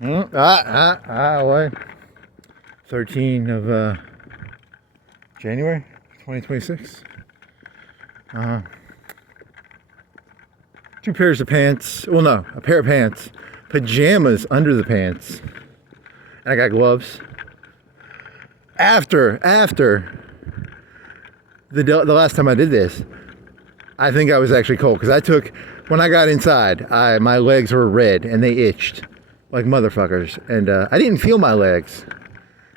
What? 13 of January 2026. Two pairs of pants. Well, no, a pair of pants. Pajamas under the pants. And I got gloves. After the last time I did this, I think I was actually cold because when I got inside, my legs were red and they itched like motherfuckers, and I didn't feel my legs,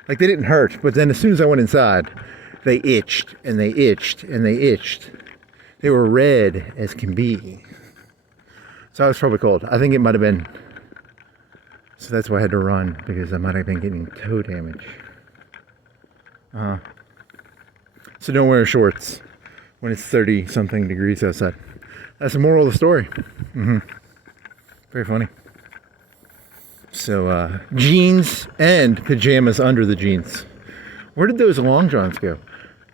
like they didn't hurt, but then as soon as I went inside, they itched and they itched and they itched. They were red as can be. So I was probably cold. I think it might have been, so that's why I had to run, because I might have been getting toe damage. So don't wear shorts when it's 30 something degrees outside. That's the moral of the story. Very funny. So jeans and pajamas under the jeans. Where did those long johns go?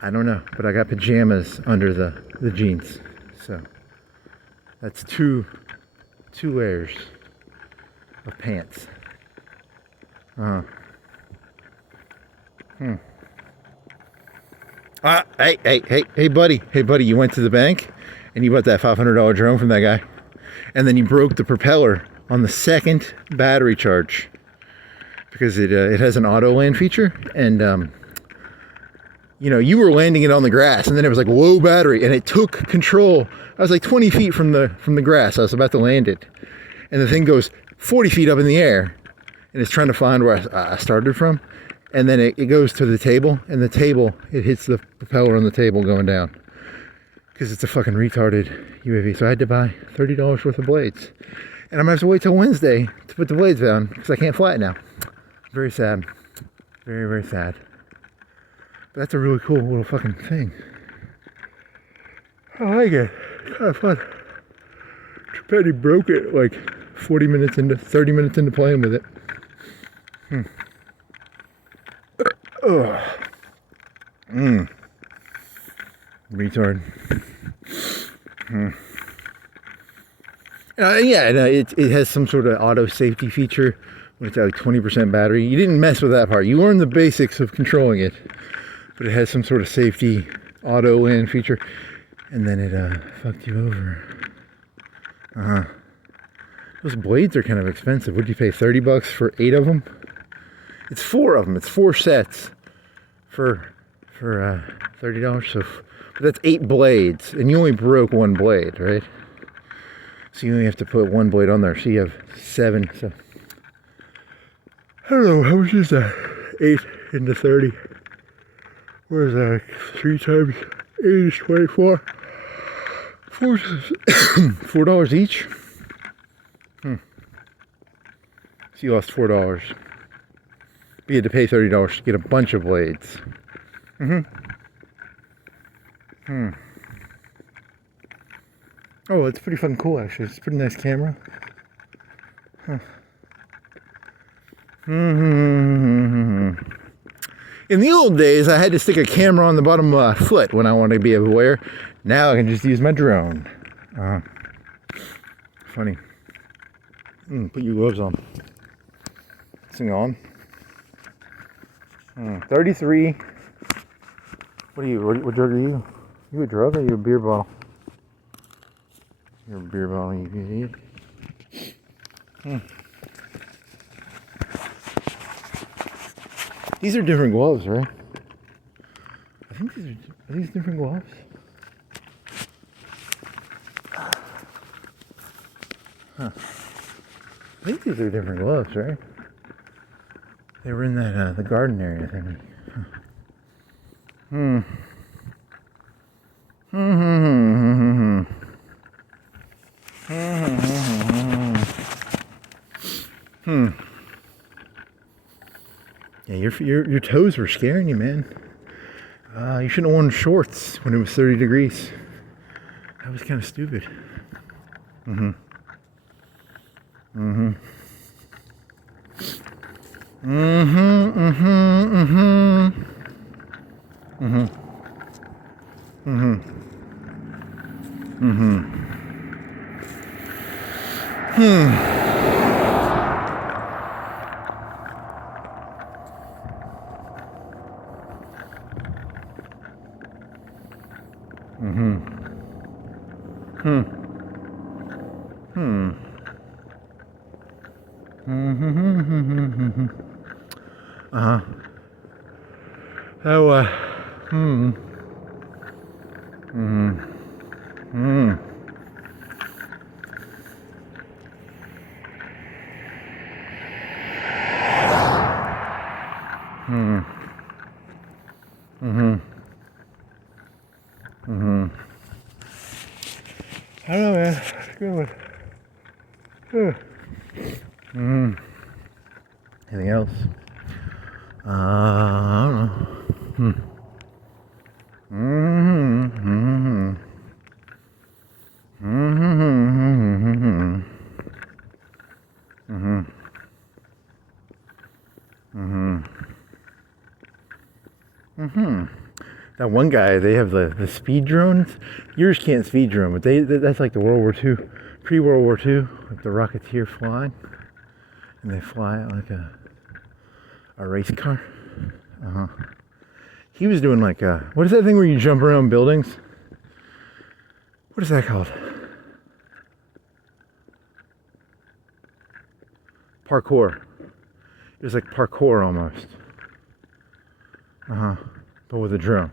I don't know, but I got pajamas under the jeans. So that's two layers of pants. Hey, buddy, you went to the bank and you bought that $500 drone from that guy, and then you broke the propeller on the second battery charge because it has an auto land feature, and you were landing it on the grass, and then it was like low battery, and it took control. I was like 20 feet from the grass. I was about to land it, and the thing goes 40 feet up in the air, and it's trying to find where I started from. And then it goes to the table, and it hits the propeller on the table going down. Because it's a fucking retarded UAV. So I had to buy $30 worth of blades. And I'm going to have to wait till Wednesday to put the blades down, because I can't fly it now. Very sad. Very, very sad. But that's a really cool little fucking thing. I like it. It's kind of fun. Petty broke it like 30 minutes into playing with it. Retard. It has some sort of auto safety feature when it's at like 20% battery. You didn't mess with that part. You learned the basics of controlling it, but it has some sort of safety auto land feature, and then it fucked you over. Those blades are kind of expensive. Would you pay $30 for 8 of them? It's 4 of them. It's 4 sets for $30. So but that's 8 blades, and you only broke 1 blade, right? So you only have to put 1 blade on there. So you have 7. So I don't know, how much is that? 8 into 30. Where is that? 3 times 8 is 24. $4 each. So you lost $4. You had to pay $30 to get a bunch of blades. Oh, it's pretty fucking cool, actually. It's a pretty nice camera. In the old days, I had to stick a camera on the bottom of my foot when I wanted to be aware. Now I can just use my drone. Funny. Put your gloves on. Sing on. 33. What are you? What drug are you? You a drug or you a beer bottle? You're a beer bottle, you idiot. These are different gloves, right? I think are these different gloves? I think these are different gloves, right? They were in that the garden area, I think. Yeah, your toes were scaring you, man. You shouldn't have worn shorts when it was 30 degrees. That was kind of stupid. Mm-hmm. Hmm. Hmm. Mm-hmm. Uh-huh. Oh, hmm. Mm-hmm. Hmm. Hmm. Mm-hmm. Mm-hmm. I don't know, man. Good one. Mm-hmm. Anything else? I don't know. Hmm. Mm-hmm. Mm-hmm. Mm-hmm. Mm-hmm. Mm-hmm. That one guy, they have the speed drones. Yours can't speed drone, but that's like the World War II, pre-World War II, like the Rocketeer flying, and they fly it like a race car. Uh-huh. He was doing like what is that thing where you jump around buildings? What is that called? Parkour. It was like parkour almost. Uh-huh. But with a drone.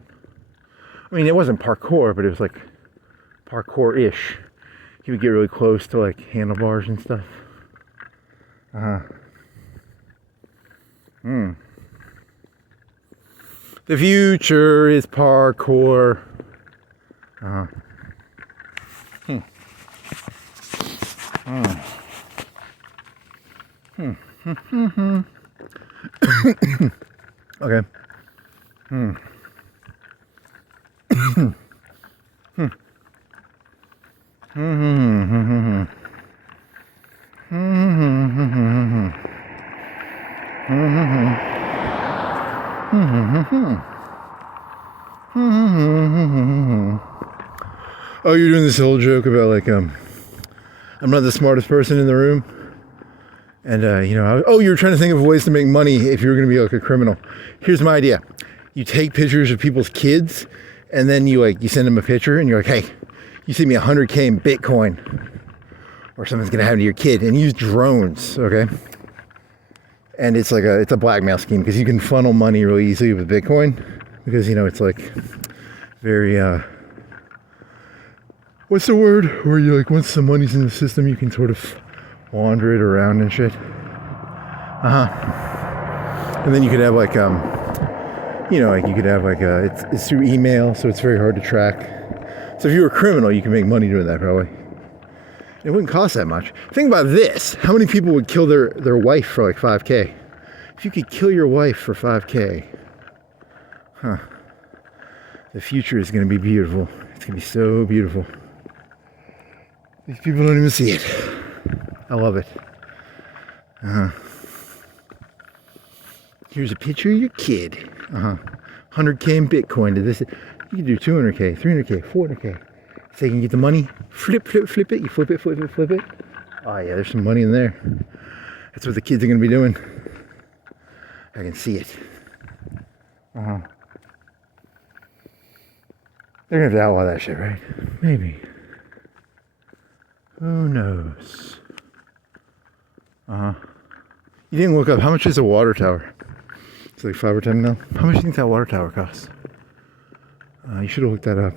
I mean, it wasn't parkour, but it was like parkour-ish. He would get really close to like handlebars and stuff. Uh-huh. Hmm. The future is parkour. Uh-huh. Hmm. Hmm. Hmm. Hmm. Okay. Hmm. Hmm. Hmm. Hmm. Oh, you're doing this whole joke about like I'm not the smartest person in the room, and you're trying to think of ways to make money if you were going to be like a criminal. Here's my idea: you take pictures of people's kids, and then you send them a picture, and you're like, hey, you send me 100K in Bitcoin, or something's going to happen to your kid, and use drones, okay? And it's a blackmail scheme because you can funnel money really easily with Bitcoin because it's like very what's the word where you once the money's in the system you can sort of wander it around and shit. And then you could have you could have it's through email, so it's very hard to track. So if you were a criminal, you can make money doing that probably. It wouldn't cost that much. Think about this. How many people would kill their wife for like 5K? If you could kill your wife for 5K, the future is going to be beautiful. It's going to be so beautiful. These people don't even see it. I love it. Here's a picture of your kid. 100K in Bitcoin to this. You can do 200K, 300K, 400K. So you can get the money, flip it. You flip it. Oh yeah, there's some money in there. That's what the kids are going to be doing. I can see it. They're going to have to outlaw that shit, right? Maybe. Who knows? You didn't look up. How much is a water tower? It's like 5 or 10 mil. How much do you think that water tower costs? You should have looked that up.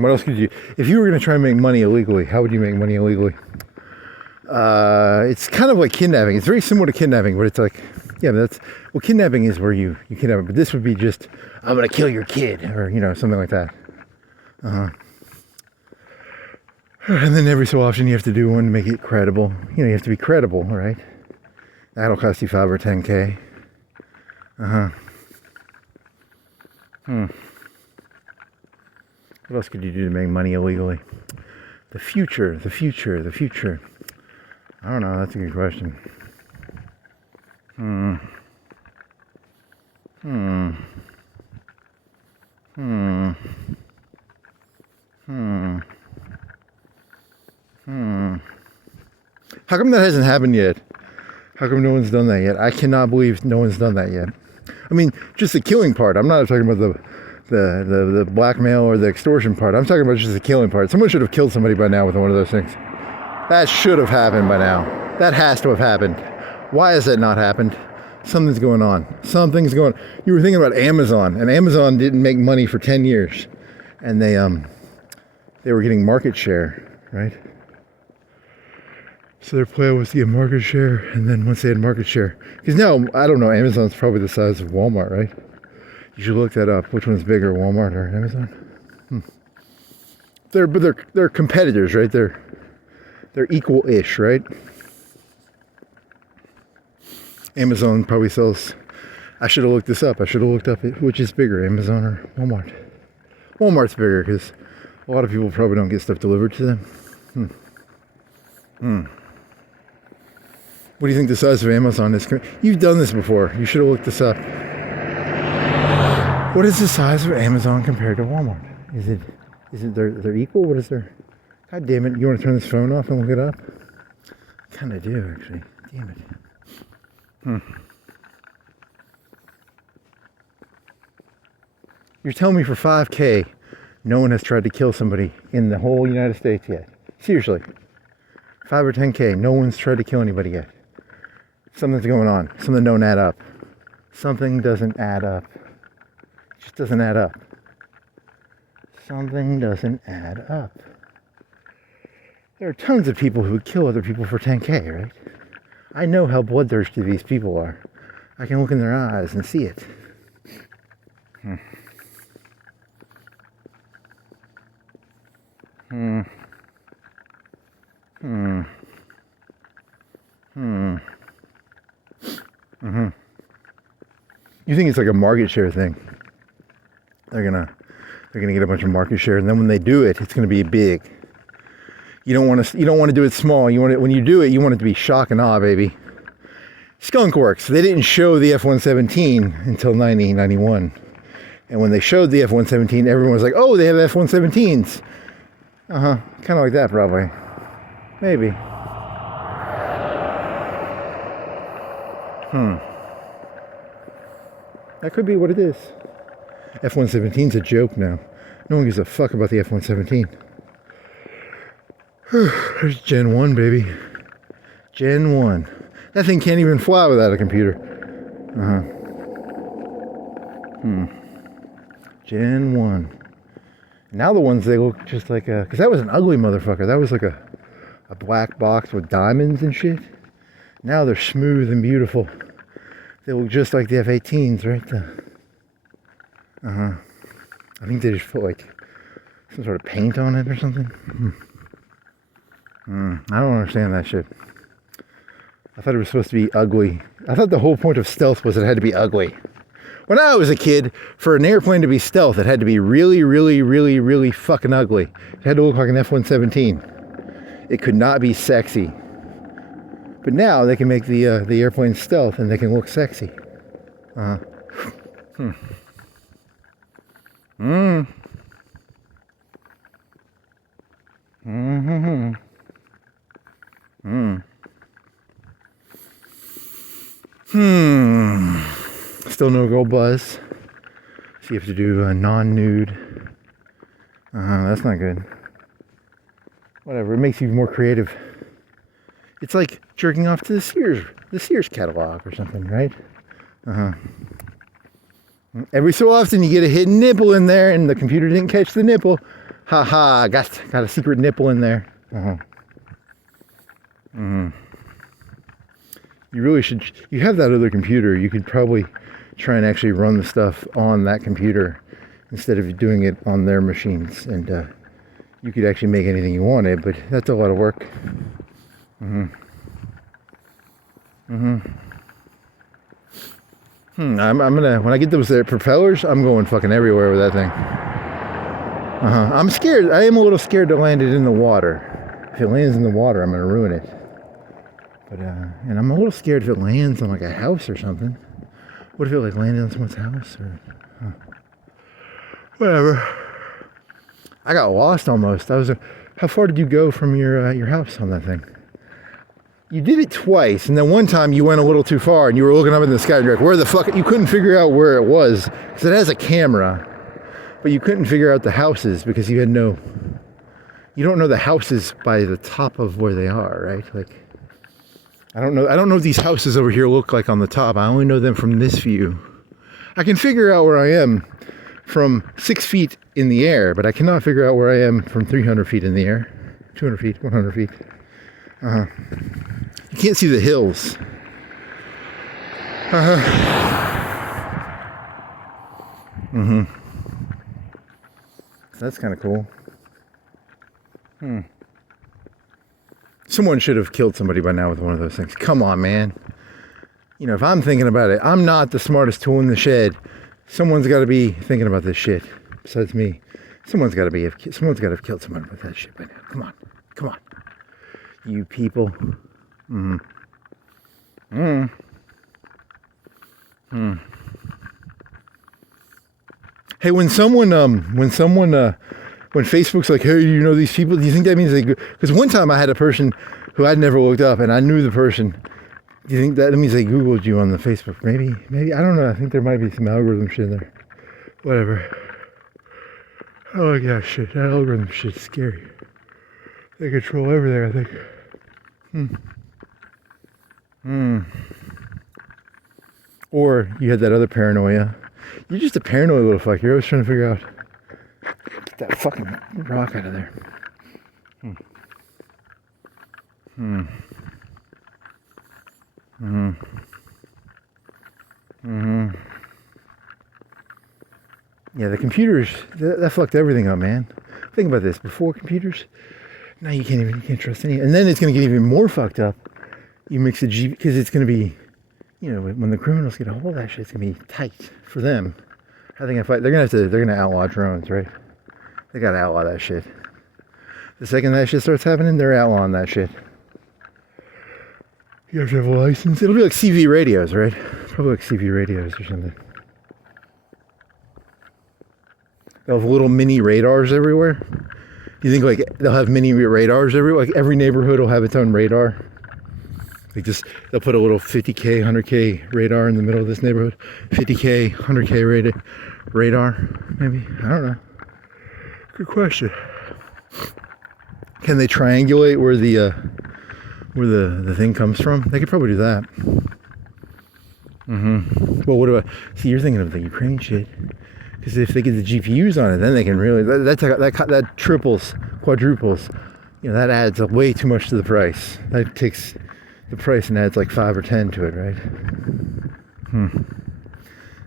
What else could you, if you were going to try and make money illegally, how would you make money illegally? It's kind of like kidnapping. It's very similar to kidnapping, but it's like, yeah, that's, well, kidnapping is where you kidnap, but this would be just, I'm gonna kill your kid, or, you know, something like that. And then every so often you have to do one to make it credible. You know, you have to be credible, right? That'll cost you 5 or 10K. What else could you do to make money illegally? The future. I don't know, that's a good question. How come that hasn't happened yet? How come no one's done that yet? I cannot believe no one's done that yet. I mean, just the killing part. I'm not talking about the blackmail or the extortion part. I'm talking about just the killing part. Someone should have killed somebody by now with one of those things. That should have happened by now. That has to have happened. Why has that not happened? Something's going on. Something's going on. You were thinking about Amazon, and Amazon didn't make money for 10 years. And they were getting market share, right? So their plan was to get market share, and then once they had market share, because now, I don't know, Amazon's probably the size of Walmart, right? You should look that up. Which one's bigger, Walmart or Amazon? They're competitors, right? They're equal-ish, right? Amazon probably sells, I should have looked this up. I should have looked up which is bigger, Amazon or Walmart. Walmart's bigger because a lot of people probably don't get stuff delivered to them. What do you think the size of Amazon is? You've done this before. You should have looked this up. What is the size of Amazon compared to Walmart? Is it they're equal? What is their? God damn it! You want to turn this phone off and look it up? I kind of do, actually. Damn it. You're telling me for 5K, no one has tried to kill somebody in the whole United States yet? Seriously. 5 or 10K, no one's tried to kill anybody yet. Something's going on. Something don't add up. Something doesn't add up. It just doesn't add up. Something doesn't add up. There are tons of people who would kill other people for 10K, right? I know how bloodthirsty these people are. I can look in their eyes and see it. You think it's like a market share thing? They're gonna get a bunch of market share, and then when they do it, it's gonna be big. You don't want to do it small. You want it, when you do it, you want it to be shock and awe, baby. Skunk Works. They didn't show the F-117 until 1991, and when they showed the F-117, everyone was like, "Oh, they have F-117s." Kind of like that, probably. Maybe. That could be what it is. F-117's a joke now. No one gives a fuck about the F-117. There's Gen 1, baby. Gen 1. That thing can't even fly without a computer. Gen 1. Now the ones, they look just like a... Because that was an ugly motherfucker. That was like a black box with diamonds and shit. Now they're smooth and beautiful. They look just like the F-18s, right? I think they just put like some sort of paint on it or something. I don't understand that shit. I thought it was supposed to be ugly. I thought the whole point of stealth was it had to be ugly. When I was a kid, for an airplane to be stealth, it had to be really, really, really, really fucking ugly. It had to look like an F-117. It could not be sexy. But now they can make the airplane stealth and they can look sexy. Still no girl buzz. So you have to do a non-nude. That's not good. Whatever, it makes you more creative. It's like jerking off to the Sears catalog or something, right? Every so often you get a hidden nipple in there and the computer didn't catch the nipple. Got a secret nipple in there. You really should. You have that other computer. You could probably try and actually run the stuff on that computer instead of doing it on their machines. And you could actually make anything you wanted, but that's a lot of work. I'm gonna, when I get those propellers, I'm going fucking everywhere with that thing. I'm scared. I am a little scared to land it in the water. If it lands in the water, I'm gonna ruin it. But and I'm a little scared if it lands on like a house or something. What if it like landed on someone's house or whatever? I got lost almost. How far did you go from your house on that thing? You did it twice, and then one time you went a little too far, and you were looking up in the sky, and you're like, where the fuck? You couldn't figure out where it was, because it has a camera, but you couldn't figure out the houses, because you don't know the houses by the top of where they are, right? Like, I don't know what these houses over here look like on the top. I only know them from this view. I can figure out where I am from 6 feet in the air, but I cannot figure out where I am from 300 feet in the air, 200 feet, 100 feet. You can't see the hills. That's kind of cool. Someone should have killed somebody by now with one of those things. Come on, man. You know, if I'm thinking about it, I'm not the smartest tool in the shed. Someone's got to be thinking about this shit besides me. Someone's got to have killed someone with that shit by now. Come on. You people. Hey, when Facebook's like, hey, you know these people? Do you think that means they? Because one time I had a person who I'd never looked up, and I knew the person. Do you think that means they Googled you on the Facebook? Maybe. I don't know. I think there might be some algorithm shit in there. Whatever. Oh my gosh, shit. That algorithm shit's scary. They control everything, I think. Or you had that other paranoia. You're just a paranoid little fuck. You're always trying to figure out. Get that fucking rock out of there. Yeah, the computers, that fucked everything up, man. Think about this. Before computers, now you can't trust any. And then it's going to get even more fucked up. You mix the G, because it's going to be, you know, when the criminals get a hold of that shit, it's going to be tight for them. I think they're going to outlaw drones, right? They got to outlaw that shit. The second that shit starts happening, they're outlawing that shit. You have to have a license. It'll be like CV radios, right? Probably like CV radios or something. They'll have little mini radars everywhere. You think like they'll have mini radars everywhere? Like every neighborhood will have its own radar. Like they'll put a little 50K, 100K radar in the middle of this neighborhood. 50K, 100K radar, maybe? I don't know. Good question. Can they triangulate where the thing comes from? They could probably do that. Well, what about? See, you're thinking of the Ukraine shit. Because if they get the GPUs on it, then they can really that triples, quadruples. You know, that adds way too much to the price. That takes the price and adds like 5 or 10 to it, right?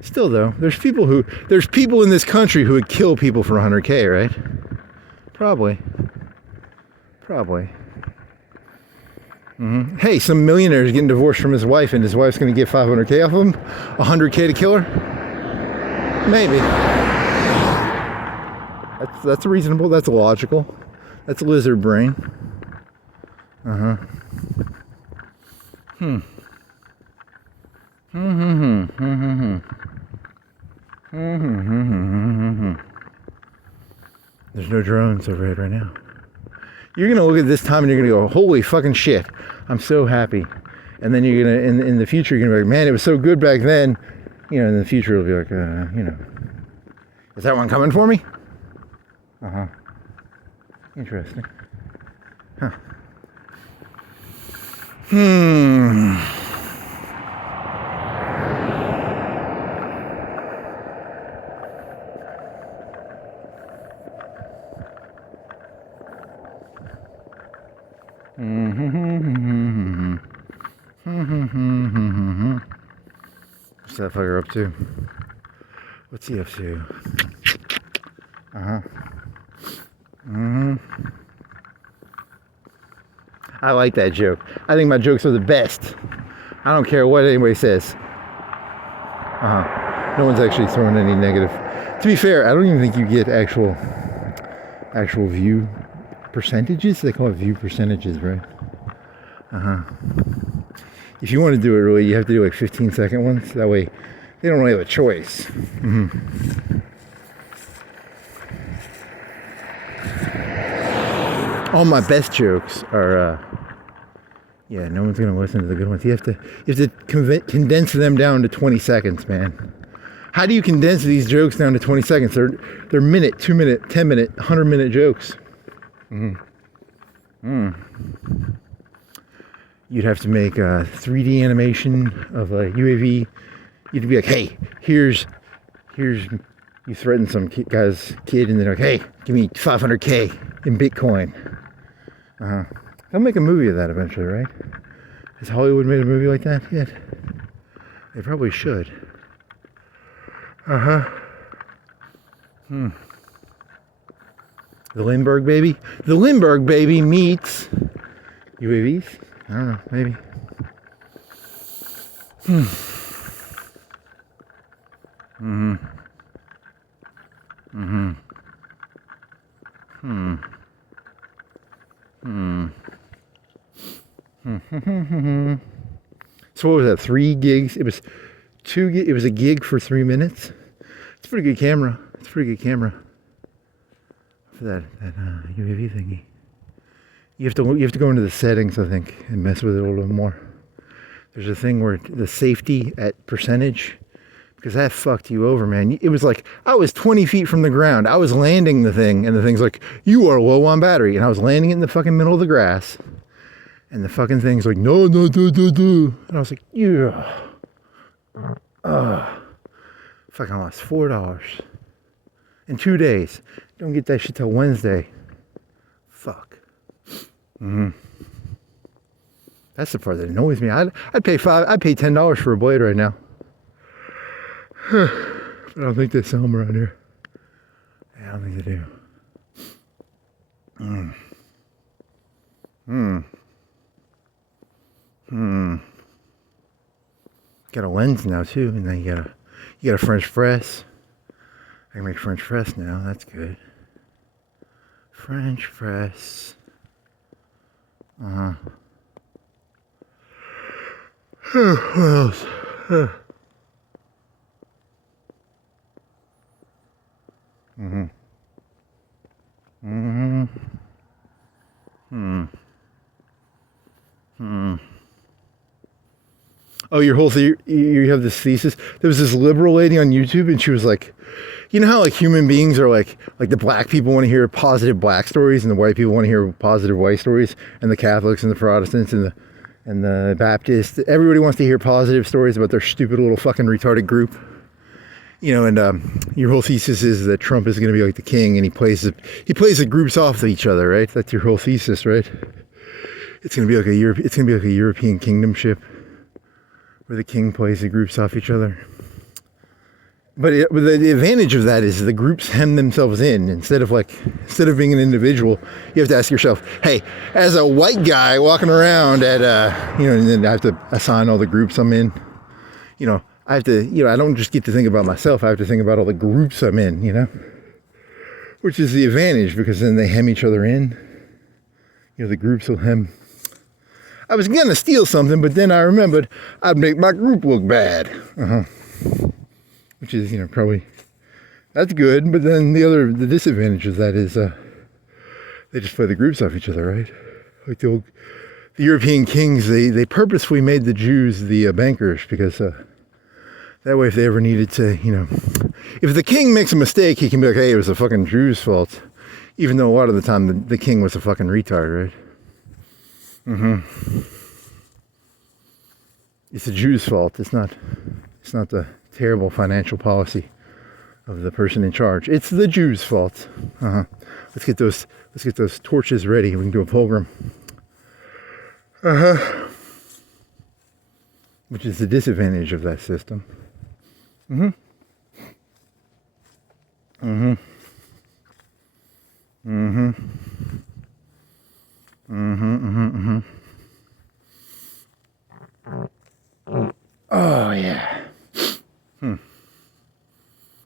Still though, there's people in this country who would kill people for 100K, right? Probably. Hey, some millionaire is getting divorced from his wife, and his wife's going to get 500K off of him, 100K to kill her. Maybe. That's reasonable. That's logical. That's lizard brain. There's no drones overhead right now. You're gonna look at this time and you're gonna go, holy fucking shit, I'm so happy. And then you're gonna, in the future, you're gonna be like, man, it was so good back then. You know, in the future it'll be like, you know, is that one coming for me? Interesting. What's that fucker up to? What's he up to? I like that joke. I think my jokes are the best. I don't care what anybody says. No one's actually throwing any negative. To be fair, I don't even think you get actual view percentages. They call it view percentages, right? If you want to do it really, you have to do like 15-second ones. That way, they don't really have a choice. All my best jokes are, yeah, no one's gonna listen to the good ones. You have to condense them down to 20 seconds, man. How do you condense these jokes down to 20 seconds? They're minute, 2 minute, 10 minute, 100-minute jokes. You'd have to make a 3D animation of a UAV. You'd be like, hey, here's you threaten some guy's kid, and they're like, hey, give me 500K in Bitcoin. They'll make a movie of that eventually, right? Has Hollywood made a movie like that yet? They probably should. The Lindbergh baby? The Lindbergh baby meets UAVs? I don't know, maybe. So what was that, 3 gigs? It was 2 gig, it was a gig for 3 minutes. It's a pretty good camera. It's a pretty good camera for that UAV thingy. You have to go into the settings, I think, and mess with it a little bit more. There's a thing where the safety at percentage, because that fucked you over, man. It was like, I was 20 feet from the ground. I was landing the thing, and the thing's like, you are low on battery. And I was landing it in the fucking middle of the grass. And the fucking thing's like, no. And I was like, yeah. Fucking lost $4 in 2 days. Don't get that shit till Wednesday. Fuck. That's the part that annoys me. I'd pay $10 for a blade right now. But I don't think they sell them around here. Yeah, I don't think they do. Got a lens now too, and then you got a French press. I can make French press now. That's good. French press. What else? Oh, your whole theory, you have this thesis. There was this liberal lady on YouTube, and she was like, you know how like human beings are like the black people want to hear positive black stories, and the white people want to hear positive white stories, and the Catholics and the Protestants and the Baptists, everybody wants to hear positive stories about their stupid little fucking retarded group. You know, and your whole thesis is that Trump is going to be like the king, and he plays the groups off each other, right? That's your whole thesis, right? It's going to be like a European kingdomship, where the king plays the groups off each other. But the advantage of that is the groups hem themselves in. Instead of being an individual, you have to ask yourself, hey, as a white guy walking around at and then I have to assign all the groups I'm in. I have to, I don't just get to think about myself. I have to think about all the groups I'm in, which is the advantage, because then they hem each other in. The groups will hem. I was gonna steal something, but then I remembered I'd make my group look bad. Which is, probably, that's good. But then the disadvantage of that is they just play the groups off each other, right? Like the European kings, they purposefully made the Jews the bankers, because that way if they ever needed to, if the king makes a mistake, he can be like, hey, it was the fucking Jews' fault. Even though a lot of the time the king was a fucking retard, right? It's the Jews' fault. It's not the terrible financial policy of the person in charge. It's the Jews' fault. Let's get those torches ready. We can do a pogrom. Which is the disadvantage of that system. Mm-hmm. Mm-hmm. Mm-hmm. Mm-hmm. Mm-hmm. Mm-hmm. Oh, yeah.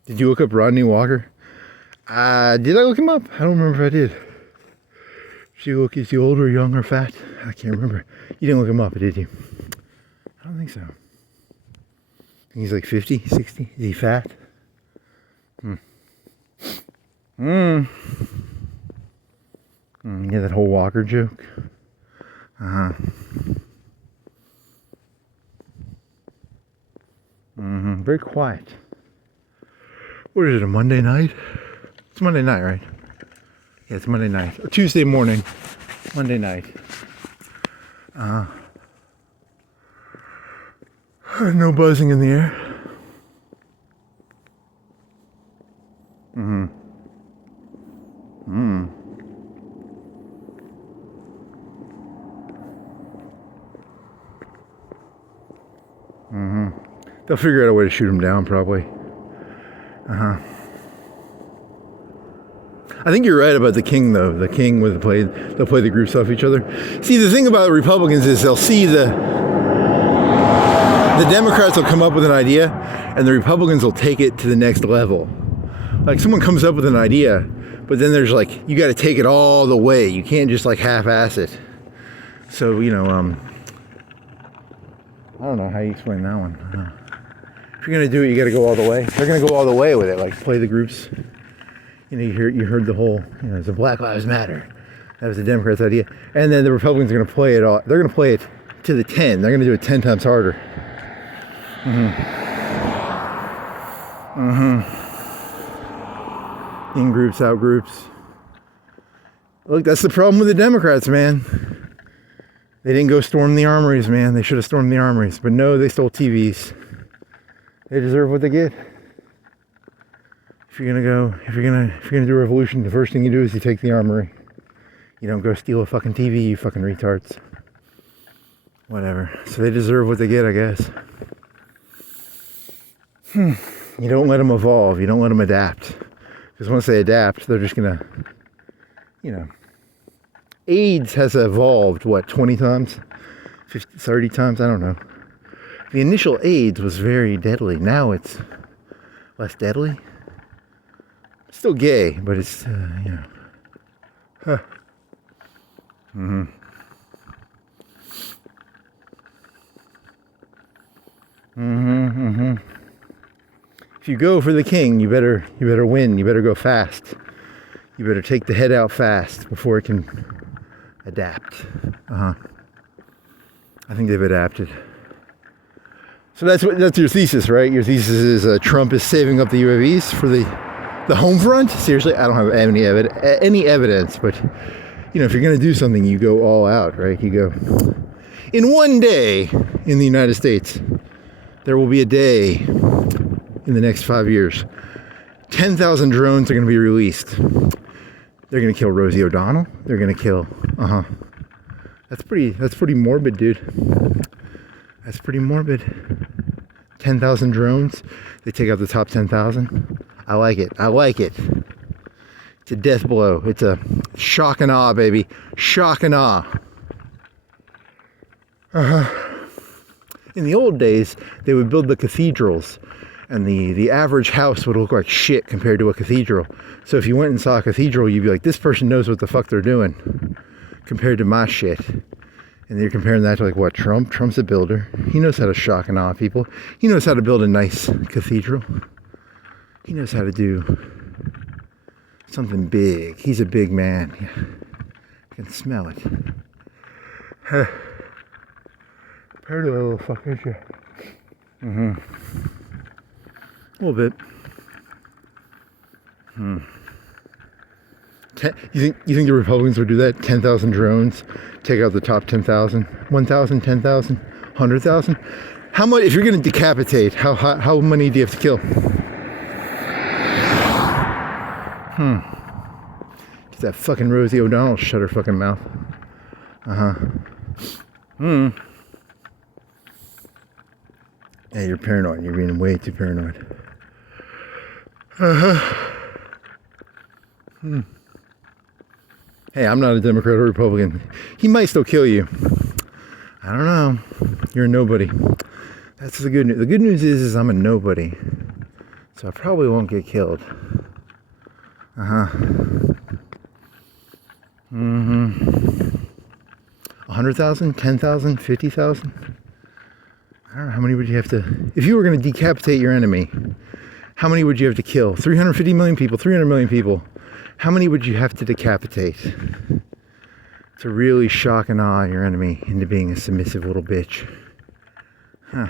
Did you look up Rodney Walker? Did I look him up? I don't remember if I did. Is he old or young or fat? I can't remember. You didn't look him up, did you? I don't think so. He's like 50, 60. Is he fat? Yeah, that whole Walker joke. Very quiet. What is it, a Monday night? It's Monday night, right? Yeah, it's Monday night. Or Tuesday morning. Monday night. No buzzing in the air. They'll figure out a way to shoot him down, probably. I think you're right about the king, though. The king they'll play the groups off each other. See, the thing about Republicans is they'll see the Democrats will come up with an idea, and the Republicans will take it to the next level. Like, someone comes up with an idea, but then there's like, you got to take it all the way. You can't just like half-ass it. So, I don't know how you explain that one. If you're gonna do it, you got to go all the way. They're gonna go all the way with it, like play the groups. You heard the whole, it's a Black Lives Matter. That was the Democrats' idea, and then the Republicans are gonna play it all. They're gonna play it to the 10. They're gonna do it 10 times harder. In groups, out groups. Look, that's the problem with the Democrats, man. They didn't go storm the armories, man. They should have stormed the armories, but no, they stole TVs. They deserve what they get. If you're gonna do a revolution, the first thing you do is you take the armory. You don't go steal a fucking TV, you fucking retards. Whatever. So they deserve what they get, I guess. You don't let them evolve. You don't let them adapt. Because once they adapt, they're just gonna, AIDS has evolved, 20 times? 50, 30 times? I don't know. The initial AIDS was very deadly. Now it's less deadly. Still gay, but it's, If you go for the king, you better win. You better go fast. You better take the head out fast before it can adapt. I think they've adapted. So that's your thesis, right? Your thesis is Trump is saving up the UAVs for the home front? Seriously, I don't have any evidence, but if you're going to do something, you go all out, right? You go. In one day in the United States, there will be a day in the next 5 years. 10,000 drones are going to be released. They're going to kill Rosie O'Donnell. They're going to kill. That's pretty morbid, dude. That's pretty morbid. 10,000 drones. They take out the top 10,000. I like it. It's a death blow. It's a shock and awe, baby. Shock and awe. In the old days, they would build the cathedrals, and the average house would look like shit compared to a cathedral. So if you went and saw a cathedral, you'd be like, this person knows what the fuck they're doing compared to my shit. And you're comparing that to like what, Trump? Trump's a builder. He knows how to shock and awe people. He knows how to build a nice cathedral. He knows how to do something big. He's a big man. I can smell it. Compared to that little fucker, yeah. A little bit. You think the Republicans would do that? 10,000 drones, take out the top 10,000, 1,000, 10,000, 100,000? How much? If you're going to decapitate, how many do you have to kill? Does that fucking Rosie O'Donnell shut her fucking mouth? Yeah, you're paranoid. You're being way too paranoid. Hey, I'm not a Democrat or Republican. He might still kill you. I don't know. You're a nobody. That's the good news. The good news is I'm a nobody. So I probably won't get killed. 100,000, 10,000, 50,000? I don't know, how many would you have to... If you were going to decapitate your enemy, how many would you have to kill? 350 million people, 300 million people. How many would you have to decapitate to really shock and awe your enemy into being a submissive little bitch? Huh.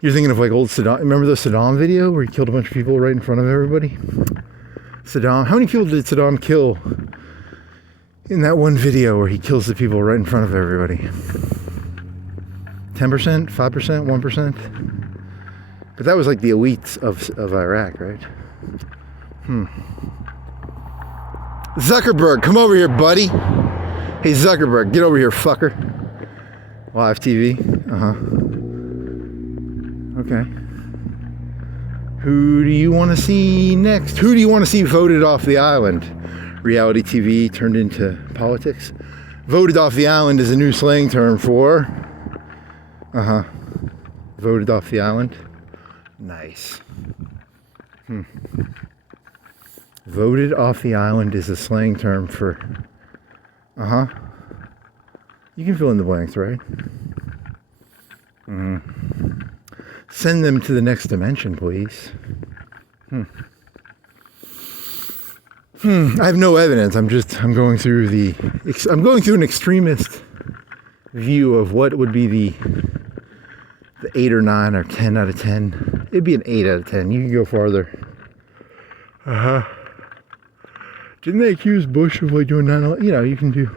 You're thinking of like old Saddam. Remember the Saddam video where he killed a bunch of people right in front of everybody? Saddam. How many people did Saddam kill in that one video where he kills the people right in front of everybody? 10%? 5%? 1%? But that was like the elites of Iraq, right? Zuckerberg, come over here, buddy. Hey, Zuckerberg, get over here, fucker. Live TV. Okay. Who do you want to see next? Who do you want to see voted off the island? Reality TV turned into politics. Voted off the island is a new slang term for... Voted off the island. Nice. Voted off the island is a slang term for... You can fill in the blanks, right? Send them to the next dimension, please. I have no evidence. I'm going through an extremist view of what would be the 8 or 9 or 10 out of 10. It'd be an 8 out of 10. You can go farther. Didn't they accuse Bush of like doing 9/11? You know, you can do.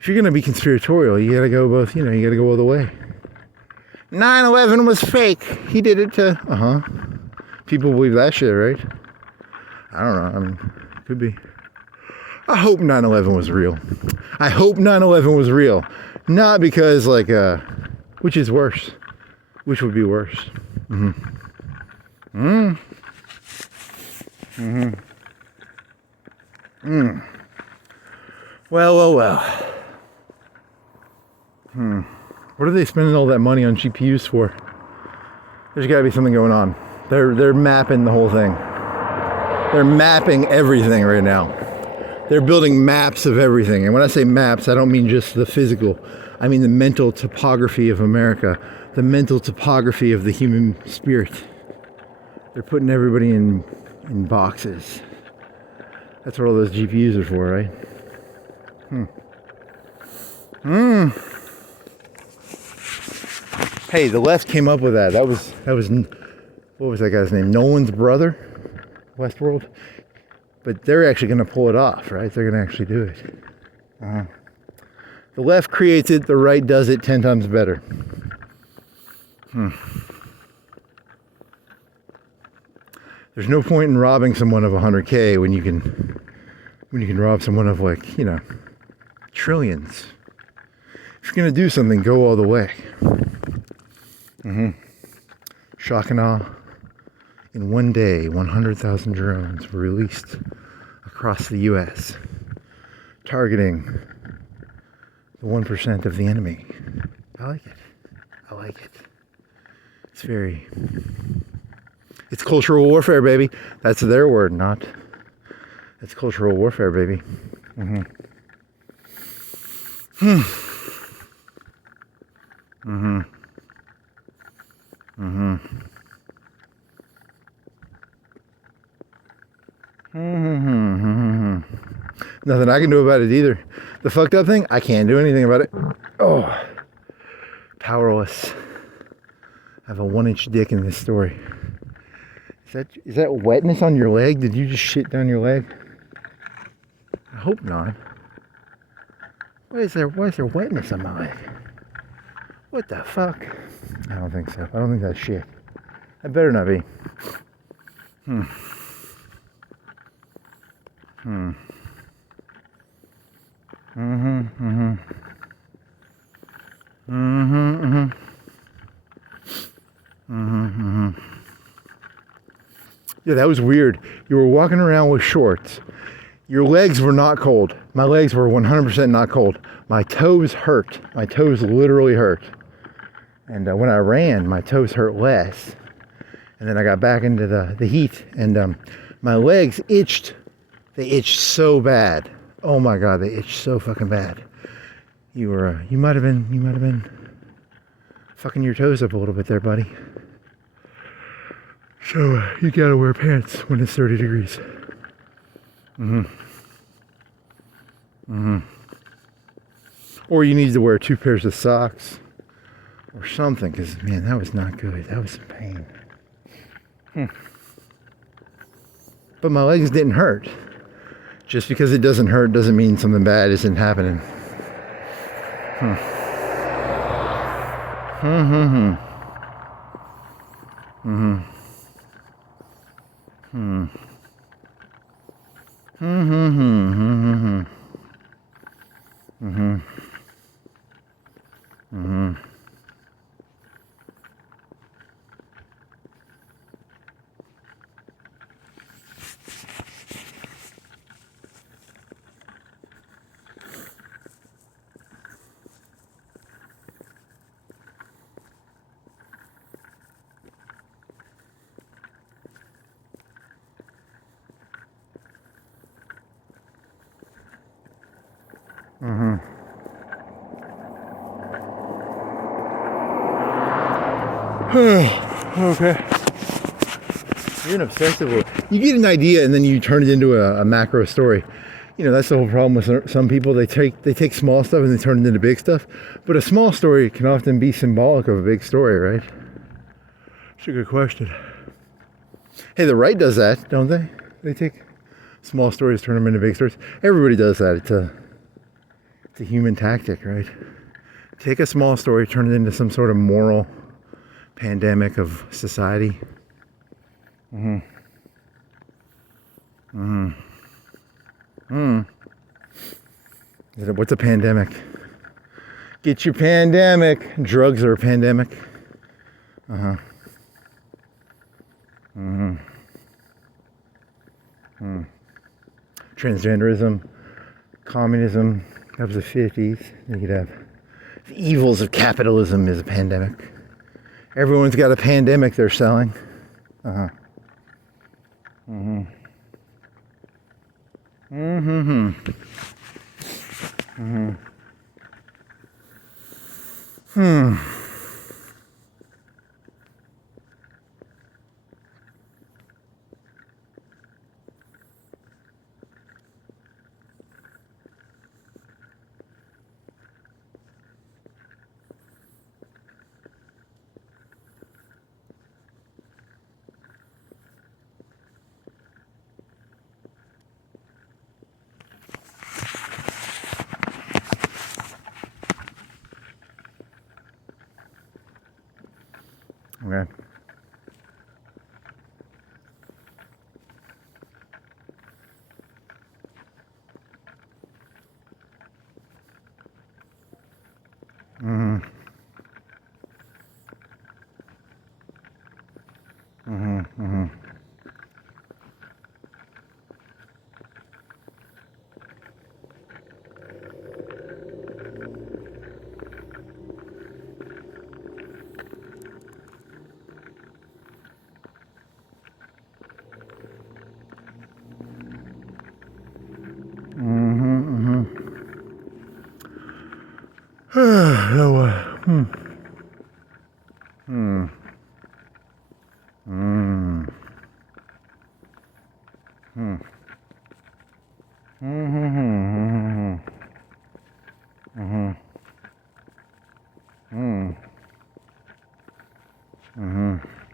If you're gonna be conspiratorial, you gotta go both. You know, you gotta go all the way. 9/11 was fake. He did it to... People believe that shit, right? I don't know. I mean, could be. I hope 9/11 was real. I hope 9/11 was real. Not because, like, which is worse? Which would be worse? Well. What are they spending all that money on GPUs for? There's got to be something going on. They're mapping the whole thing. They're mapping everything right now. They're building maps of everything. And when I say maps, I don't mean just the physical. I mean the mental topography of America, the mental topography of the human spirit. They're putting everybody in boxes. That's what all those GPUs are for, right? Hey, the left came up with that. That was what was that guy's name? Nolan's brother? Westworld? But they're actually going to pull it off, right? They're going to actually do it. The left creates it, the right does it 10 times better. There's no point in robbing someone of 100K when you can rob someone of, like, you know, trillions. If you're going to do something, go all the way. Shock and awe. In one day, 100,000 drones were released across the U.S., targeting the 1% of the enemy. I like it. It's cultural warfare, baby. That's their word, not. It's cultural warfare, baby. Nothing I can do about it either. The fucked up thing, I can't do anything about it. Oh, powerless. I have a 1-inch dick in this story. Is that wetness on your leg? Did you just shit down your leg? I hope not. Why is there wetness on my leg? What the fuck? I don't think so. I don't think that's shit. That better not be. Mm-hmm. Mm-hmm. Mm-hmm. Yeah, that was weird. You were walking around with shorts. Your legs were not cold. My legs were 100% not cold. My toes hurt. My toes literally hurt. And when I ran, my toes hurt less. And then I got back into the heat, and my legs itched. They itched so bad. Oh my God, they itched so fucking bad. You might have been fucking your toes up a little bit there, buddy. So you gotta wear pants when it's 30 degrees. Or you need to wear 2 pairs of socks or something, because man, that was not good. That was some pain. But my legs didn't hurt. Just because it doesn't hurt doesn't mean something bad isn't happening. Okay. You're an obsessive. You get an idea and then you turn it into a macro story. You know, that's the whole problem with some people. They take small stuff and they turn it into big stuff. But a small story can often be symbolic of a big story, right? That's a good question. Hey, the right does that, don't they? They take small stories, turn them into big stories. Everybody does that. It's a human tactic, right? Take a small story, turn it into some sort of moral pandemic of society. What's a pandemic? Get your pandemic. Drugs are a pandemic. Transgenderism, communism, that was the 50s. You could have the evils of capitalism is a pandemic. Everyone's got a pandemic they're selling. Okay.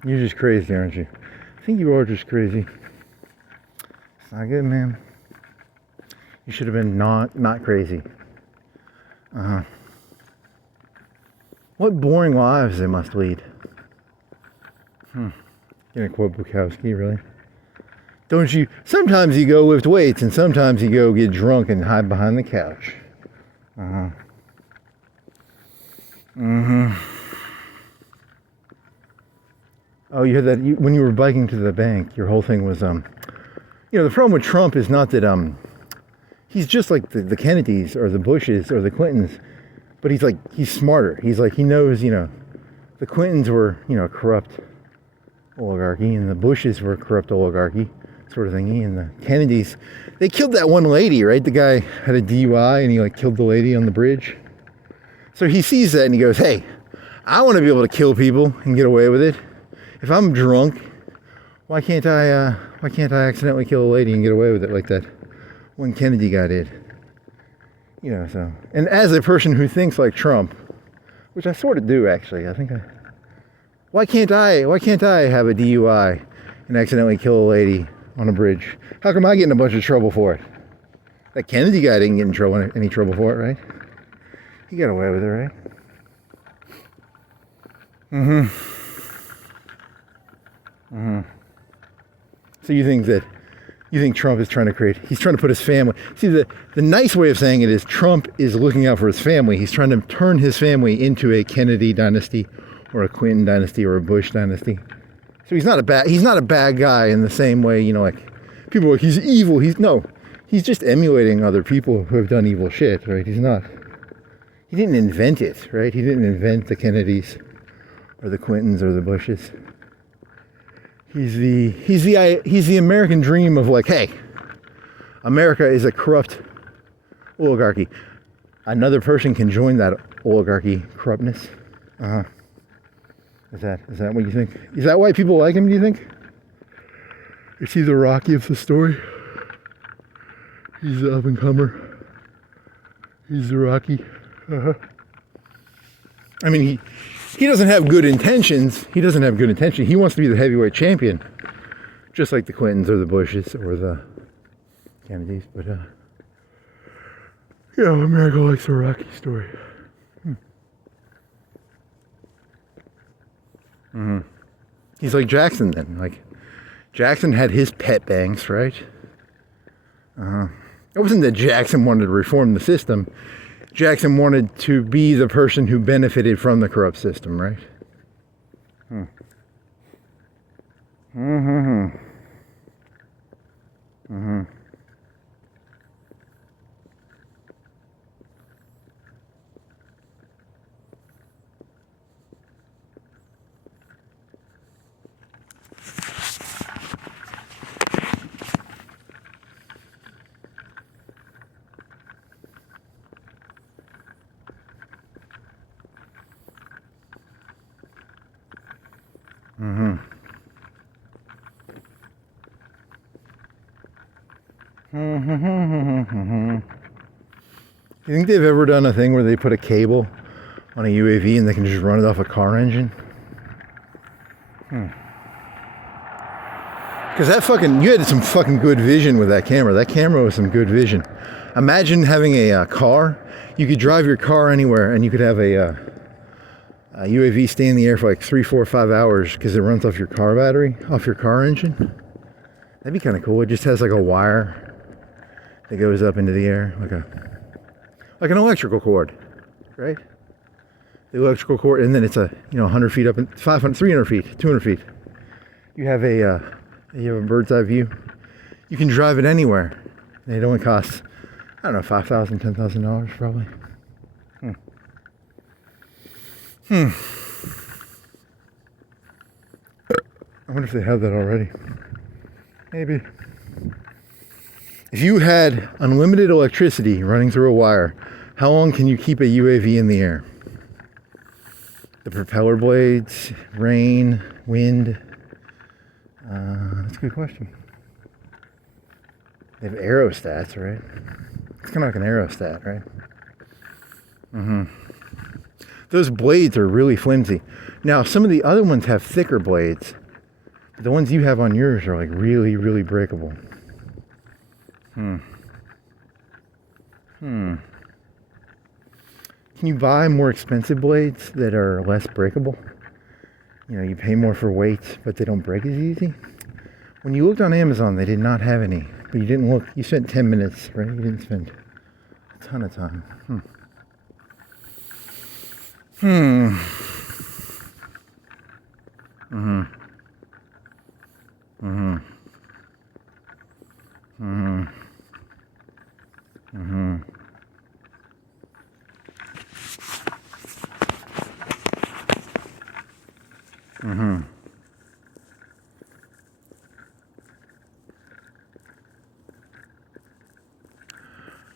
You're just crazy, aren't you? I think you are just crazy. It's not good, man. You should have been not crazy. What boring lives they must lead. Gonna quote Bukowski, really? Don't you? Sometimes you go lift weights, and sometimes you go get drunk and hide behind the couch. Oh, you heard that when you were biking to the bank, your whole thing was, the problem with Trump is not that, he's just like the Kennedys or the Bushes or the Clintons, but he's smarter. He knows, the Clintons were, corrupt oligarchy, and the Bushes were corrupt oligarchy, sort of thingy, and the Kennedys, they killed that one lady, right? The guy had a DUI and he killed the lady on the bridge. So he sees that and he goes, hey, I want to be able to kill people and get away with it. If I'm drunk, why can't I accidentally kill a lady and get away with it like that one Kennedy guy did? So, and as a person who thinks like Trump, which I sort of do actually, why can't I have a DUI and accidentally kill a lady on a bridge? How come I get in a bunch of trouble for it? That Kennedy guy didn't get in any trouble for it, right? He got away with it, right? So you think Trump is trying to put his family, see the nice way of saying it is Trump is looking out for his family. He's trying to turn his family into a Kennedy dynasty or a Clinton dynasty or a Bush dynasty. So he's not a bad guy in the same way, people are like, he's evil. He's just emulating other people who have done evil shit, right? He didn't invent it, right? He didn't invent the Kennedys or the Clintons or the Bushes. He's the American dream of hey, America is a corrupt oligarchy. Another person can join that oligarchy corruptness. Is that what you think? Is that why people like him, do you think? Is he the Rocky of the story? He's the up-and-comer. He's the Rocky. I mean, he doesn't have good intentions. He wants to be the heavyweight champion, just like the Clintons or the Bushes or the Kennedys. But, America likes the Rocky story. He's like Jackson then. Jackson had his pet banks, right? It wasn't that Jackson wanted to reform the system. Jackson wanted to be the person who benefited from the corrupt system, right? You think they've ever done a thing where they put a cable on a UAV and they can just run it off a car engine? Because you had some fucking good vision with that camera. That camera was some good vision. Imagine having a car. You could drive your car anywhere and you could have a UAV stay in the air for 3, 4, 5 hours because it runs off your car battery, off your car engine. That'd be kind of cool. It just has a wire that goes up into the air, like an electrical cord, right? The electrical cord, and then it's 100 feet up, and 500, 300 feet, 200 feet. You have a bird's eye view. You can drive it anywhere, and it only costs, $5,000, $10,000 probably. I wonder if they have that already. Maybe. If you had unlimited electricity running through a wire, how long can you keep a UAV in the air? The propeller blades, rain, wind. That's a good question. They have aerostats, right? It's kind of like an aerostat, right? Those blades are really flimsy. Now, some of the other ones have thicker blades. But the ones you have on yours are really, really breakable. Can you buy more expensive blades that are less breakable? You pay more for weight, but they don't break as easy. When you looked on Amazon, they did not have any. But you didn't look. You spent 10 minutes, right? You didn't spend a ton of time. Hmm. Mm-hmm. Mm-hmm. Mm-hmm. Mm-hmm. Mm-hmm.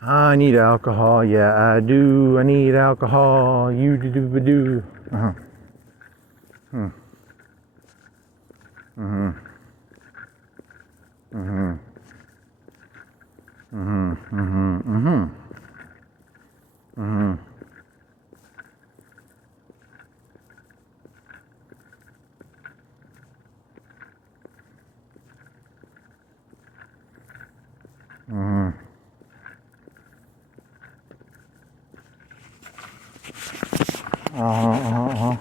I need alcohol, yeah, I do. I need alcohol. You do. Uh-huh. Hmm. Mm-hmm. Mm-hmm. Mm-hmm. Mm-hmm. Mm-hmm. Mm-hmm. Mm-hmm. Uh-huh.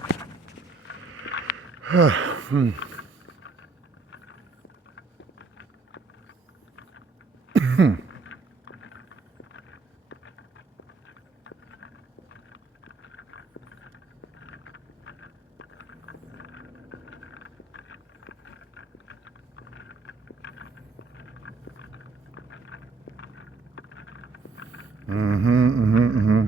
Uh-huh. Hmm. Mm-hmm. Mm-hmm. Mm-hmm.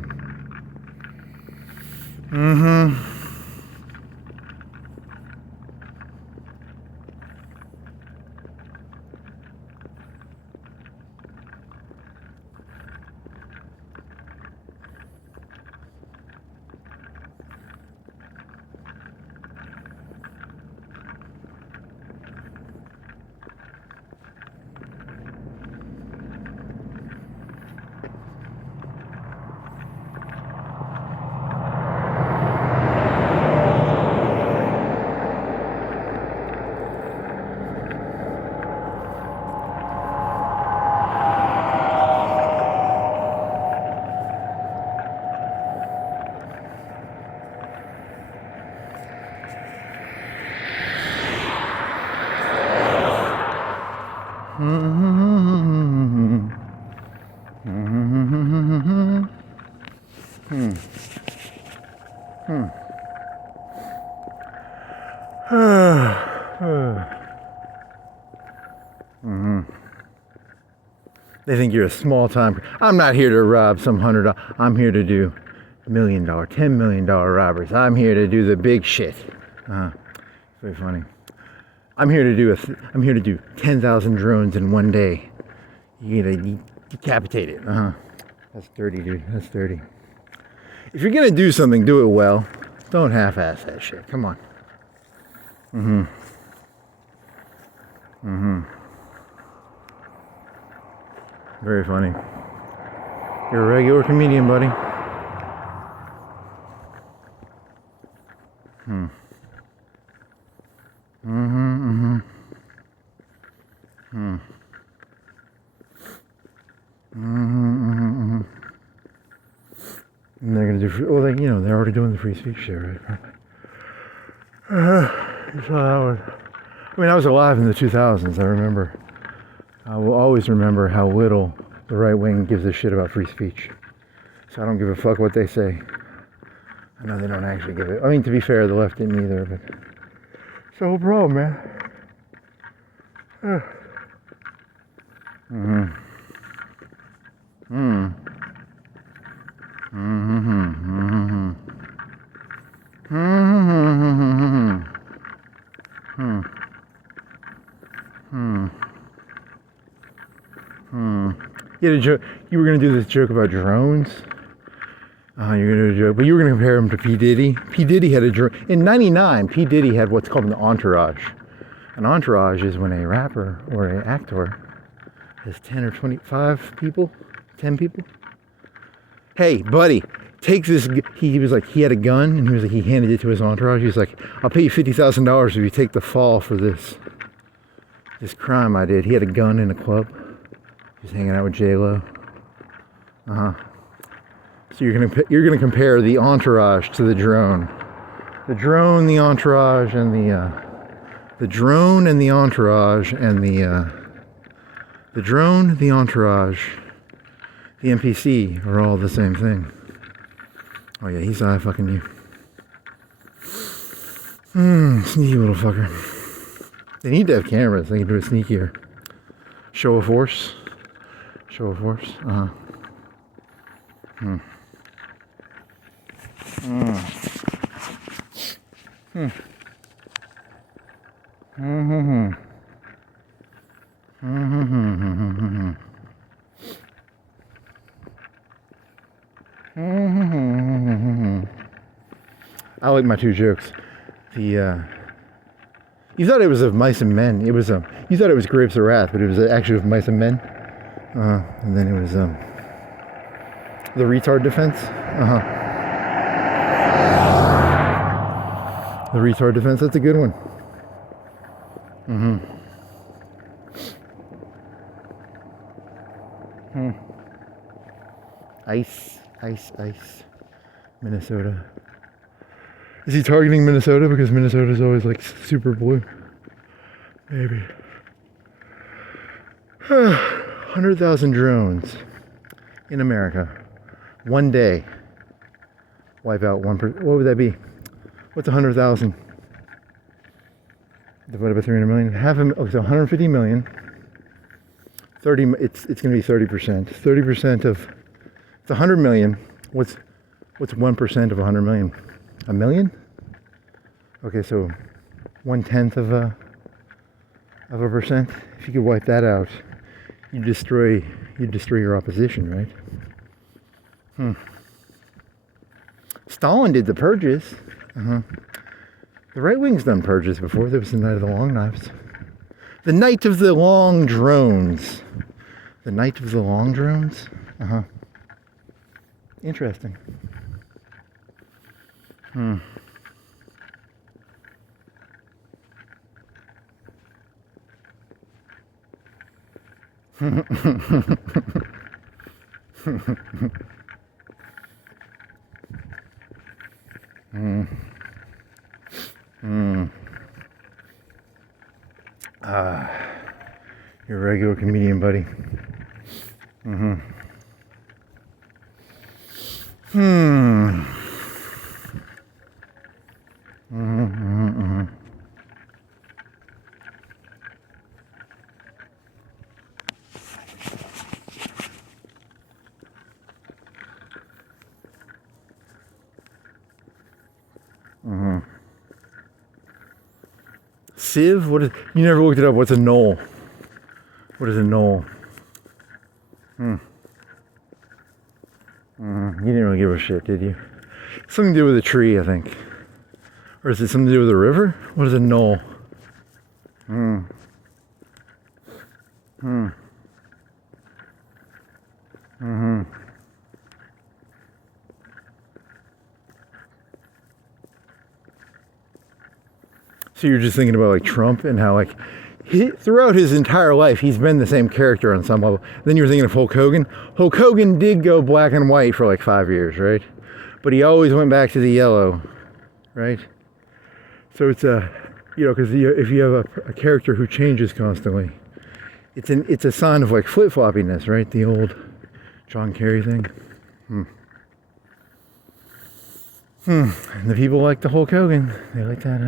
Mm-hmm. Mm-hmm. Hmm. Hmm. Mm-hmm. They think you're a small time. I'm not here to rob some $100. I'm here to do $1 million, $10 million robberies. I'm here to do the big shit. Very funny. I'm here to do 10,000 drones in one day. You gotta decapitate it. That's dirty, dude. That's dirty. If you're gonna do something, do it well. Don't half-ass that shit. Come on. Mm-hmm. Mm-hmm. Very funny. You're a regular comedian, buddy. Hmm. Mm-hmm. Mm-hmm. Hmm. Mm-hmm. Mm-hmm. And they're gonna do. Well, they're already doing the free speech shit, right? So that was. I mean, I was alive in the 2000s. I remember. I will always remember how little the right wing gives a shit about free speech. So I don't give a fuck what they say. I know they don't actually give it. I mean, to be fair, the left didn't either, but it's the whole problem, man. Mm-hmm. Mm. Mm-hmm. Mm-hmm. Mm-hmm. Hmm. Hmm. Hmm. You had a joke. You were gonna do this joke about drones. You're gonna do a joke, but you were gonna compare him to P. Diddy. P. Diddy had a drone in '99. P. Diddy had what's called an entourage. An entourage is when a rapper or an actor has 10 or 25 people, 10 people. Hey, buddy, take this. He was like, he had a gun, and he was like, he handed it to his entourage. He was like, I'll pay you $50,000 if you take the fall for this crime I did. He had a gun in a club. He was hanging out with J-Lo. So you're gonna compare the entourage to the drone. The drone, the entourage, and the drone and the entourage and the drone, the entourage, the NPC are all the same thing. Oh yeah, he's fucking you. Sneaky little fucker. They need to have cameras. They can do it sneakier. Show of force. Show of force. Uh-huh. Hmm. Mm. Hmm. Mm-hmm. Mm-hmm. Mm-hmm. I like my two jokes. You thought it was of mice and men. It was you thought it was grapes of wrath, but it was actually of mice and men. And then it was the retard defense. The retard defense. That's a good one. Ice. Minnesota. Is he targeting Minnesota because Minnesota's always like super blue? Maybe. 100,000 drones in America. One day. Wipe out 1%. What would that be? What's 100,000? Divided by 300 million. So 150 million. 30. It's going to be 30%. 30% of. It's 100 million. What's 1% of 100 million? A million? Okay, so 1/10 of a percent. If you could wipe that out, you'd destroy your opposition, right? Stalin did the purges. The right wing's done purges before. There was the Night of the Long Knives. The Night of the Long Drones. The Night of the Long Drones? Interesting. You're a regular comedian, buddy. Sieve? What is? You never looked it up. What's a knoll? What is a knoll? You didn't really give a shit, did you? Something to do with a tree, I think. Or is it something to do with a river? What is a knoll? So you're just thinking about like Trump and how like throughout his entire life he's been the same character on some level. Then you're thinking of Hulk Hogan. Hulk Hogan did go black and white for like 5 years, right? But he always went back to the yellow, right? So it's because if you have a character who changes constantly, it's a sign of like flip-floppiness, right? The old John Kerry thing. And the people like the Hulk Hogan. They like that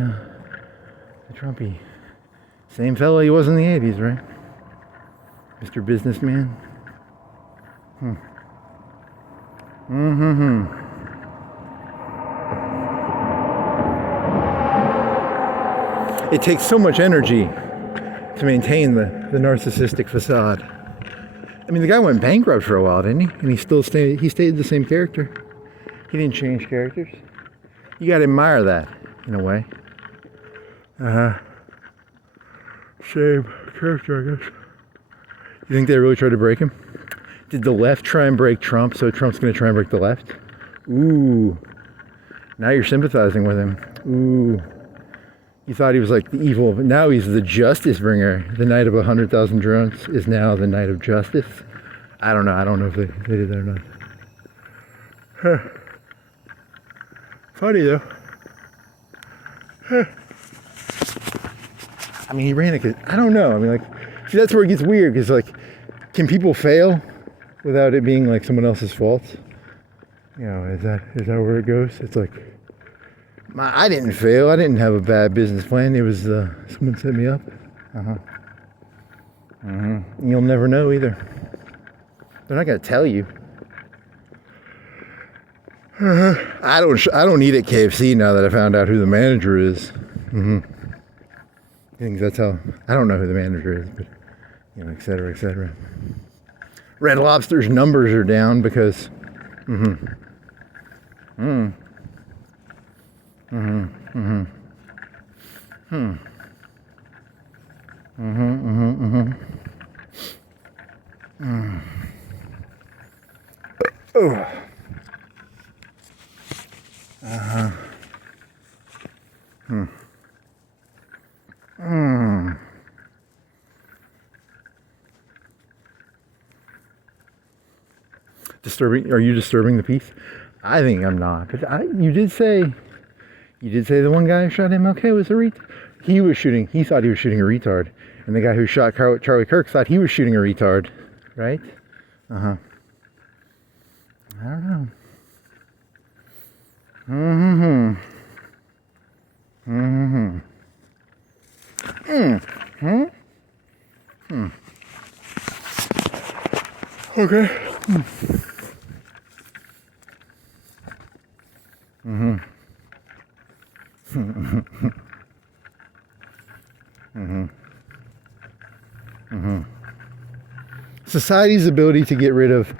the Trumpy. Same fella he was in the 80s, right? Mr. Businessman. It takes so much energy to maintain the narcissistic facade. I mean, the guy went bankrupt for a while, didn't he? And he stayed the same character. He didn't change characters. You gotta admire that, in a way. Same character, I guess. You think they really tried to break him? Did the left try and break Trump, so Trump's gonna try and break the left? Ooh. Now you're sympathizing with him. Ooh. You thought he was like the evil, but now he's the justice bringer. The night of 100,000 drones is now the night of justice. I don't know. I don't know if they did that or not. Funny though. I mean, he ran it. I don't know. I mean, like, see, that's where it gets weird. Because, like, can people fail without it being like someone else's fault? You know, is that where it goes? It's like, I didn't fail. I didn't have a bad business plan. It was someone set me up. You'll never know either. They're not gonna tell you. I don't eat at KFC now that I found out who the manager is. I think that's how. I don't know who the manager is, but et cetera, et cetera. Red Lobster's numbers are down because. Disturbing? Are you disturbing the peace? I think I'm not. But you did say the one guy who shot MLK was a retard. He thought he was shooting a retard, and the guy who shot Charlie Kirk thought he was shooting a retard, right? I don't know. Okay. Society's ability to get rid of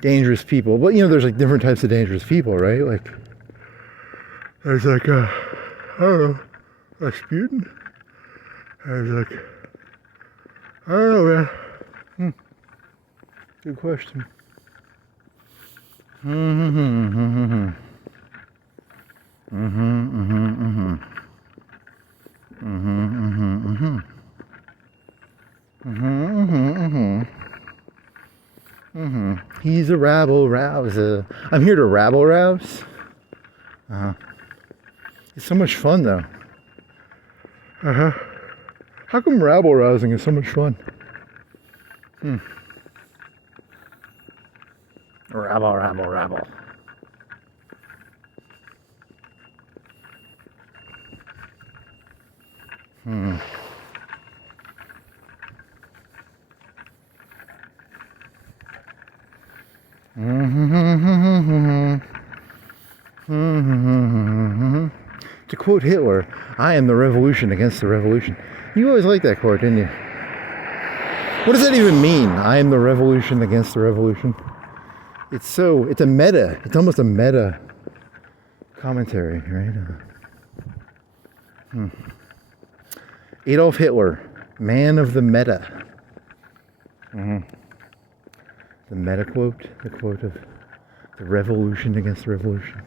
dangerous people. But there's like different types of dangerous people, right? Like there's like I don't know, Rasputin. There's like I don't know, man. Good question. He's a rabble rouser. I'm here to rabble rouse. It's so much fun though. How come rabble rousing is so much fun? Rabble, rabble, rabble. To quote Hitler, I am the revolution against the revolution. You always liked that quote, didn't you? What does that even mean? I am the revolution against the revolution. It's a meta. It's almost a meta commentary, right? Adolf Hitler, man of the meta. The meta quote, the quote of the revolution against the revolution.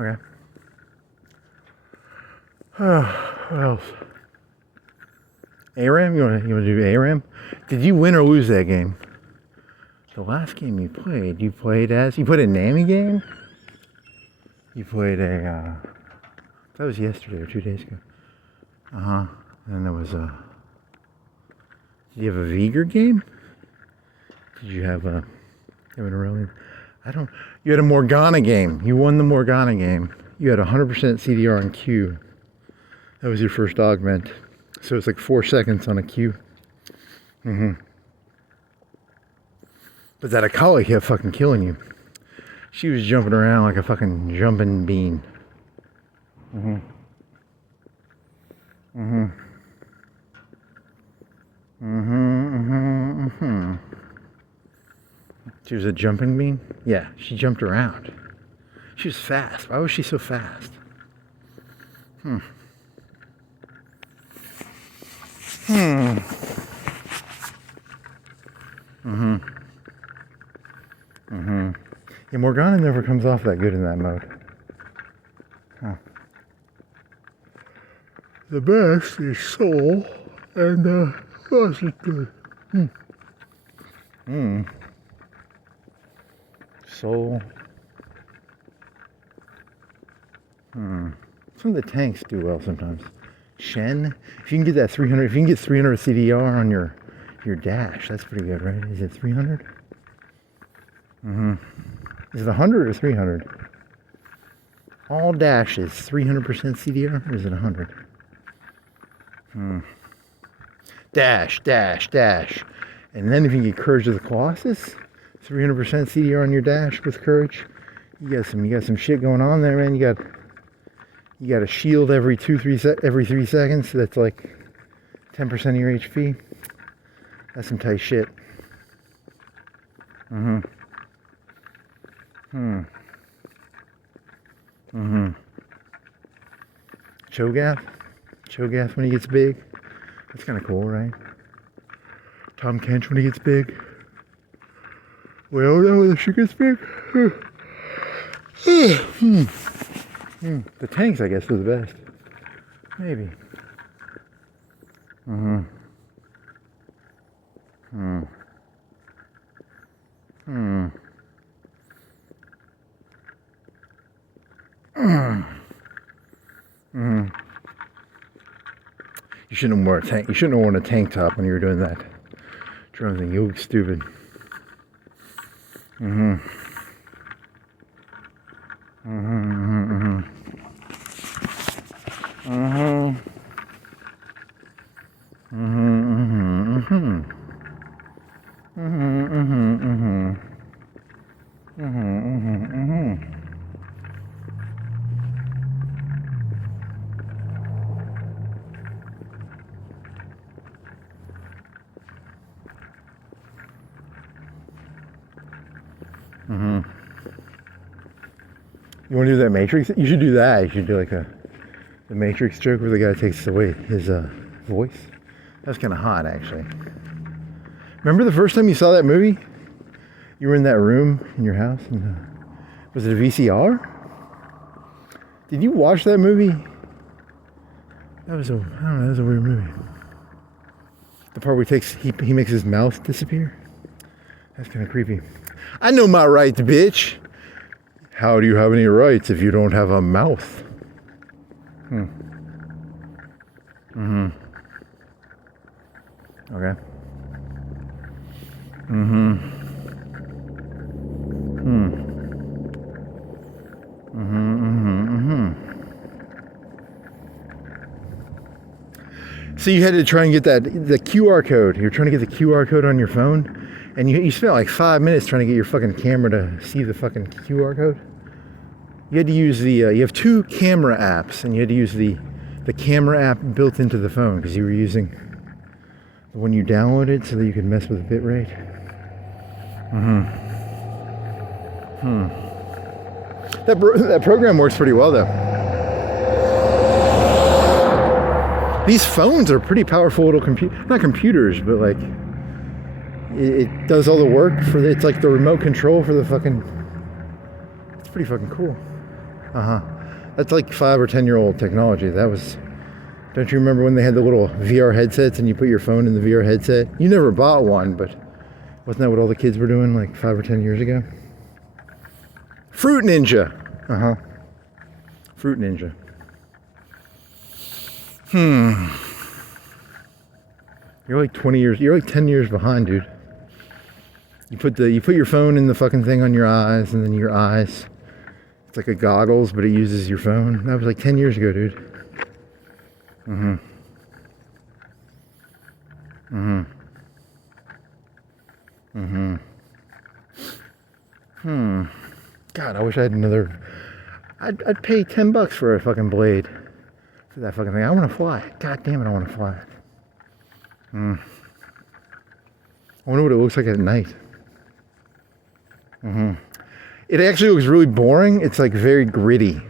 Okay. What else? ARAM? You wanna do ARAM? Did you win or lose that game? The last game you played played a NAMI game? You played that was yesterday or 2 days ago. And then there was did you have a Viger game? Did you have a you had a Morgana game. You won the Morgana game. You had 100% CDR on Q. That was your first augment. So it's like 4 seconds on a Q. But that Akali kept fucking killing you. She was jumping around like a fucking jumping bean. She was a jumping bean? Yeah, she jumped around. She was fast. Why was she so fast? Yeah, Morgana never comes off that good in that mode. The best is Soul, and what else is good? Soul. Some of the tanks do well sometimes. Shen, if you can get that 300, if you can get 300 CDR on your dash, that's pretty good, right? Is it 300? Is it 100 or 300? All dashes, 300% CDR, or is it 100? Dash, dash, dash. And then if you get Courage of the Colossus, 300% CDR on your dash with Courage, you got some shit going on there, man. You got a shield every 3 seconds. So that's like 10% of your HP. That's some tight shit. Cho'Gath when he gets big. That's kind of cool, right? Tom Kench when he gets big. We all know when the shit gets big. The tanks, I guess, are the best. Maybe. You shouldn't have worn a tank. You shouldn't have worn a tank top when you were doing that drone thing. You look stupid. You want to do that Matrix? You should do that. You should do like the Matrix joke where the guy takes away his voice. That's kind of hot, actually. Remember the first time you saw that movie? You were in that room in your house, and was it a VCR? Did you watch that movie? That was I don't know. That was a weird movie. The part where he makes his mouth disappear. That's kind of creepy. I know my rights, bitch. How do you have any rights if you don't have a mouth? Okay. So you had to try and get the QR code. You're trying to get the QR code on your phone, and you spent like 5 minutes trying to get your fucking camera to see the fucking QR code. You had to use you have two camera apps, and you had to use the camera app built into the phone because you were using the one you downloaded so that you could mess with the bit rate. That program works pretty well though. These phones are pretty powerful little not computers, but like it does all the work for it's like the remote control for the fucking. It's pretty fucking cool. That's like 5 or 10-year-old technology. That was. Don't you remember when they had the little VR headsets and you put your phone in the VR headset? You never bought one, but wasn't that what all the kids were doing like 5 or 10 years ago? Fruit Ninja. Fruit Ninja. You're like 20 years. You're like 10 years behind, dude. You put your phone in the fucking thing on your eyes, and then your eyes. It's like a goggles, but it uses your phone. That was like 10 years ago, dude. God, I wish I had another. I'd pay $10 for a fucking blade for that fucking thing. I want to fly. God damn it, I want to fly. I wonder what it looks like at night. It actually looks really boring. It's like very gritty.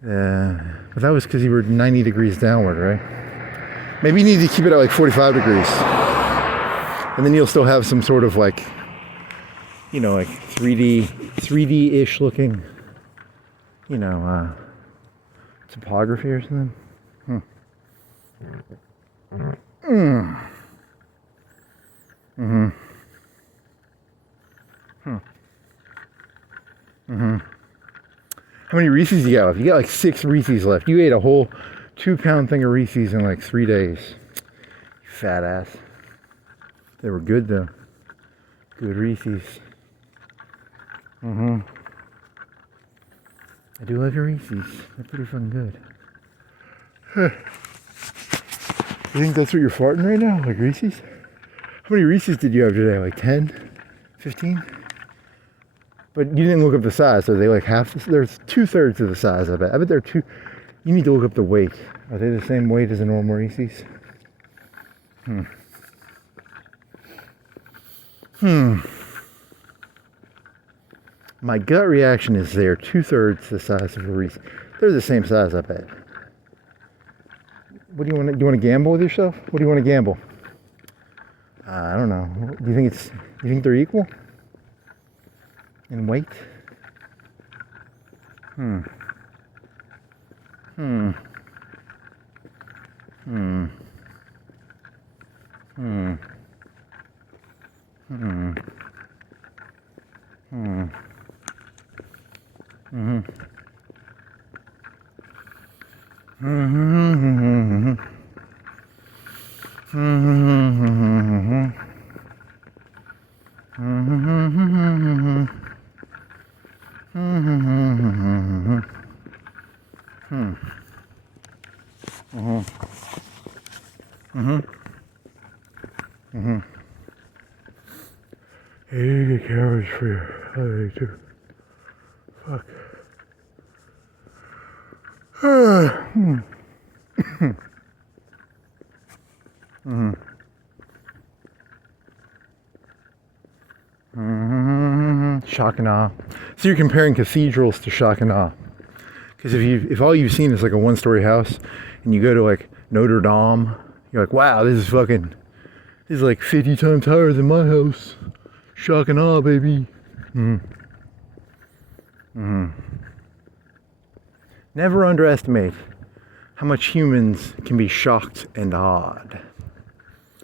But that was because you were 90 degrees downward, right? Maybe you need to keep it at like 45 degrees. And then you'll still have some sort of like, you know, like 3D-ish looking, you know, topography or something. How many Reese's you got left? You got like 6 Reese's left. You ate a whole 2-pound thing of Reese's in like 3 days. You fat ass. They were good though. Good Reese's. I do love your Reese's. They're pretty fucking good. You think that's what you're farting right now? Like Reese's? How many Reese's did you have today? Like 10? 15? But you didn't look up the size. Are they like half? There's 2/3 of the size, I bet. I bet they're two. You need to look up the weight. Are they the same weight as a normal Reese's? My gut reaction is they're 2/3 the size of a Reese's. They're the same size, I bet. What do you want? Do you want to gamble with yourself? What do you want to gamble? I don't know. Do you think you think they're equal in weight? Hey, you get cameras for your holiday too. Fuck. Shock and awe. So you're comparing cathedrals to shock and awe. Because if all you've seen is like a 1-story house, and you go to like Notre Dame, you're like, wow, this is like 50 times higher than my house. Shock and awe, baby. Never underestimate how much humans can be shocked and awed.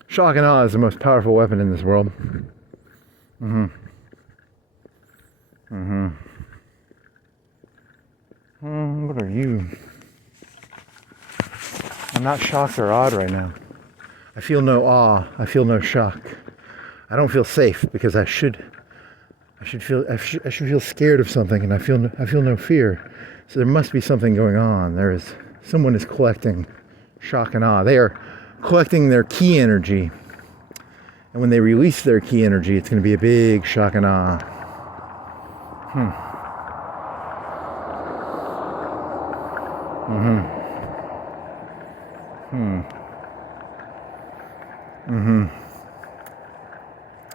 Shock and awe is the most powerful weapon in this world. What are you? I'm not shocked or awed right now. I feel no awe. I feel no shock. I don't feel safe because I should feel scared of something, and I feel no fear. So there must be something going on. Someone is collecting shock and awe. They are collecting their key energy. And when they release their key energy, it's going to be a big shock and awe.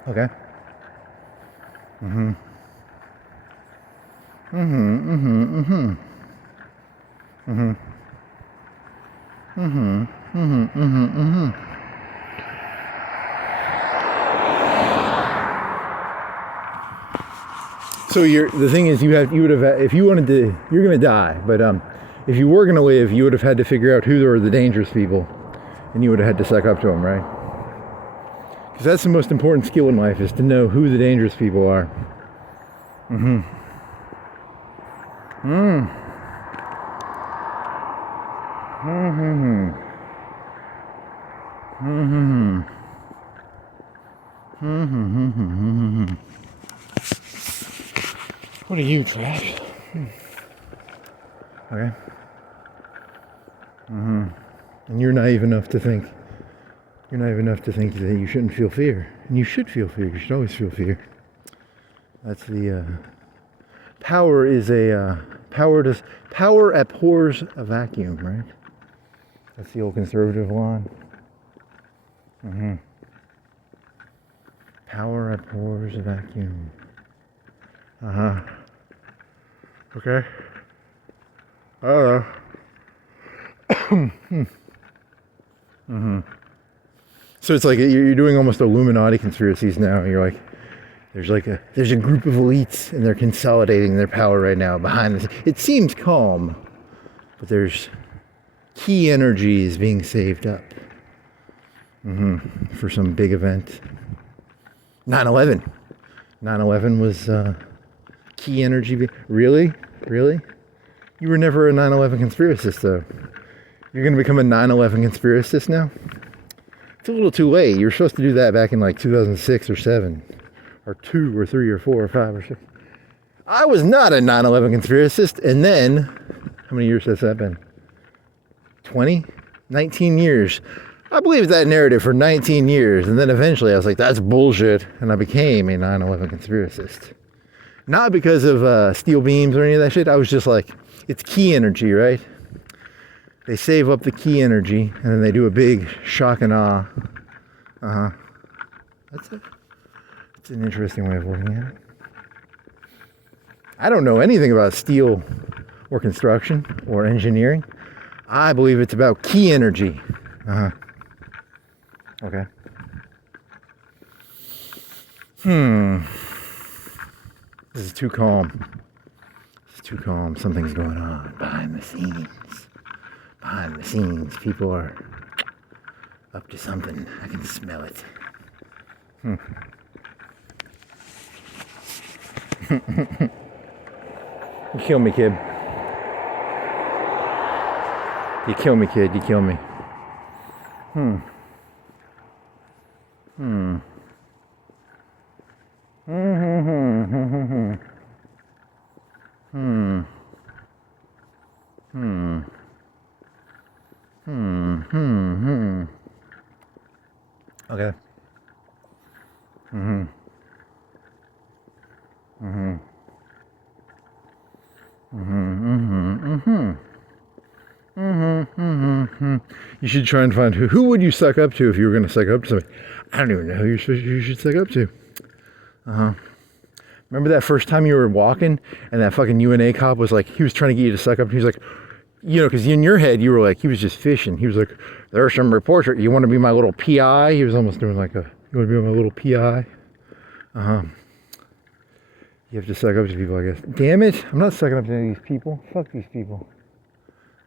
Okay. So the thing is, you would have, if you wanted to, you're gonna die, but if you were gonna live, you would have had to figure out who were the dangerous people, and you would have had to suck up to them, right? Because that's the most important skill in life, is to know who the dangerous people are. What are you, trash? Okay. And you're naive enough to think that you shouldn't feel fear. And you should feel fear. You should always feel fear. That's the power is a power abhors a vacuum, right? That's the old conservative line. Power abhors a vacuum. Okay. So it's like you're doing almost Illuminati conspiracies now. You're like, there's a group of elites and they're consolidating their power right now behind this. It seems calm, but there's key energies being saved up for some big event. 9/11. 9/11 was key energy. Really? You were never a 9/11 conspiracist, though. You're going to become a 9/11 conspiracist now? It's a little too late. You were supposed to do that back in like 2006 or 7, or 2 or 3 or 4 or 5 or 6. I was not a 9/11 conspiracist, and then, how many years has that been? 20? 19 years. I believed that narrative for 19 years, and then eventually I was like, that's bullshit, and I became a 9/11 conspiracist. Not because of steel beams or any of that shit. I was just like, it's key energy, right? They save up the key energy, and then they do a big shock and awe. That's an interesting way of looking at it. I don't know anything about steel or construction or engineering. I believe it's about key energy. Okay. This is too calm. It's too calm. Something's going on behind the scenes. Behind the scenes, people are up to something. I can smell it. You kill me, kid. You kill me, kid. You kill me. Okay. You should try and find who would you suck up to if you were going to suck up to somebody. I don't even know who you should suck up to. Remember that first time you were walking and that fucking UNA cop was like, he was trying to get you to suck up. He was like, you know, because in your head you were like, he was just fishing. He was like, there are some reports. You want to be my little PI? He was almost doing like you want to be my little PI? You have to suck up to people, I guess. Damn it! I'm not sucking up to any of these people. Fuck these people.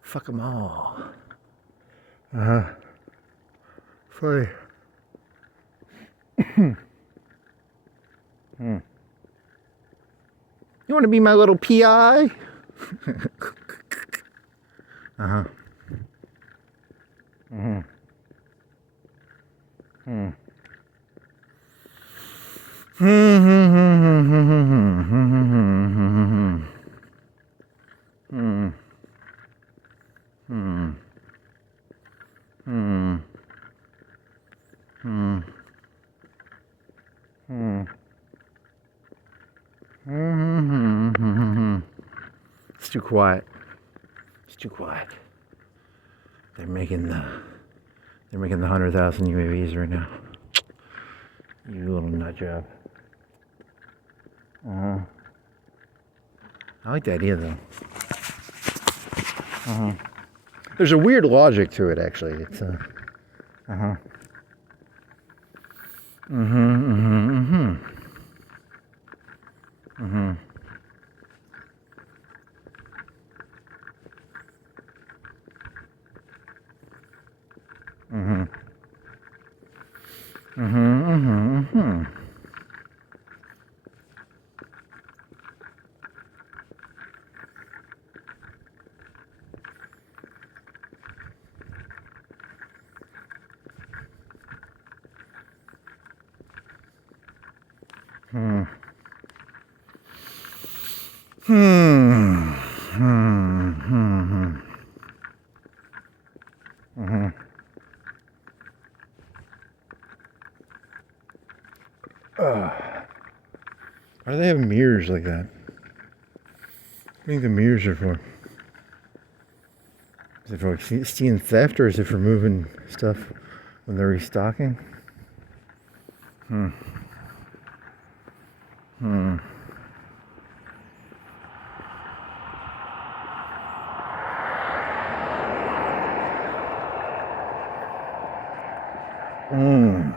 Fuck them all. Funny. You want to be my little PI? It's too quiet. It's too quiet. They're making the 100,000 UAVs right now. You little nut job. I like the idea though. There's a weird logic to it actually. It's I Why do they have mirrors like that? What do you think the mirrors are for? Is it for like seeing theft, or is it for moving stuff when they're restocking? Hmm. Hmm. Mm.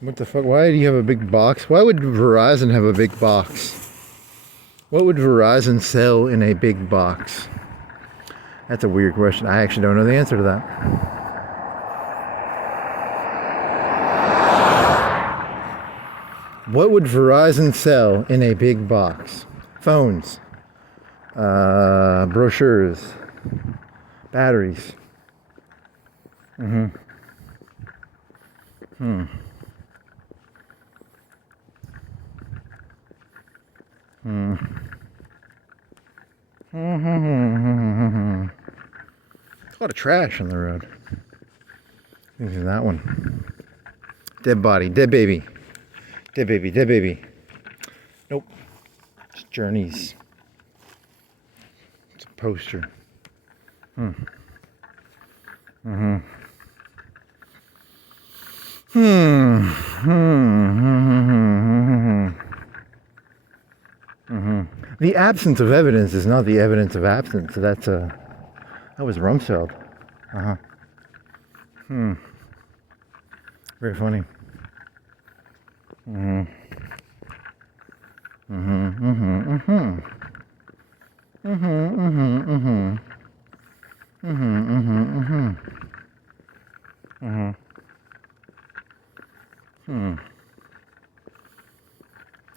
What the fuck? Why do you have a big box? Why would Verizon have a big box? What would Verizon sell in a big box? That's a weird question. I actually don't know the answer to that. What would Verizon sell in a big box? Phones, brochures, batteries. A lot of trash on the road. I think it's that one. Dead body, dead baby. Dead baby, dead baby. Nope. It's Journeys. It's a poster. The absence of evidence is not the evidence of absence. That was Rumsfeld. Very funny.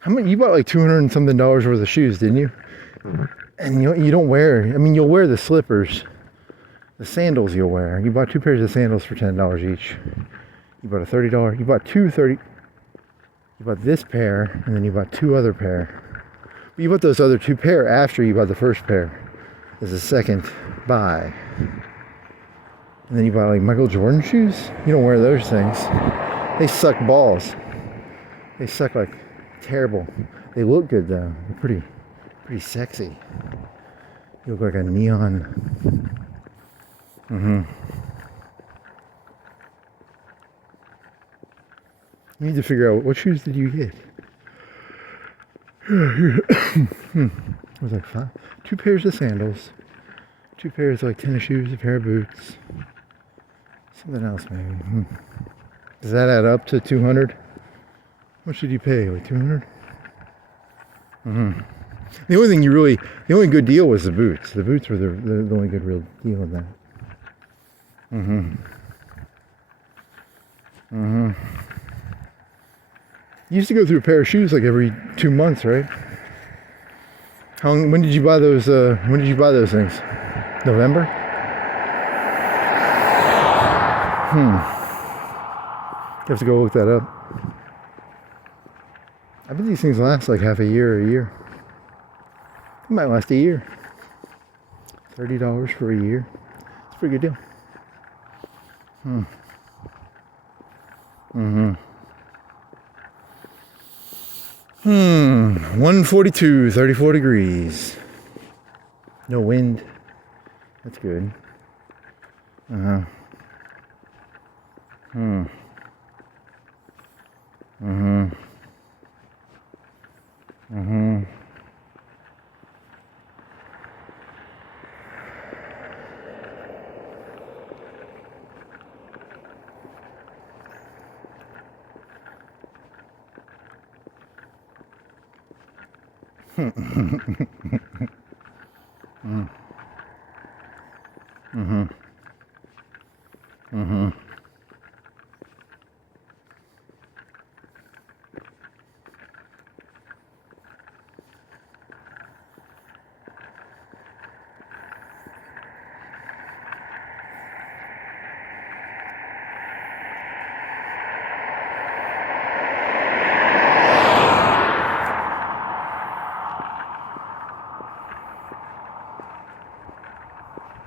How many? You bought like $200 and something worth of shoes, didn't you? And you don't wear. I mean, you'll wear the slippers, the sandals you'll wear. You bought 2 pairs of sandals for $10 each. You bought a $30. You bought 2 $30. You bought this pair, and then you bought 2 other pair. But you bought those other 2 pair after you bought the first pair as a second buy. And then you bought like Michael Jordan shoes. You don't wear those things. They suck balls. They suck like terrible. They look good though. They're pretty sexy. You look like a neon. You need to figure out what shoes did you get. It was like 5. 2 pairs of sandals, 2 pairs of like tennis shoes, a pair of boots, something else maybe. Does that add up to 200? How much did you pay? Like 200? The only good deal was the boots. The boots were the only good real deal in that. You used to go through a pair of shoes like every 2 months, right? When did you buy those? When did you buy those things? November? You have to go look that up. I bet these things last like half a year or a year. It might last a year. $30 for a year. It's a pretty good deal. 142, 34 degrees. No wind. That's good.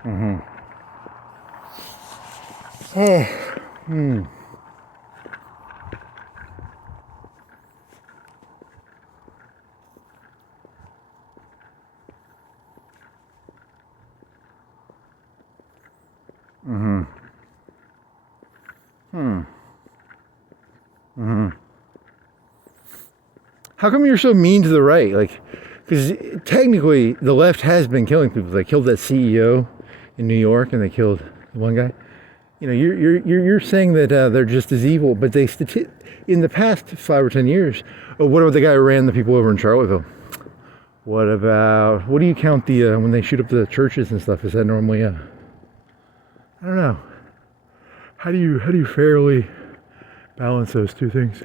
Mm-hmm. Oh. Hmm. Mm-hmm. Hmm. Mm-hmm. How come you're so mean to the right? Like, because technically the left has been killing people. They killed that CEO in New York, and they killed one guy. You know, you're saying that they're just as evil, but they in the past 5 or 10 years. Oh, what about the guy who ran the people over in Charlottesville? What do you count the when they shoot up the churches and stuff? Is that normally I don't know. How do you fairly balance those two things?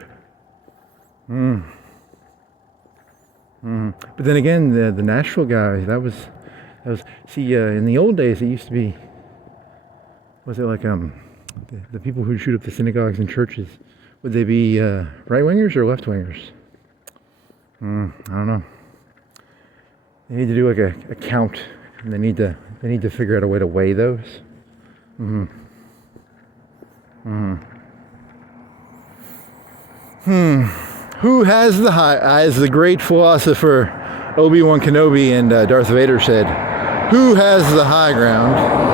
But then again, the Nashville guy, that was see, in the old days it used to be, was it like the people who shoot up the synagogues and churches, would they be right wingers or left wingers? I don't know. They need to do like a count, and they need to figure out a way to weigh those. Who has the high, as the great philosopher Obi-Wan Kenobi and Darth Vader said, who has the high ground?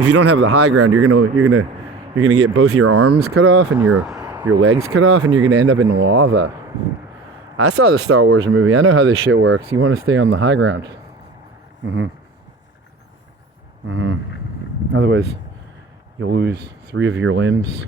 If you don't have the high ground, you're gonna get both your arms cut off and your legs cut off, and you're gonna end up in lava. I saw the Star Wars movie. I know how this shit works. You want to stay on the high ground. Otherwise, you'll lose 3 of your limbs.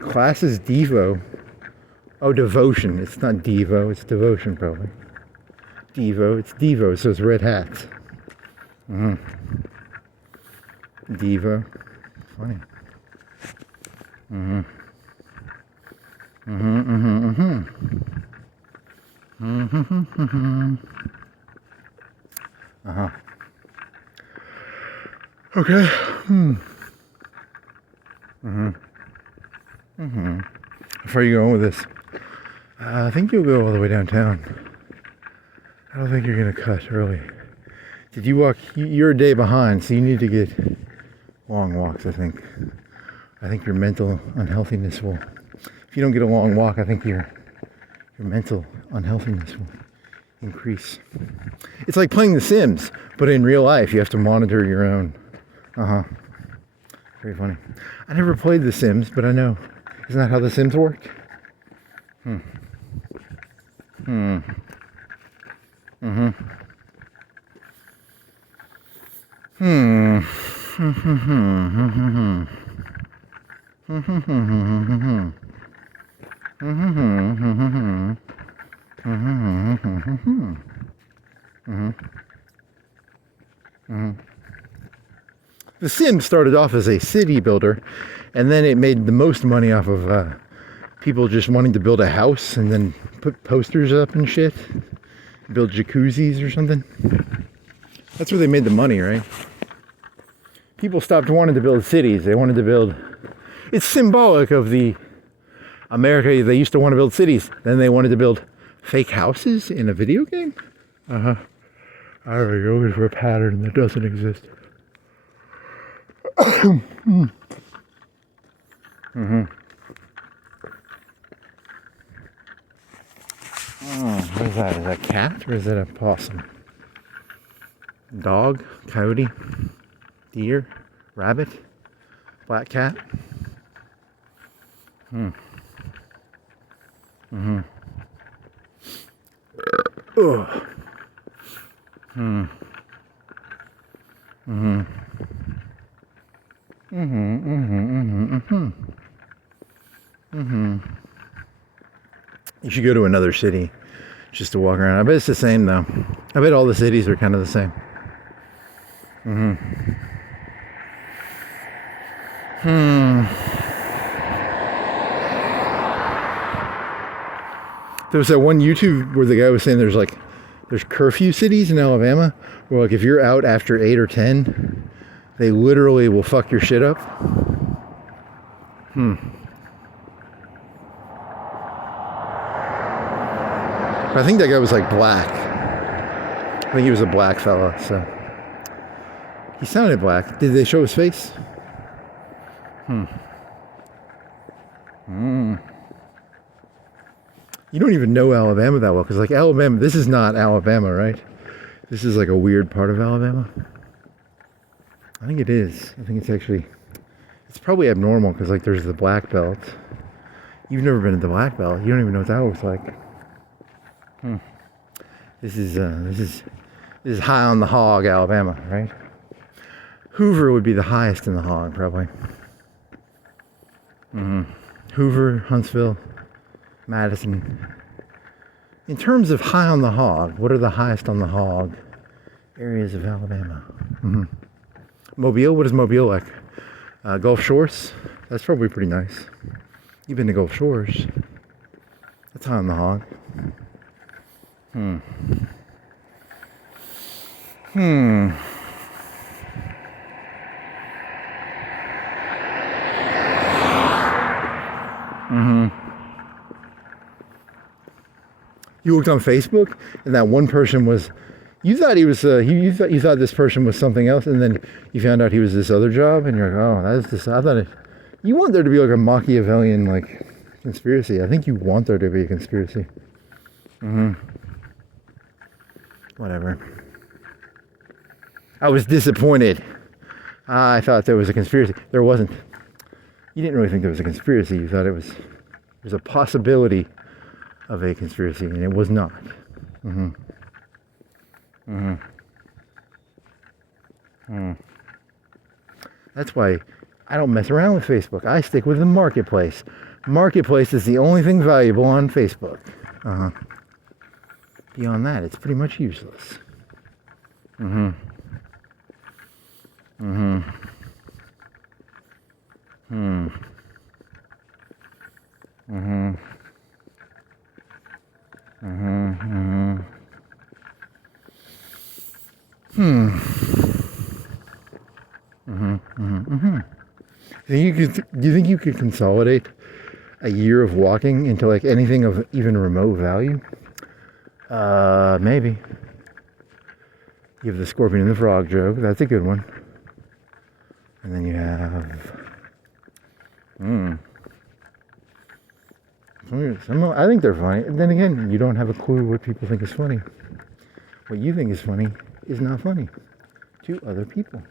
Class is Devo. Oh, devotion. It's not Devo, it's devotion probably. Devo, it's Devo, so it's red hats. Devo. Funny. Okay. How far are you going with this? I think you'll go all the way downtown. I don't think you're gonna cut early. Did you walk? You're a day behind, so you need to get long walks, I think. I think your mental unhealthiness will, if you don't get a long walk, I think your mental unhealthiness will increase. It's like playing The Sims, but in real life, you have to monitor your own. Very funny. I never played The Sims, but I know. Isn't that how The Sims work? The Sims started off as a city builder, and then it made the most money off of people just wanting to build a house and then put posters up and shit, build jacuzzis or something. That's where they made the money, right? People stopped wanting to build cities. They wanted to build, it's symbolic of the America. They used to want to build cities, then they wanted to build fake houses in a video game. I don't know, you're looking for a pattern that doesn't exist. What is that? Is that a cat or is that a possum? Dog? Coyote? Deer? Rabbit? Black cat? You should go to another city just to walk around. I bet it's the same though. I bet all the cities are kind of the same. There was that one YouTube where the guy was saying there's curfew cities in Alabama where like if you're out after 8 or 10, they literally will fuck your shit up. I think that guy was like black. I think he was a black fella, so he sounded black. Did they show his face? You don't even know Alabama that well, because like Alabama, this is not Alabama, right? This is like a weird part of Alabama. I think it is. I think it's probably abnormal, because like there's the black belt. You've never been to the black belt. You don't even know what that looks like. This is high on the hog, Alabama, right? Hoover would be the highest in the hog, probably. Hoover, Huntsville, Madison. In terms of high on the hog, what are the highest on the hog areas of Alabama? Mobile, what is Mobile like? Gulf Shores, that's probably pretty nice. You've been to Gulf Shores. That's high on the hog. You looked on Facebook, and that one person was. You thought he was. You thought this person was something else, and then you found out he was this other job, and you're like, oh, that's this. I thought you want there to be like a Machiavellian like conspiracy. I think you want there to be a conspiracy. Whatever. I was disappointed. I thought there was a conspiracy. There wasn't. You didn't really think there was a conspiracy. You thought there's a possibility of a conspiracy, and it was not. That's why I don't mess around with Facebook. I stick with the marketplace. Marketplace is the only thing valuable on Facebook. Beyond that, it's pretty much useless. Do you think you could consolidate a year of walking into like anything of even remote value? Maybe. You have the scorpion and the frog joke. That's a good one. And then you have... I think they're funny. And then again, you don't have a clue what people think is funny. What you think is funny is not funny to other people.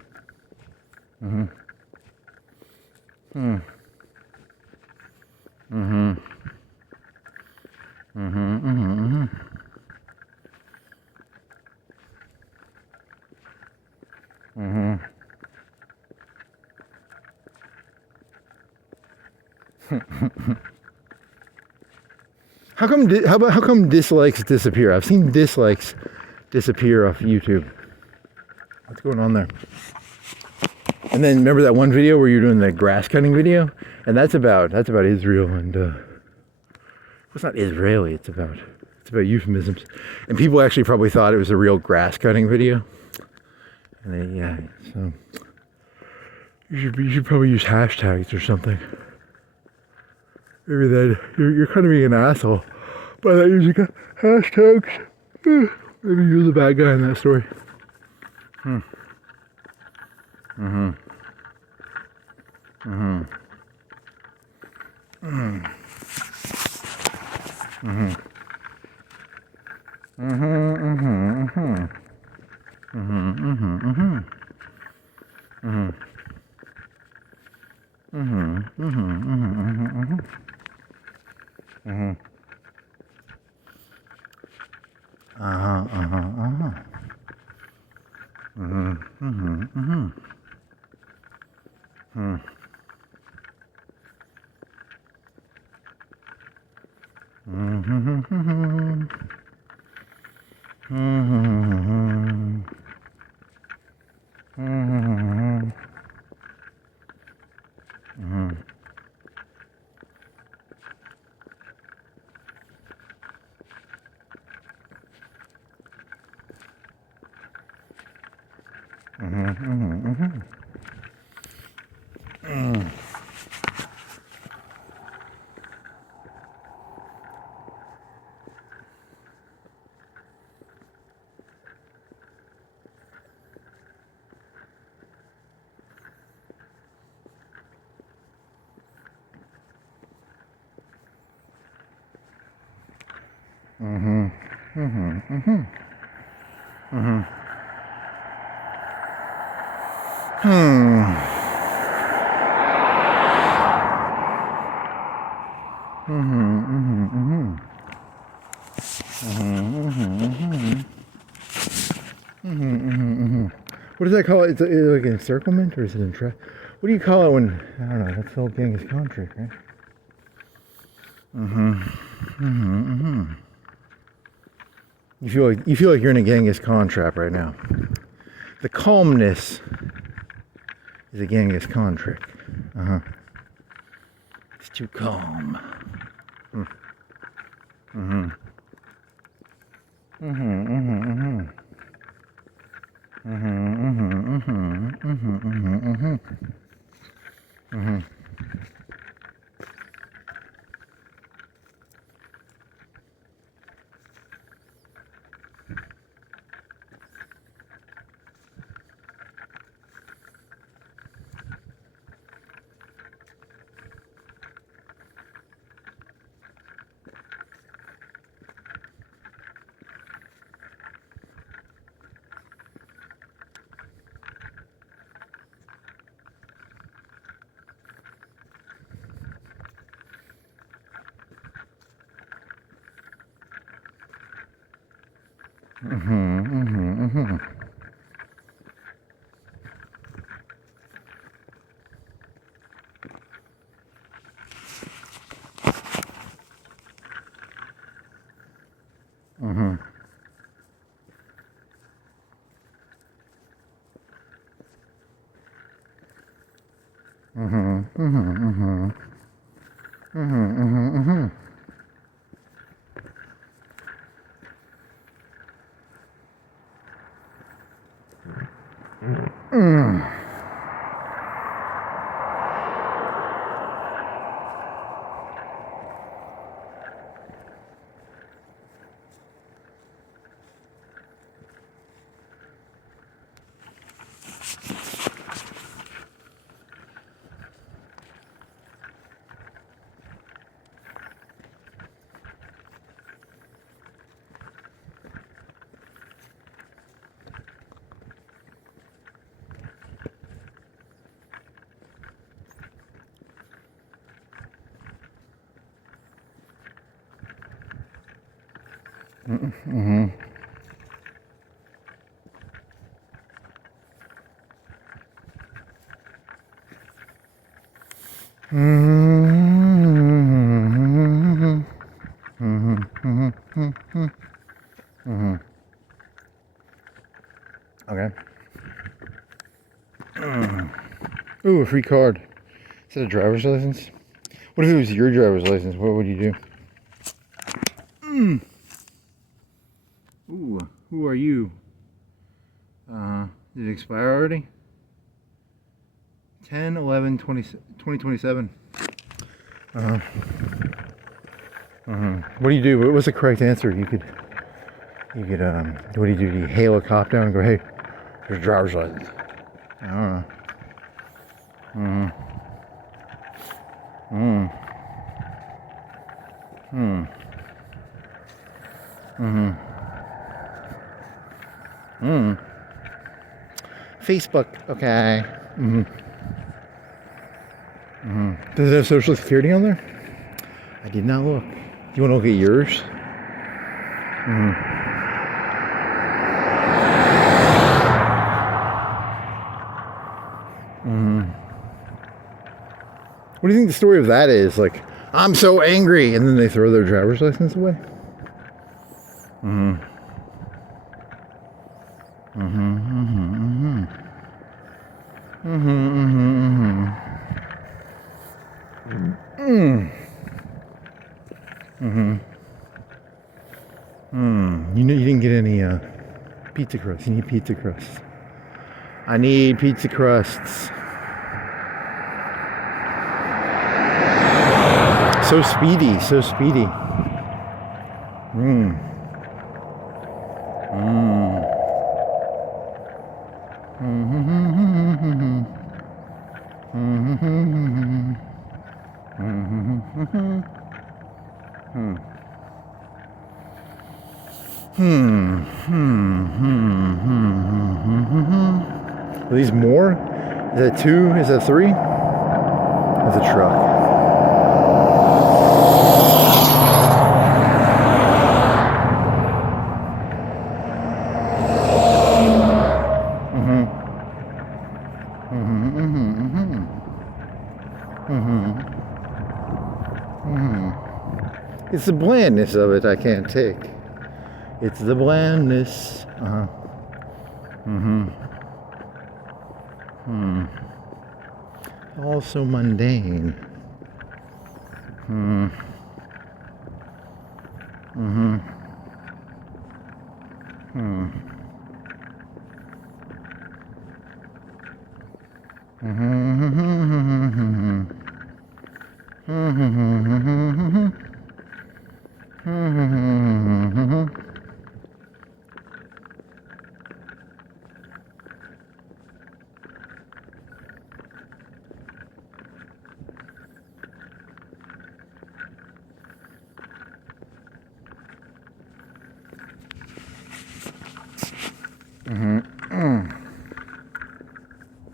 How come dislikes disappear? I've seen dislikes disappear off YouTube. What's going on there? And then remember that one video where you're doing the grass cutting video, and that's about Israel and it's not Israeli. It's about euphemisms, and people actually probably thought it was a real grass cutting video. And so you should probably use hashtags or something. Maybe that you're kind of being an asshole by not using hashtags. Maybe you're the bad guy in that story. What does that call it? Is it like an encirclement or is it what do you call it when, I don't know, that's the old Genghis Khan trick, right? You feel like you're in a Genghis Khan trap right now. The calmness is a Genghis Khan trick. It's too calm. Okay. Ooh, a free card. Is that a driver's license? What if it was your driver's license? What would you do? Ooh, who are you? Did it expire already? 10/11/2027. What do you do? What's the correct answer? You could what do you do? Do you hail a cop down and go, hey, there's a driver's license? I don't know. Facebook, okay. Does it have Social Security on there? I did not look. Do you want to look at yours? What do you think the story of that is? Like, I'm so angry, and then they throw their driver's license away? You know, you didn't get any pizza crust. You need pizza crust. I need pizza crusts. So speedy, so speedy. Mmm. Mmm. Mm-hmm. Mm-hmm. Mm-hmm. Are these more? Is that 2? Is that 3? That's a truck. It's the blandness of it I can't take. It's the blandness. All so mundane.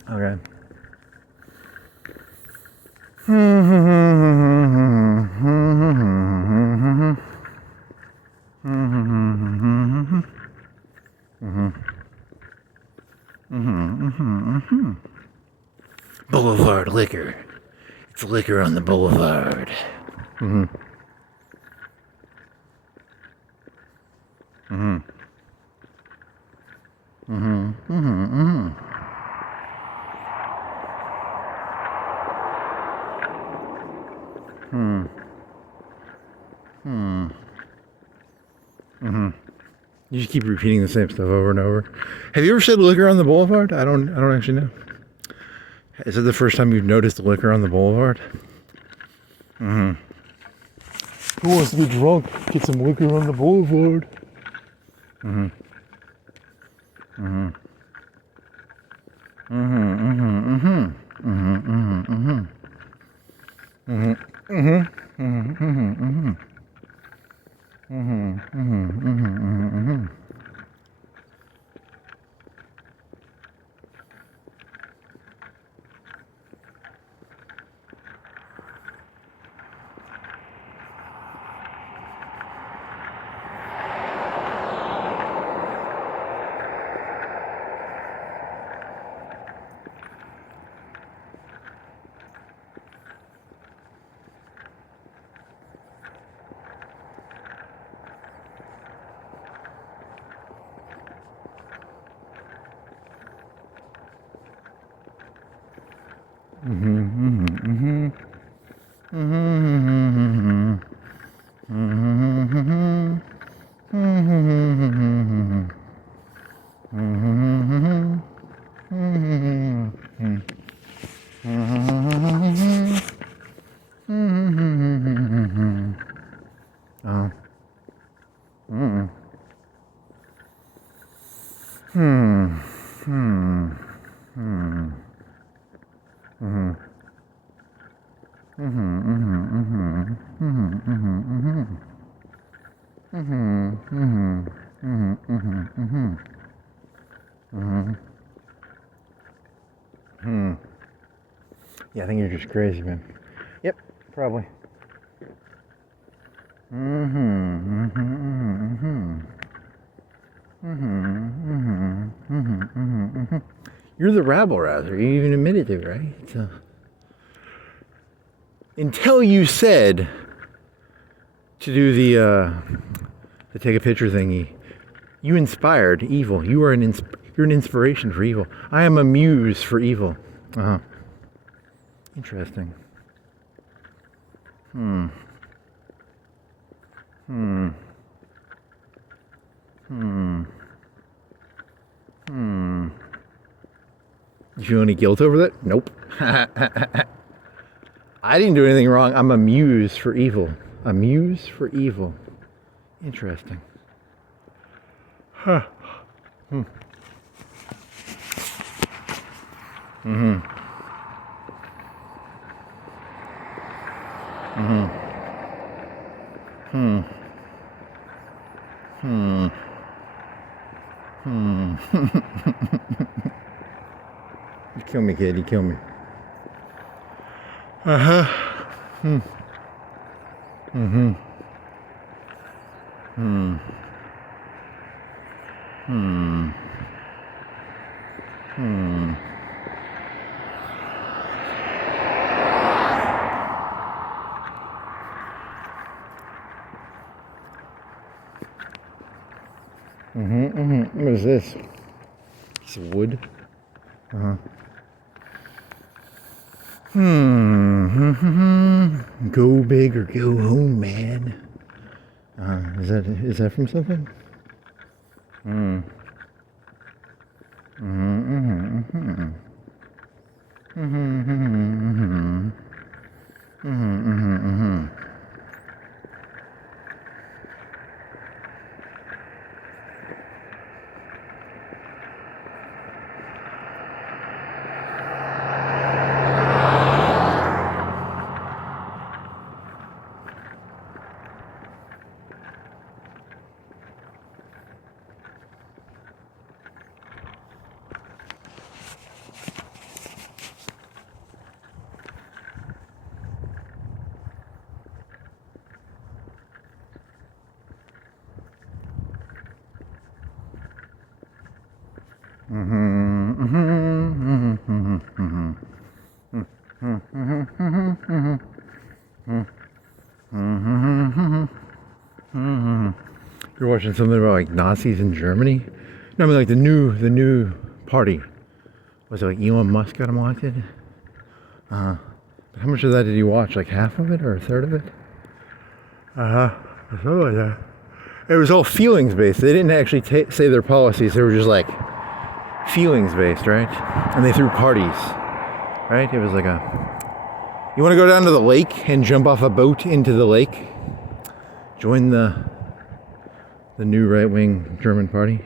Okay. Boulevard liquor. It's liquor on the boulevard. You just keep repeating the same stuff over and over. Have you ever said liquor on the boulevard? I don't actually know. Is it the first time you've noticed liquor on the boulevard? Who wants to get drunk? Get some liquor on the boulevard. Yeah, I think you're just crazy, man. Yep, probably. You're the rabble rouser. You even admitted it, right? Until you said to do the take a picture thingy, you inspired evil. You are you're an inspiration for evil. I am a muse for evil. Interesting. You feel any guilt over that? Nope. I didn't do anything wrong. I'm a muse for evil. A muse for evil. Interesting. Huh. Hmm. Mm-hmm. Mm-hmm. Hmm. Hmm. Hmm. You kill me, kid. You kill me. Uh-huh. Hmm. Mm-hmm. Hmm. Hmm. Hmm. Mm-hmm. Mm-hmm. What is this? It's wood. Uh-huh. Go big or go home, man. Is that from something? Hmm. Mm-hmm. Mm-hmm. Mm-hmm. Mm-hmm. Mm-hmm. Mm-hmm. You're watching something about like Nazis in Germany? No, I mean like the new party. Was it like Elon Musk got him elected? How much of that did you watch? Like half of it or a third of it? Something like that. It was all feelings based. They didn't actually say their policies. They were just like feelings based, right? And they threw parties, right? It was like you want to go down to the lake and jump off a boat into the lake? Join the new right-wing German party?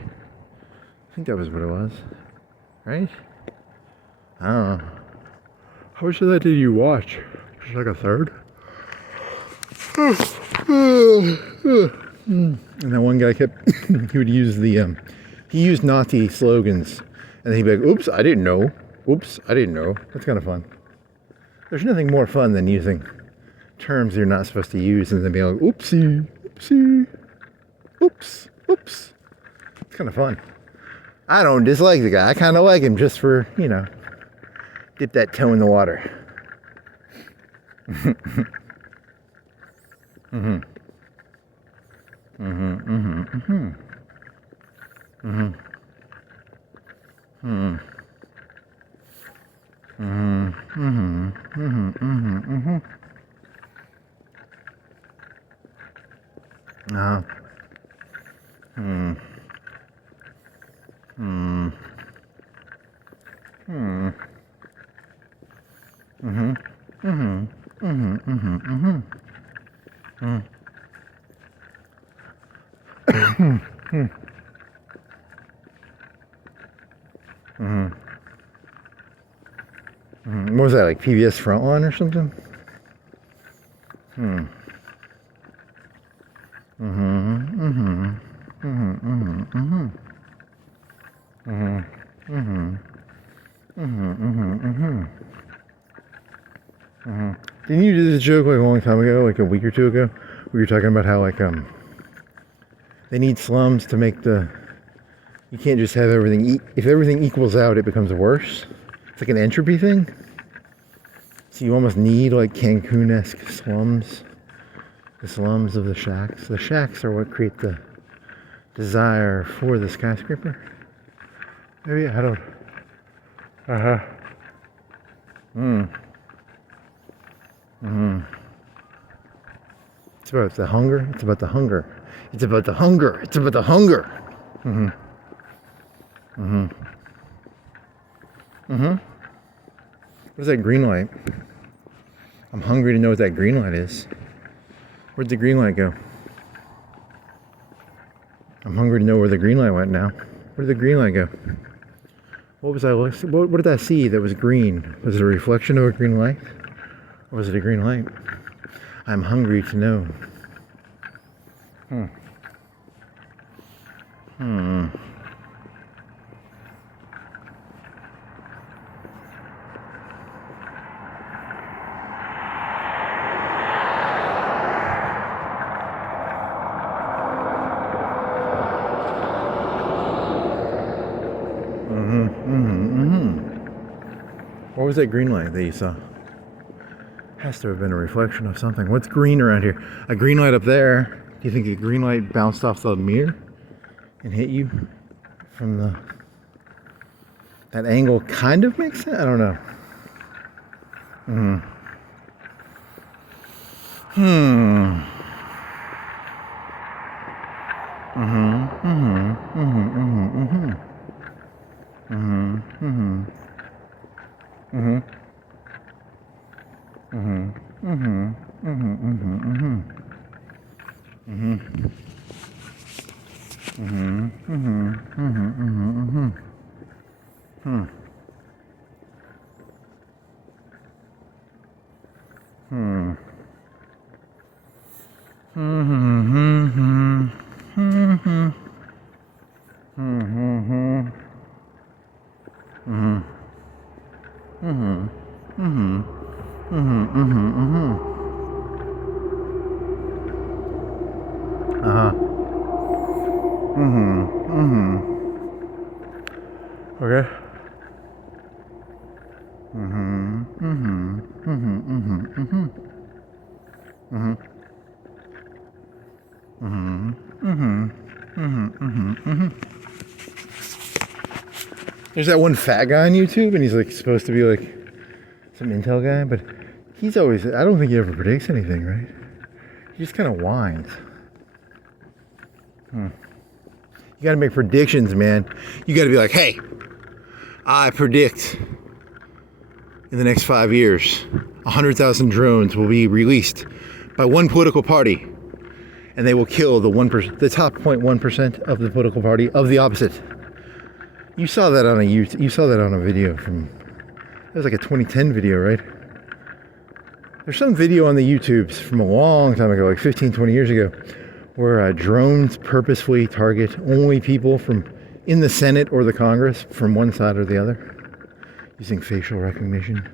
I think that was what it was, right? I don't know. How much of that did you watch? Just like a third? And that one guy he would use he used Nazi slogans, and he'd be like, oops, I didn't know. Oops, I didn't know. That's kind of fun. There's nothing more fun than using terms you're not supposed to use and then being like, oopsie, oopsie, oops, oops. It's kind of fun. I don't dislike the guy. I kind of like him just for, dip that toe in the water. Mm-hmm. Mm-hmm. Mm-hmm. Mm-hmm. Mm-hmm. Mm-hmm. Mm-hmm. Mm-hmm. Mm-hmm. Mm-hmm. Hmm. Hmm. Hmm. Mm-hmm. Mm-hmm. Mm-hmm. Mm-hmm. Mm-hmm. Mm-hmm. Mm-hmm. What was that, like PBS Frontline or something? Hmm. Mm-hmm. Mm-hmm. Mm-hmm. Mm-hmm. Mm-hmm. Mm-hmm. Mm-hmm. Mm-hmm. Mm-hmm. Didn't you do this joke like a long time ago, like a week or two ago, where you were talking about how like they need slums to make you can't just have everything if everything equals out, it becomes worse. It's like an entropy thing. So you almost need like Cancun-esque slums. The slums of the shacks. The shacks are what create the desire for the skyscraper. Maybe, I don't. Uh-huh. Mm. Mm-hmm. It's about the hunger. It's about the hunger. It's about the hunger. It's about the hunger. Mm-hmm. Mm-hmm. What's that green light? I'm hungry to know what that green light is. Where'd the green light go? I'm hungry to know where the green light went now. Where did the green light go? What was I? What did I see that was green? Was it a reflection of a green light? Or was it a green light? I'm hungry to know. What was that green light that you saw? Has to have been a reflection of something. What's green around here? A green light up there. Do you think a green light bounced off the mirror and hit you from the... That angle kind of makes sense? I don't know. Okay. There's that one fat guy on YouTube, and he's like supposed to be like some intel guy, but he's always, I don't think he ever predicts anything, right? He just kind of whines. You got to make predictions, man. You got to be like, hey, I predict in the next 5 years, 100,000 drones will be released by one political party, and they will kill the 1%, the top 0.1% of the political party of the opposite. You saw that on you saw that on a video from, it was like a 2010 video, right? There's some video on the YouTubes from a long time ago, like 15, 20 years ago, where drones purposefully target only people from in the Senate or the Congress from one side or the other, using facial recognition.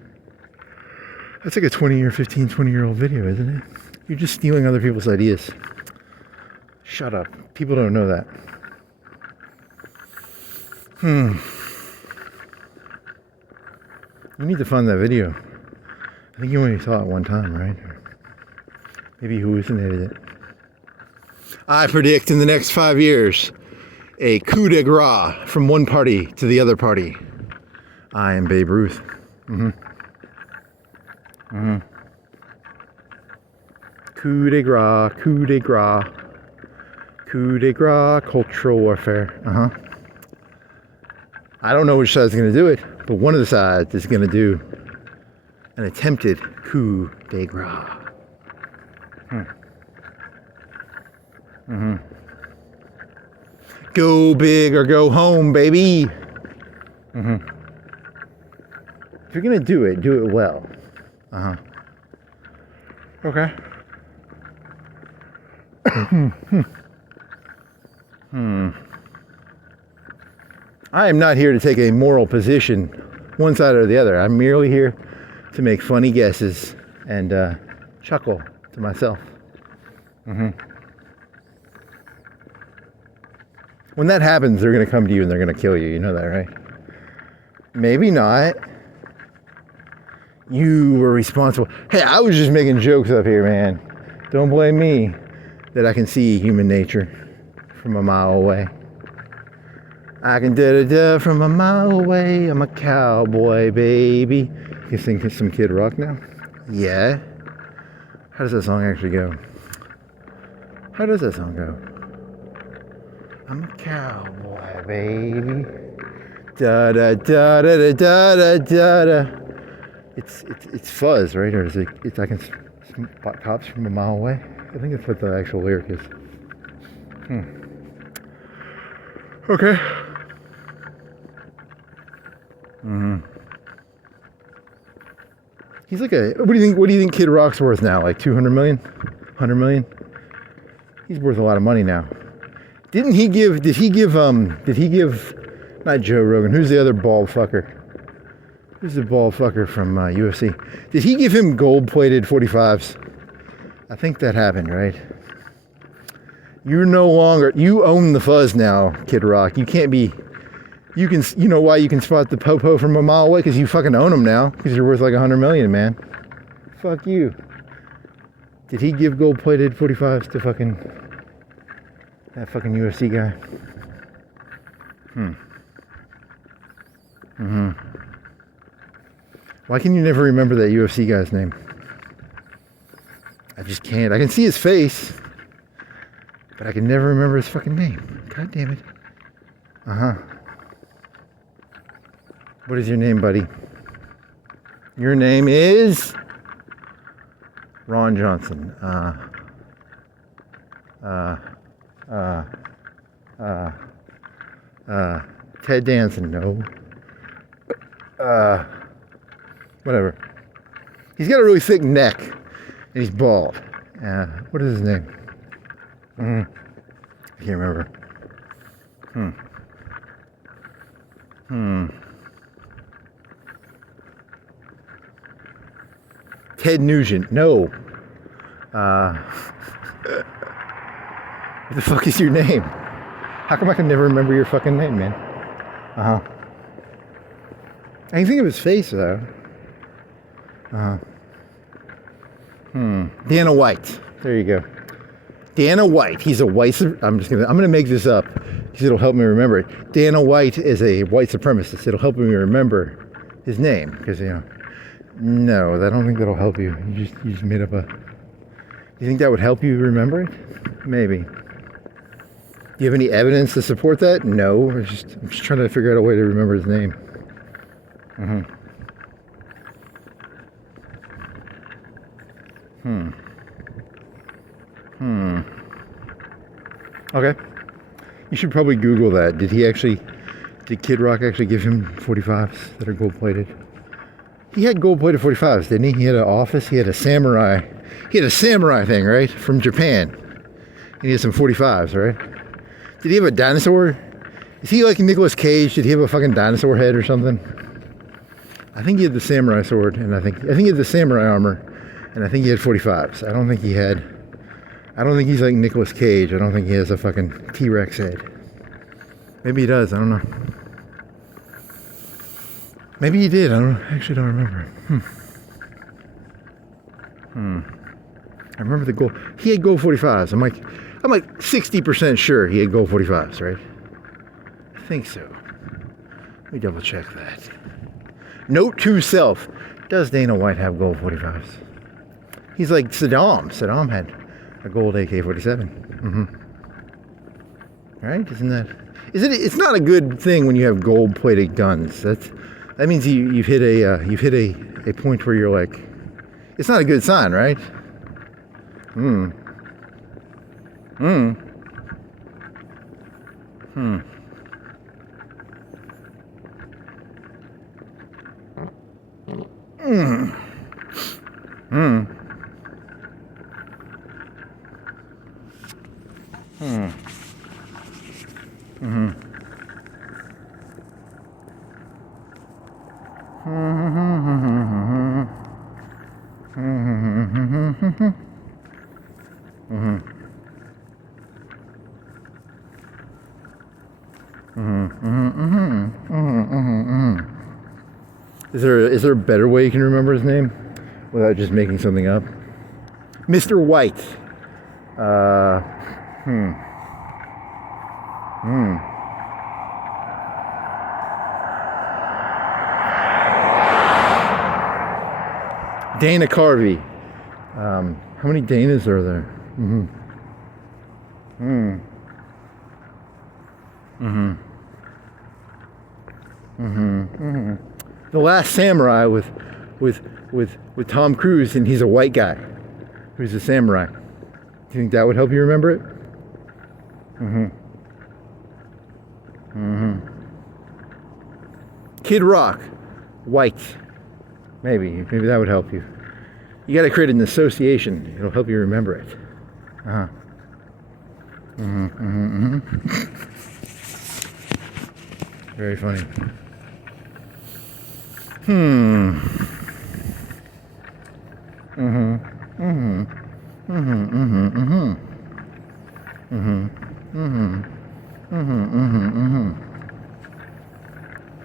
That's like a 20-year-old video, isn't it? You're just stealing other people's ideas. Shut up. People don't know that. You need to find that video. I think you only saw it one time, right? Maybe you hallucinated it. I predict in the next 5 years a coup de grace from one party to the other party. I am Babe Ruth. Coup de grace, coup de grace, coup de grace, cultural warfare. I don't know which side's going to do it, but one of the sides is going to do an attempted coup de grace. Go big or go home, baby. If you're going to do it well. Okay. I am not here to take a moral position, one side or the other. I'm merely here to make funny guesses and chuckle to myself. When that happens, they're going to come to you and they're going to kill you. You know that, right? Maybe not. You were responsible. Hey, I was just making jokes up here, man. Don't blame me that I can see human nature from a mile away. I can da-da-da from a mile away. I'm a cowboy, baby. You sing some Kid Rock now? Yeah. How does that song actually go? How does that song go? I'm a cowboy, baby. Da da da da da da da da. It's fuzz, right? Or is it? It's I can spot cops from a mile away. I think that's what the actual lyric is. Okay. He's like a. What do you think Kid Rock's worth now? Like 200 million, 100 million? He's worth a lot of money now. Did he give? Not Joe Rogan. Who's the other bald fucker? Who's the bald fucker from UFC? Did he give him gold-plated 45s? I think that happened, right? You're no longer. You own the fuzz now, Kid Rock. You can't be. You can. You know why you can spot the popo from a mile away? Because you fucking own them now. Because you're worth like 100 million, man. Fuck you. Did he give gold-plated 45s to that fucking UFC guy? Why can you never remember that UFC guy's name? I just can't. I can see his face, but I can never remember his fucking name. God damn it. What is your name, buddy? Your name is Ron Johnson. Ted Danson, no. Whatever. He's got a really thick neck, and he's bald. What is his name? I can't remember. Ted Nugent, no. What the fuck is your name? How come I can never remember your fucking name, man? I can think of his face, though. Dana White. There you go. Dana White. He's a white. I'm gonna make this up because it'll help me remember it. Dana White is a white supremacist. It'll help me remember his name because No, I don't think that'll help you. You just made up a. You think that would help you remember it? Maybe. Do you have any evidence to support that? No. I'm just trying to figure out a way to remember his name. Okay. You should probably Google that. Did Kid Rock actually give him 45s that are gold plated? He had gold plated 45s, didn't he? He had an office, he had a samurai thing, right? From Japan. And he had some 45s, right? Did he have a dinosaur? Is he like Nicolas Cage? Did he have a fucking dinosaur head or something? I think he had the samurai sword, and I think he had the samurai armor, and I think he had 45s. I don't think he's like Nicolas Cage. I don't think he has a fucking T-Rex head. Maybe he does, I don't know. Maybe he did, I actually don't remember. I remember the gold. He had gold 45s. I'm like 60% sure he had gold 45s, right? I think so. Let me double check that. Note to self. Does Dana White have gold 45s? He's like Saddam. Saddam had a gold AK-47. Right? Isn't that? It's not a good thing when you have gold-plated guns. That means you've hit a point where you're like, it's not a good sign, right? Is there a better way you can remember his name without just making something up? Mr. White. Dana Carvey. How many Danas are there? The Last Samurai with Tom Cruise, and he's a white guy who's a samurai. Do you think that would help you remember it? Kid Rock, white. Maybe that would help you. You got to create an association. It'll help you remember it. Very funny.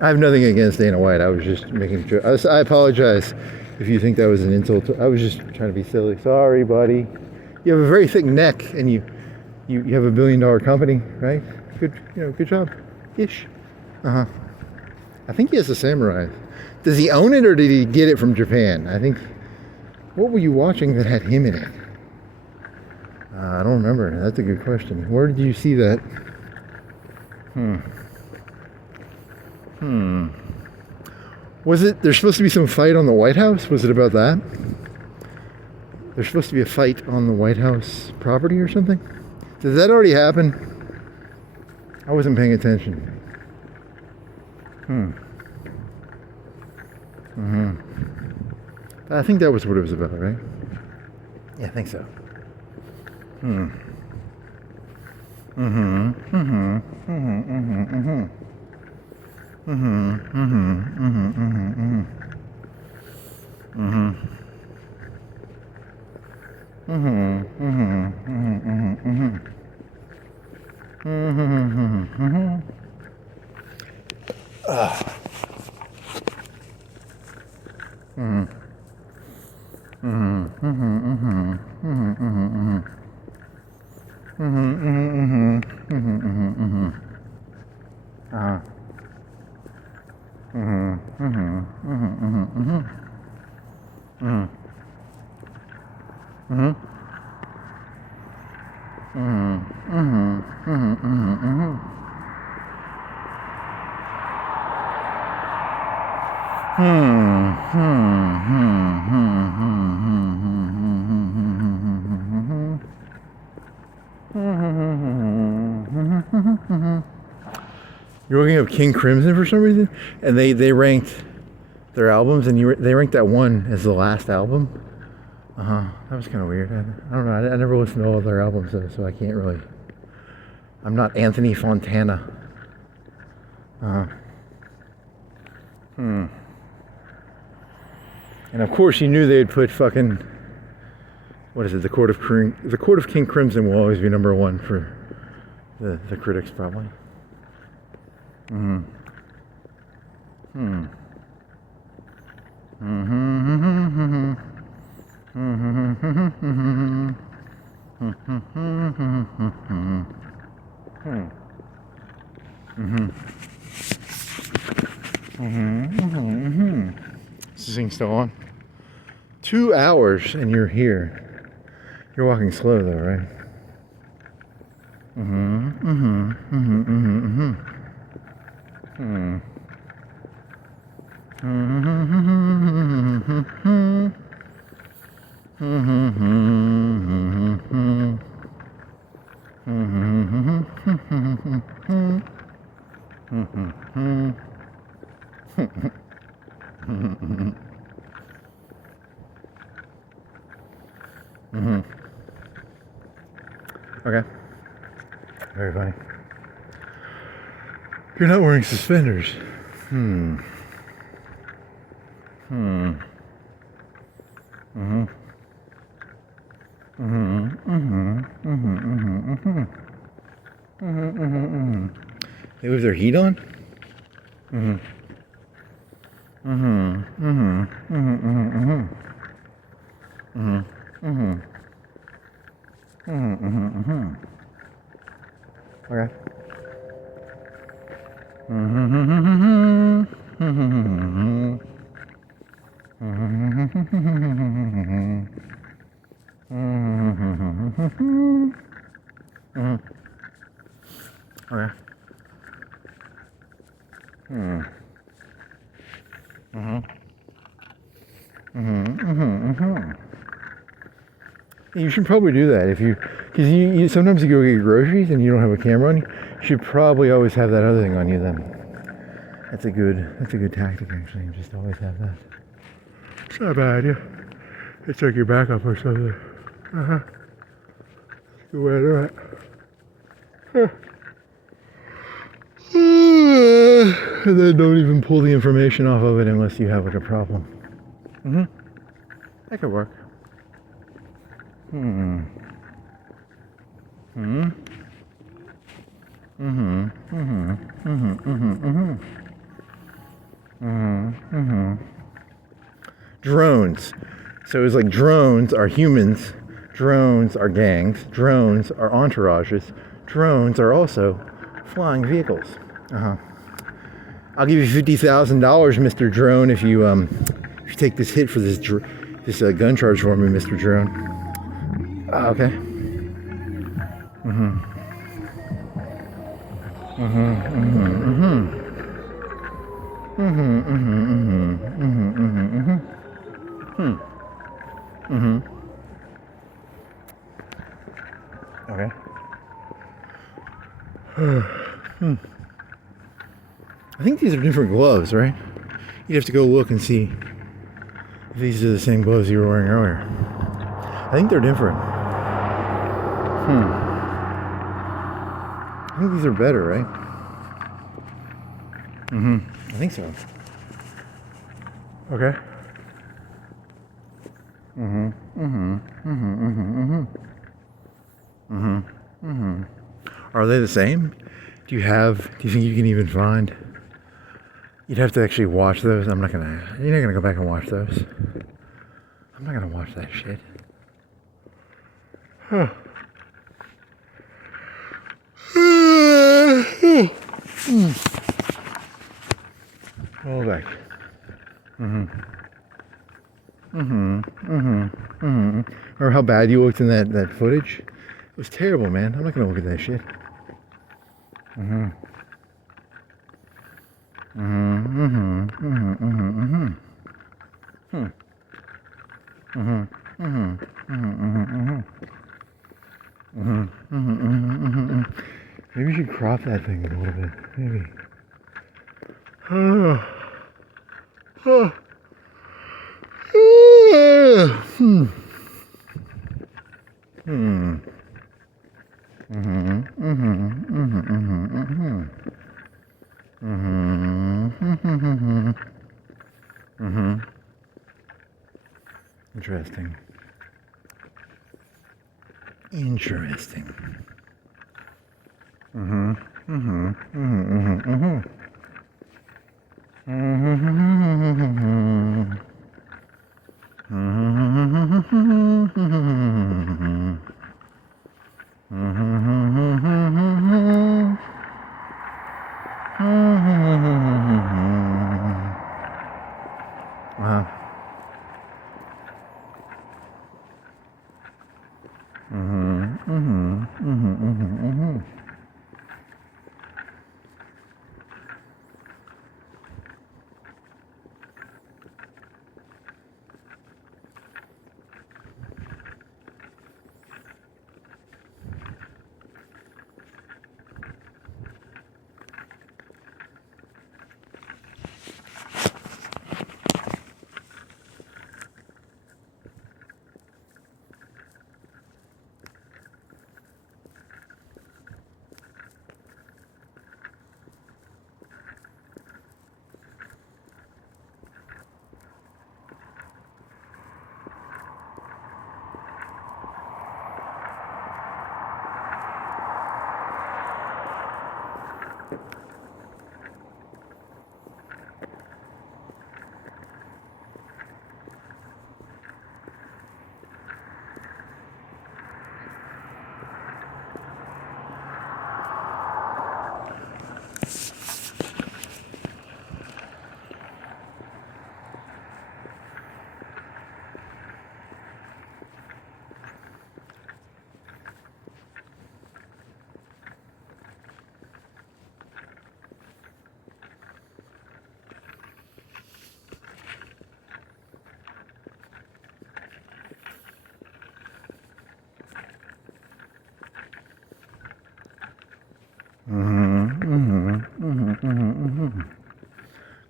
I have nothing against Dana White. I was just making sure. I apologize if you think that was an insult. I was just trying to be silly. Sorry, buddy. You have a very thick neck, and you have a $1 billion company, right? Good job. Ish. I think he has a samurai. Does he own it, or did he get it from Japan? I think. What were you watching that had him in it? I don't remember. That's a good question. Where did you see that? Was it, there's supposed to be some fight on the White House? Was it about that? There's supposed to be a fight on the White House property or something? Did that already happen? I wasn't paying attention. I think that was what it was about, right? Yeah, I think so. You're looking up King Crimson for some reason, and they ranked their albums, and they ranked that one as the last album. That was kind of weird. I don't know. I never listened to all of their albums, though, so I can't really. I'm not Anthony Fontana. And of course, you knew they'd put fucking. What is it? The Court of King Crimson will always be number one for the critics, probably. Is this thing still on? 2 hours and you're here. You're walking slow though, right? Okay. Very funny. You're not wearing suspenders. They leave their heat on? Okay. Okay. You should probably do that if because you sometimes you go get groceries and you don't have a camera on you. You should probably always have that other thing on you then. That's a good tactic actually. Just always have that. It's not a bad idea. It's like your backup or something. Good way to do it. And then don't even pull the information off of it unless you have like a problem. That could work. Drones. So it's like drones are humans, drones are gangs, drones are entourages, drones are also flying vehicles. I'll give you $50,000, Mr. Drone, if you take this hit for this gun charge for me, Mr. Drone. Okay. Okay. I think these are different gloves, right? You'd have to go look and see if these are the same gloves you were wearing earlier. I think they're different. I think these are better, right? I think so. Okay. Are they the same? Do you think you can even find? You'd have to actually watch those. You're not gonna go back and watch those. I'm not gonna watch that shit. All back. Remember how bad you looked in that footage? It was terrible, man. I'm not gonna look at that shit. Maybe you should crop that thing a little bit. Maybe. Interesting.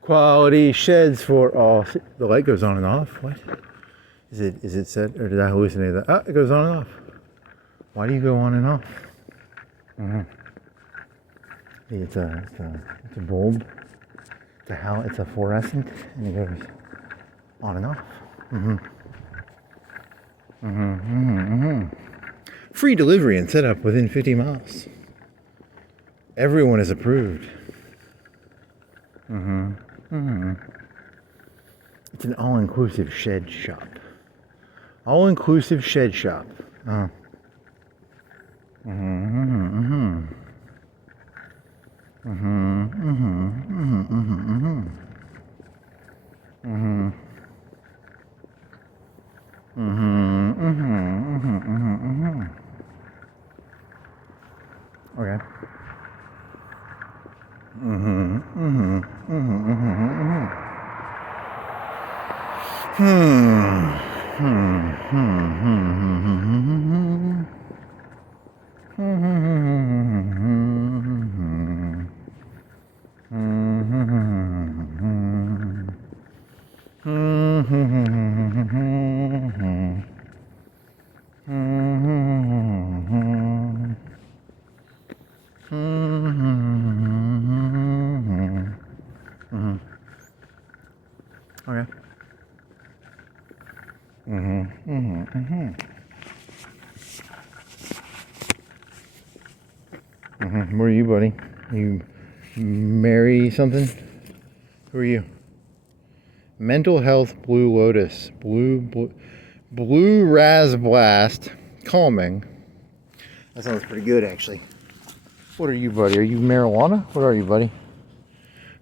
Quality sheds for all. The light goes on and off. What? Is it set, or did I hallucinate that? Oh, it goes on and off. Why do you go on and off? Mm-hmm. It's a bulb. It's a fluorescent, and it goes on and off. Mm-hmm. Mm-hmm. Mm-hmm. Mm-hmm. Free delivery and setup within 50 miles. Everyone is approved. Mm-hmm. Mm-hmm. It's an all-inclusive shed shop. All-inclusive shed shop. Uh-huh. Mm-hmm. Mm-hmm. Mm-hmm. Mm-hmm. Mm-hmm. Mm-hmm. Mm-hmm. Mm-hmm. Mm-hmm. Okay. Mm-hmm. Mm-hmm. Mm-hmm. Mm-hmm. Hmm. Hmm. Hmm. Okay. Where are you, buddy? You marry something? Who are you? Mental health blue lotus. Blue ras blast. Calming. That sounds pretty good, actually. What are you, buddy? Are you marijuana? What are you, buddy?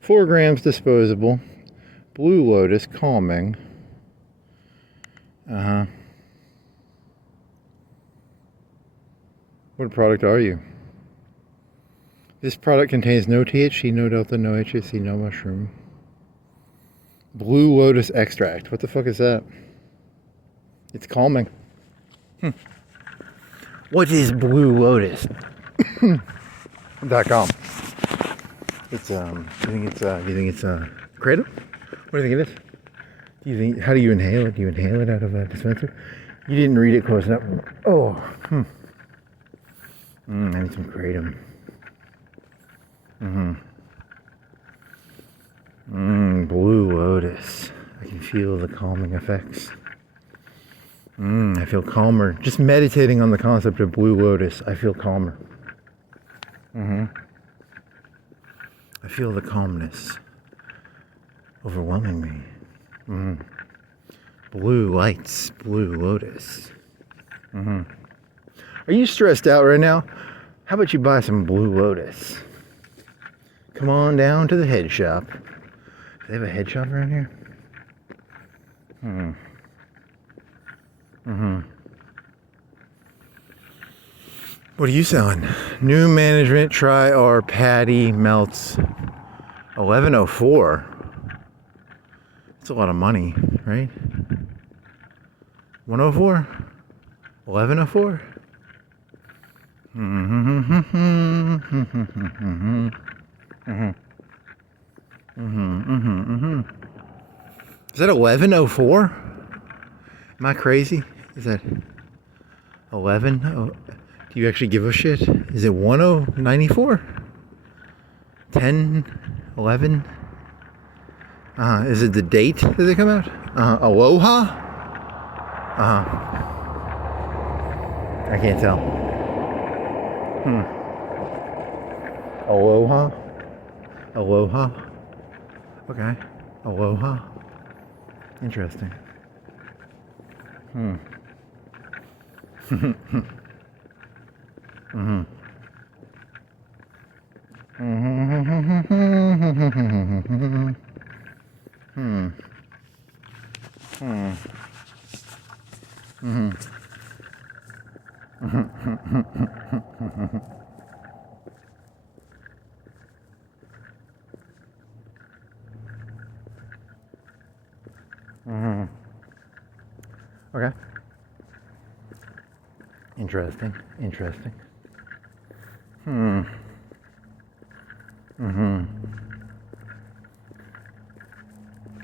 4 grams disposable. Blue lotus. Calming. Uh-huh. What product are you? This product contains no THC, no delta, no HAC, no mushroom. Blue lotus extract. What the fuck is that? It's calming. What is blue lotus? .com. It's do you think it's creative? What do you think it is? How do you inhale it? Do you inhale it out of a dispenser? You didn't read it close enough. Oh. I need some kratom. Blue lotus. I can feel the calming effects. I feel calmer. Just meditating on the concept of blue lotus, I feel calmer. I feel the calmness overwhelming me. Blue lights, blue lotus. Are you stressed out right now? How about you buy some blue lotus? Come on down to the head shop. Do they have a head shop around here? What are you selling? New management, try our patty melts. 1104. That's a lot of money, right? 104? 1104? Is that 1104? Am I crazy? Is that 11? Oh, do you actually give a shit? Is it 1094? 10? 11? Is it the date that they come out? Aloha? I can't tell. Aloha? Aloha? Okay. Aloha? Interesting. Okay. Interesting. Interesting.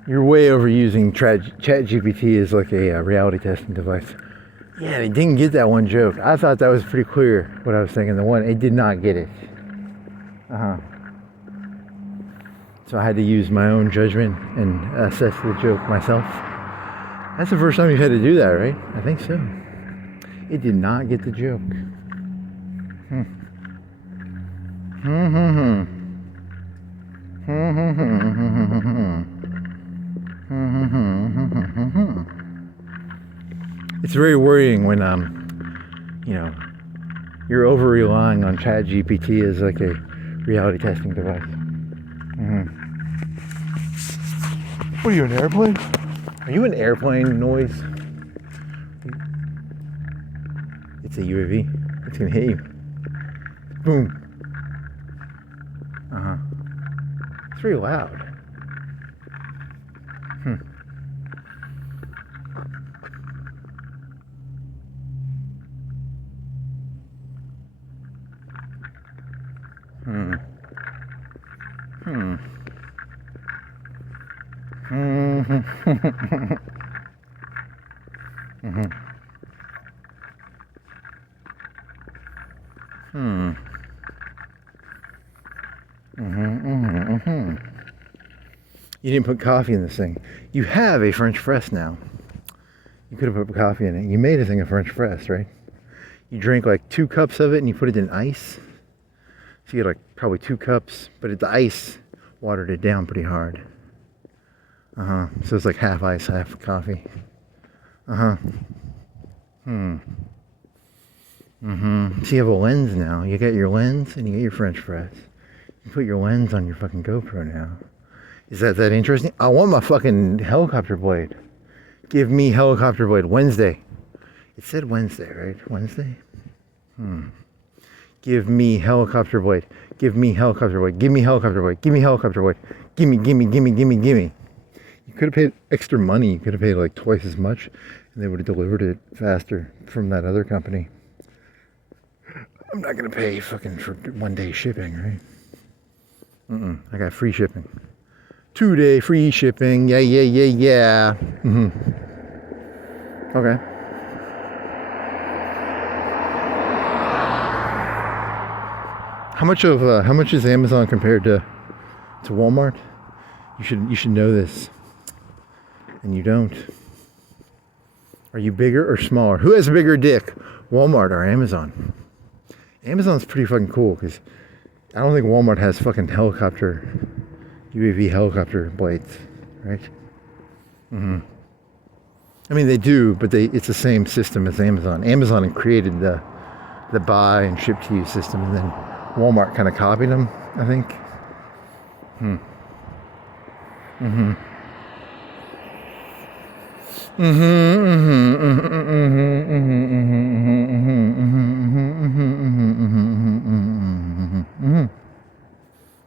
You're way overusing ChatGPT as like a reality testing device. Yeah, they didn't get that one joke. I thought that was pretty clear what I was thinking. The one, it did not get it. So I had to use my own judgment and assess the joke myself. That's the first time you've had to do that, right? I think so. It did not get the joke. It's very worrying when you're over relying on ChatGPT as like a reality testing device. What are you, an airplane? Are you an airplane noise? It's a UAV. It's gonna hit you. Boom. It's very loud. You didn't put coffee in this thing. You have a French press now. You could have put coffee in it. You made a thing of French press, right? You drank like 2 cups of it and you put it in ice. So you had like probably 2 cups, but the ice watered it down pretty hard. So it's like half ice, half coffee. So you have a lens now. You got your lens and you got your French press. You put your lens on your fucking GoPro now. Is that interesting? I want my fucking helicopter blade. Give me helicopter blade Wednesday. It said Wednesday, right? Wednesday? Give me helicopter blade. Give me helicopter blade. Give me helicopter blade. Give me helicopter blade. Gimme. You could have paid extra money. You could have paid like twice as much and they would have delivered it faster from that other company. I'm not gonna pay fucking for 1 day shipping, right? I got free shipping. 2-day free shipping. Yeah. Okay. How much is Amazon compared to Walmart? You should know this, and you don't. Are you bigger or smaller? Who has a bigger dick, Walmart or Amazon? Amazon's pretty fucking cool because I don't think Walmart has fucking UAV helicopter blades, right? I mean, they do, but it's the same system as Amazon. Amazon created the buy and ship to you system, and then Walmart kind of copied them, I think.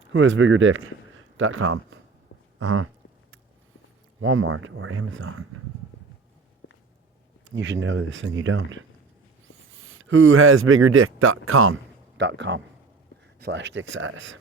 Who has bigger dick.com? Walmart or Amazon? You should know this and you don't. Who has bigger dick.com /dick size.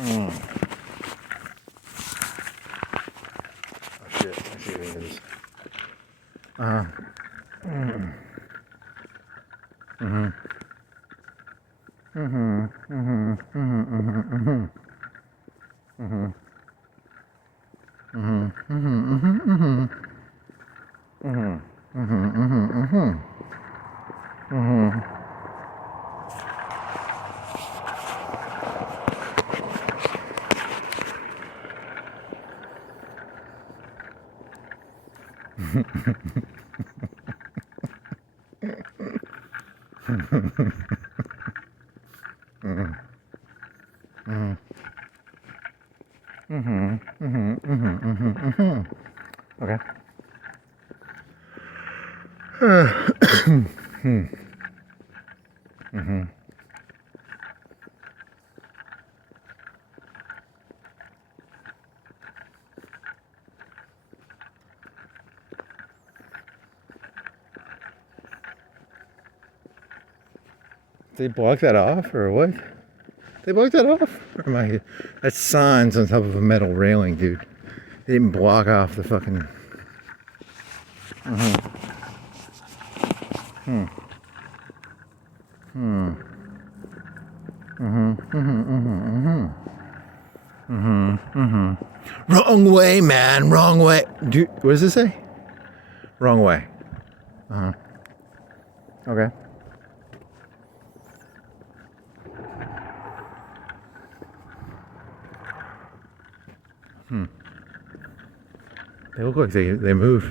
Oh shit, I see what it is. They block that off or what? They blocked that off? Or am I? That's signs on top of a metal railing, dude. They didn't block off the fucking. Wrong way, man. Wrong way. Dude, what does it say? Wrong way. Okay. They look like they move.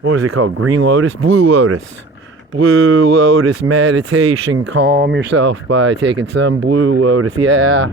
What was it called? Green lotus? Blue lotus. Blue lotus meditation. Calm yourself by taking some blue lotus. Yeah.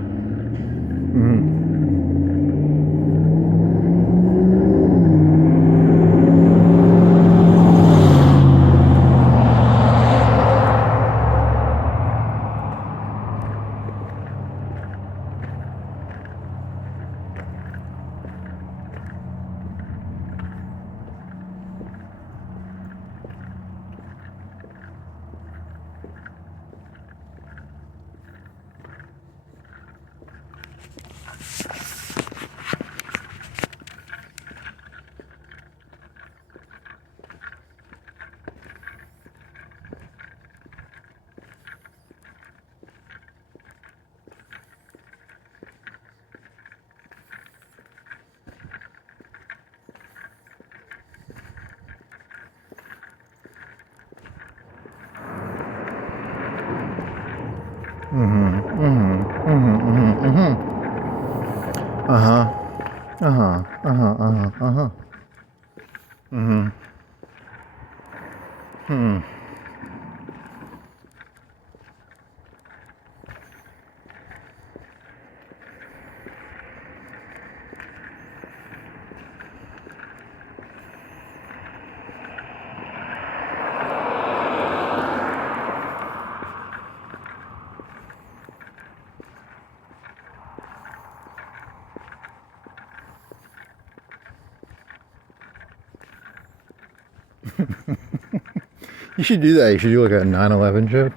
You should do that. You should do like a 9/11 joke.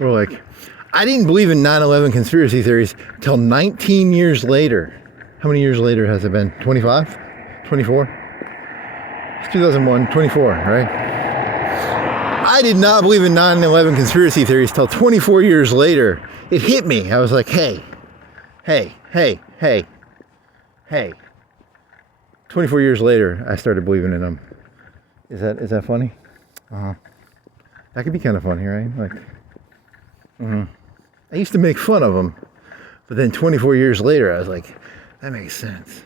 Or like, I didn't believe in 9/11 conspiracy theories till 19 years later. How many years later has it been? 25? 24? It's 2001, 24, right? I did not believe in 9/11 conspiracy theories till 24 years later. It hit me. I was like, hey. 24 years later, I started believing in them. Is that funny? That could be kind of funny, right? Like, I used to make fun of them, but then 24 years later, I was like, that makes sense.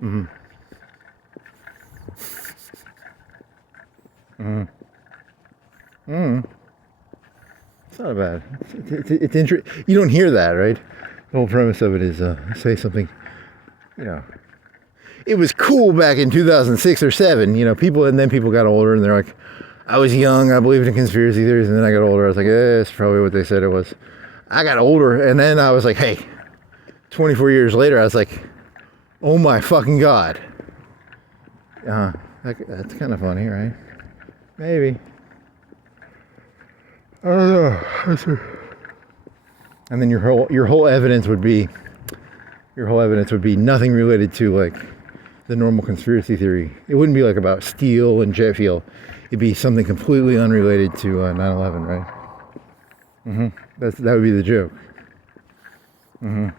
It's not bad. It's interesting. You don't hear that, right? The whole premise of it is say something, you know. It was cool back in 2006 or 7, you know, and then people got older and they're like, I was young, I believed in conspiracy theories, and then I got older, I was like, that's probably what they said it was. I got older, and then I was like, hey, 24 years later, I was like, oh my fucking God. That's kind of funny, right? Maybe. I don't know. And then your whole evidence would be nothing related to like the normal conspiracy theory. It wouldn't be like about steel and jet fuel. It'd be something completely unrelated to 9/11, right? That would be the joke. Kind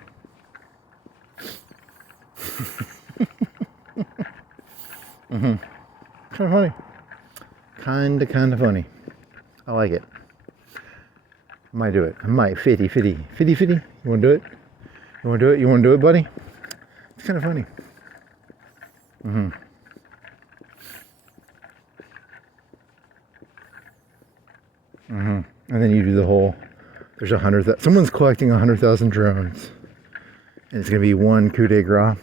of funny. Kind of funny. I like it. I might do it. I might. 50. You want to do it? You want to do it, buddy? It's kind of funny. And then you do the whole there's 100,000. Someone's collecting 100,000 drones, and it's going to be one coup de grace.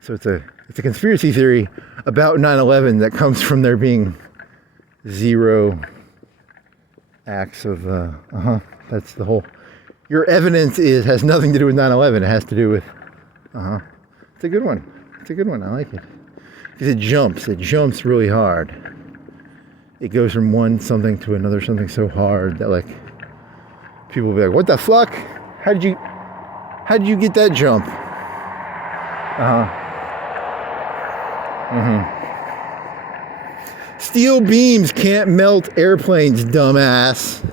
So it's a conspiracy theory about 9/11 that comes from there being 0 acts of that's the whole. Your evidence has nothing to do with 9/11. It has to do with It's a good one. It's a good one. I like it because it jumps really hard. It goes from one something to another something so hard that like people will be like, "What the fuck? How did you get that jump?" Steel beams can't melt airplanes, dumbass.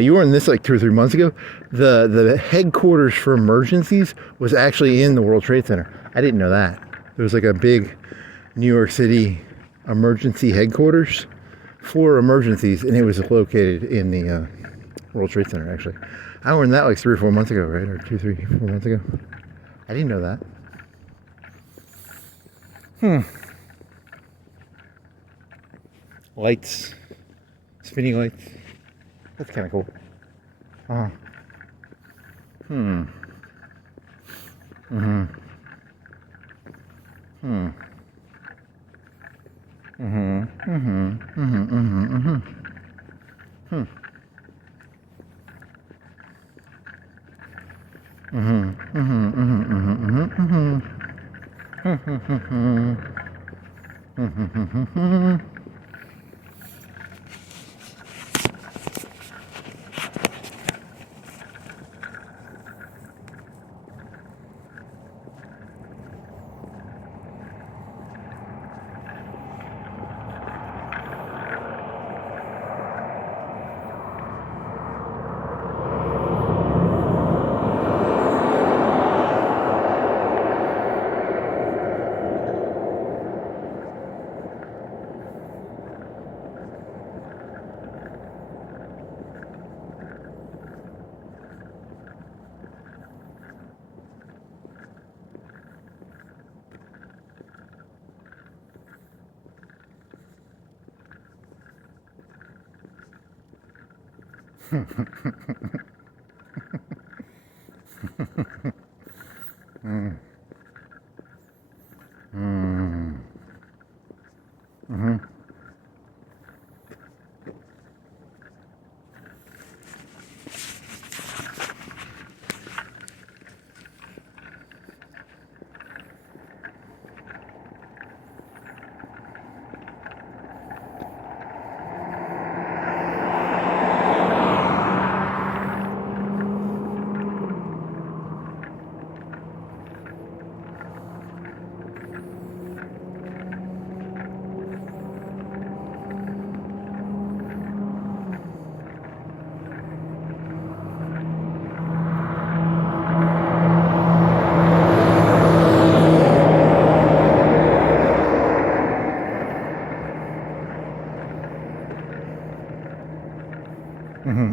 You were in this like 2 or 3 months ago. The headquarters for emergencies was actually in the World Trade Center. I didn't know that. There was like a big New York City emergency headquarters for emergencies, and it was located in the World Trade Center, actually. I learned that like 3 or 4 months ago, right? Or 2, 3, 4 months ago. I didn't know that. Lights. Spinning lights. That's kind of cool.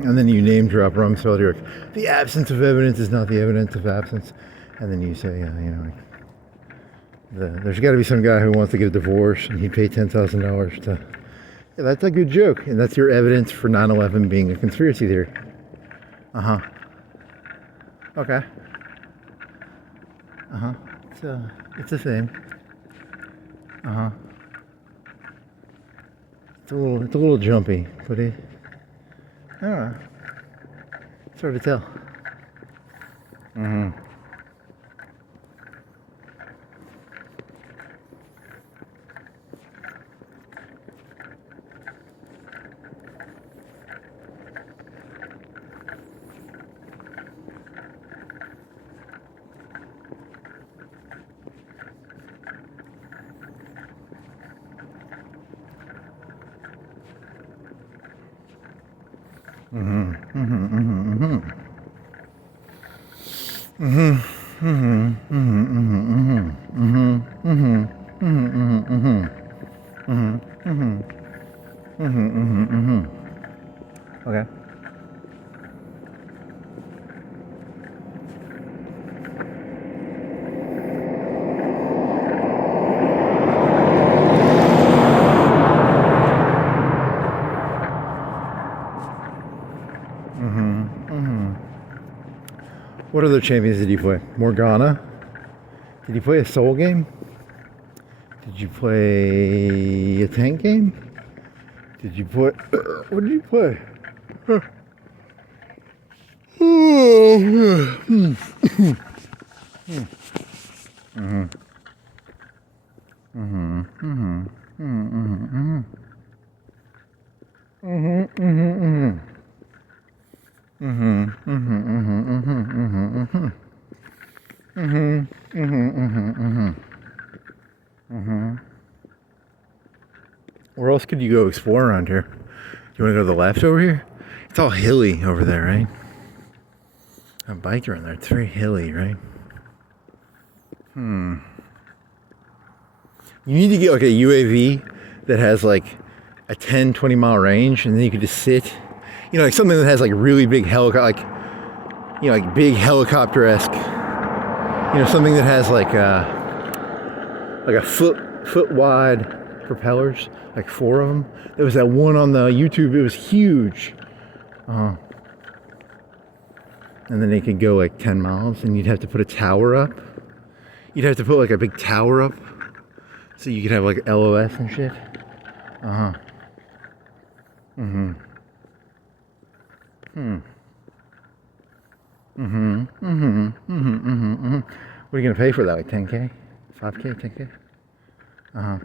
And then you name drop Rumsfeld. You're like, the absence of evidence is not the evidence of absence. And then you say, there's got to be some guy who wants to get a divorce and he'd pay $10,000 to. Yeah, that's a good joke. And that's your evidence for 9/11 being a conspiracy theory. Okay. It's a thing. It's a little jumpy, but I don't know. It's hard to tell. Okay. What other champions did you play? Morgana? Did you play a soul game? Did you play a tank game? Did you play... what did you play? Where else could you go explore around here? You want to go to the left over here? It's all hilly over there, right? I biked around there. It's very hilly, right? You need to get like a UAV that has like a 10, 20 mile range, and then you could just sit, you know, like something that has like really big helicopter, like, you know, like big helicopter-esque, you know, something that has like a foot wide propellers, like 4 of them. There was that one on the YouTube, it was huge. And then they could go like 10 miles, and you'd have to put a tower up. You'd have to put like a big tower up so you could have like LOS and shit. What are you gonna pay for that? Like 10K? 5K? 10K?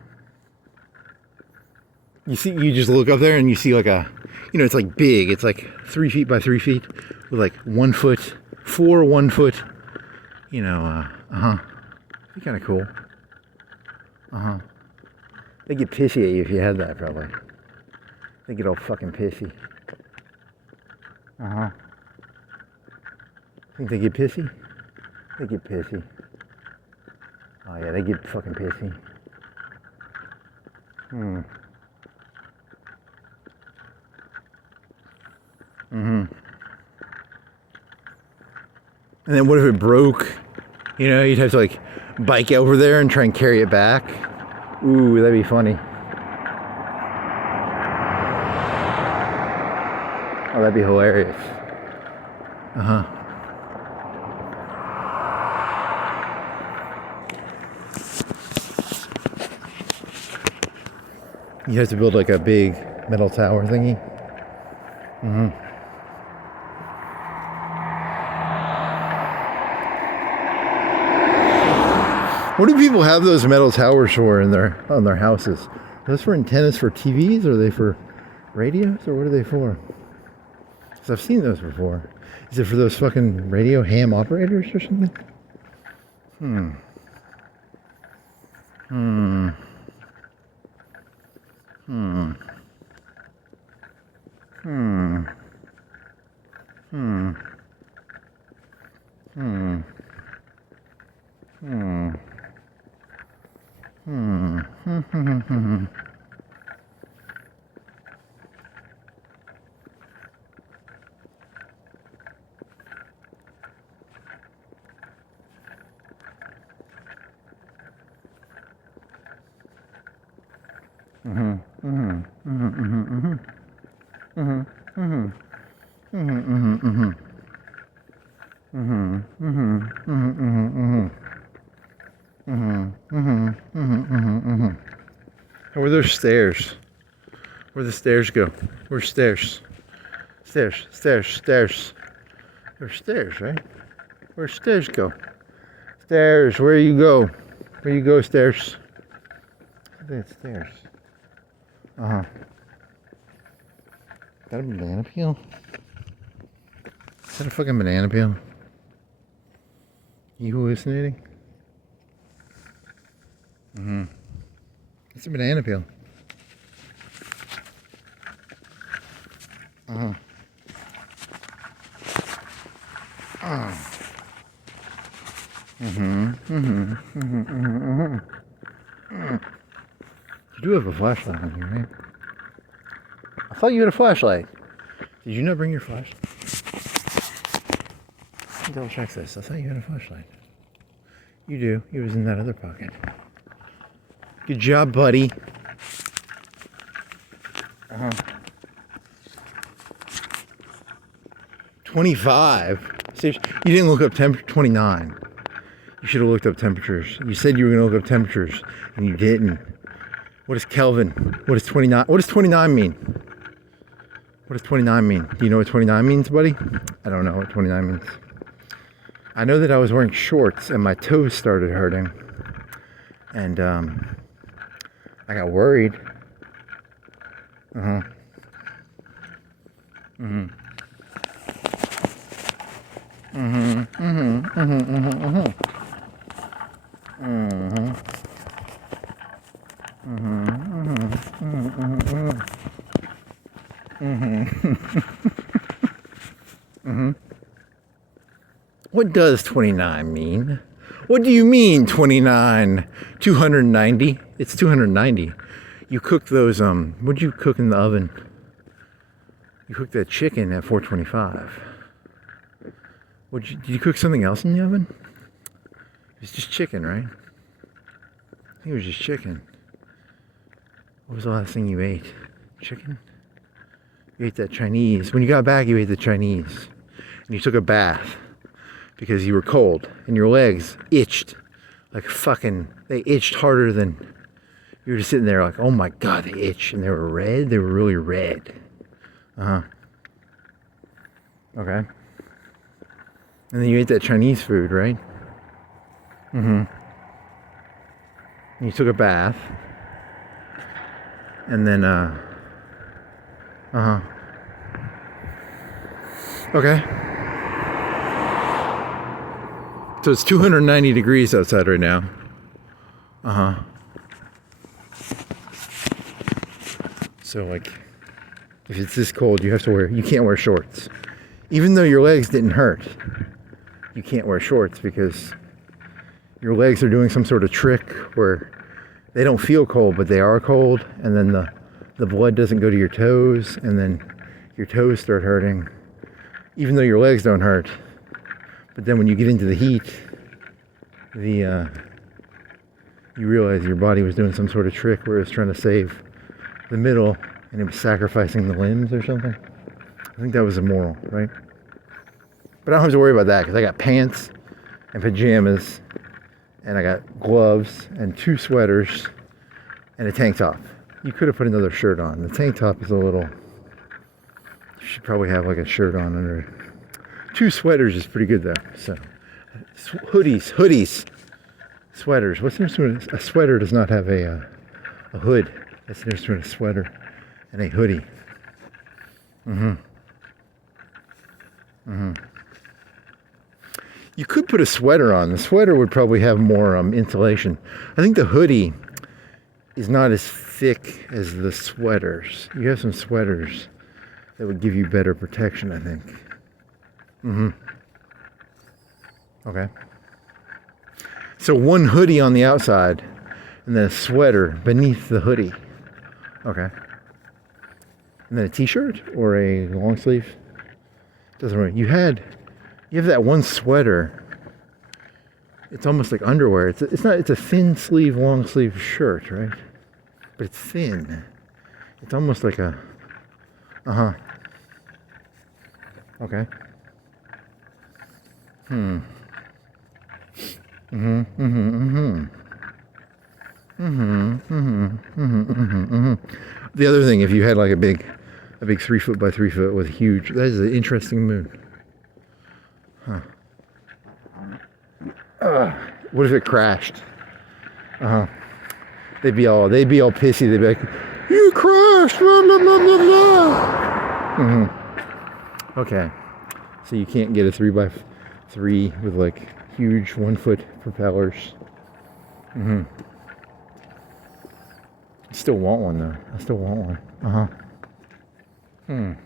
You see, you just look up there and you see like a, you know, it's like big. It's like 3 feet by 3 feet with like 1 foot, 4 1 foot, you know, be kind of cool. They get pissy at you if you had that, probably. They get all fucking pissy. Think they get pissy? They get pissy. Oh yeah, they get fucking pissy. And then what if it broke? You know, you'd have to like bike over there and try and carry it back. Ooh, that'd be funny. Oh, that'd be hilarious. You have to build like a big metal tower thingy. What do people have those metal towers for on their houses? Are those for antennas for TVs? Or are they for radios? Or what are they for? Because I've seen those before. Is it for those fucking radio ham operators or something? Where are those stairs? Where the stairs go? Where's stairs? Stairs. There's stairs, right? Where stairs go? Stairs, where you go? Where you go, stairs? That's stairs. Is that a banana peel? Is that a fucking banana peel? You hallucinating? It's a banana peel. You do have a flashlight on you, right? I thought you had a flashlight. Did you not bring your flashlight? Double check this. I thought you had a flashlight. You do. It was in that other pocket. Good job, buddy. 25. station? You didn't look up 29. You should have looked up temperatures. You said you were going to look up temperatures, and you didn't. What is Kelvin? What is 29? What does 29 mean? What does 29 mean? Do you know what 29 means, buddy? I don't know what 29 means. I know that I was wearing shorts, and my toes started hurting. And I got worried. What does 29 mean? What do you mean 29? 290? It's 290. You cooked those, what'd you cook in the oven? You cooked that chicken at 425. Did you cook something else in the oven? It's just chicken, right? I think it was just chicken. What was the last thing you ate? Chicken? You ate that Chinese. When you got back, you ate the Chinese. And you took a bath because you were cold and your legs itched like fucking, they itched harder than, you were just sitting there like, oh my God, they itch. And they were red. They were really red. Okay. And then you ate that Chinese food, right? And you took a bath. And then, okay. So it's 290 degrees outside right now. So like, if it's this cold, you can't wear shorts. Even though your legs didn't hurt, you can't wear shorts because your legs are doing some sort of trick where they don't feel cold, but they are cold, and then the blood doesn't go to your toes, and then your toes start hurting, even though your legs don't hurt. But then when you get into the heat, you realize your body was doing some sort of trick where it was trying to save the middle, and it was sacrificing the limbs or something. I think that was immoral, right? But I don't have to worry about that because I got pants and pajamas, and I got gloves and 2 sweaters and a tank top. You could have put another shirt on. The tank top is a little, you should probably have like a shirt on under it. 2 sweaters is pretty good though. So hoodies, sweaters. What's the difference? A sweater does not have a hood. That's the difference between a sweater and a hoodie. You could put a sweater on. The sweater would probably have more insulation. I think the hoodie is not as thick as the sweaters. You have some sweaters that would give you better protection, I think. Okay. So one hoodie on the outside and then a sweater beneath the hoodie. Okay. And then a t-shirt or a long sleeve. Doesn't matter. You have that one sweater. It's almost like underwear. It's a thin sleeve, long sleeve shirt, right? But it's thin. It's almost like a, okay. The other thing, if you had like a big 3 foot by 3 foot with huge, that is an interesting moon. What if it crashed? They'd be all pissy. They'd be like, "You crashed!" Blah, blah, blah, blah, blah. Okay, so you can't get a 3 by 3 with like huge 1 foot propellers. I still want one though. I still want one.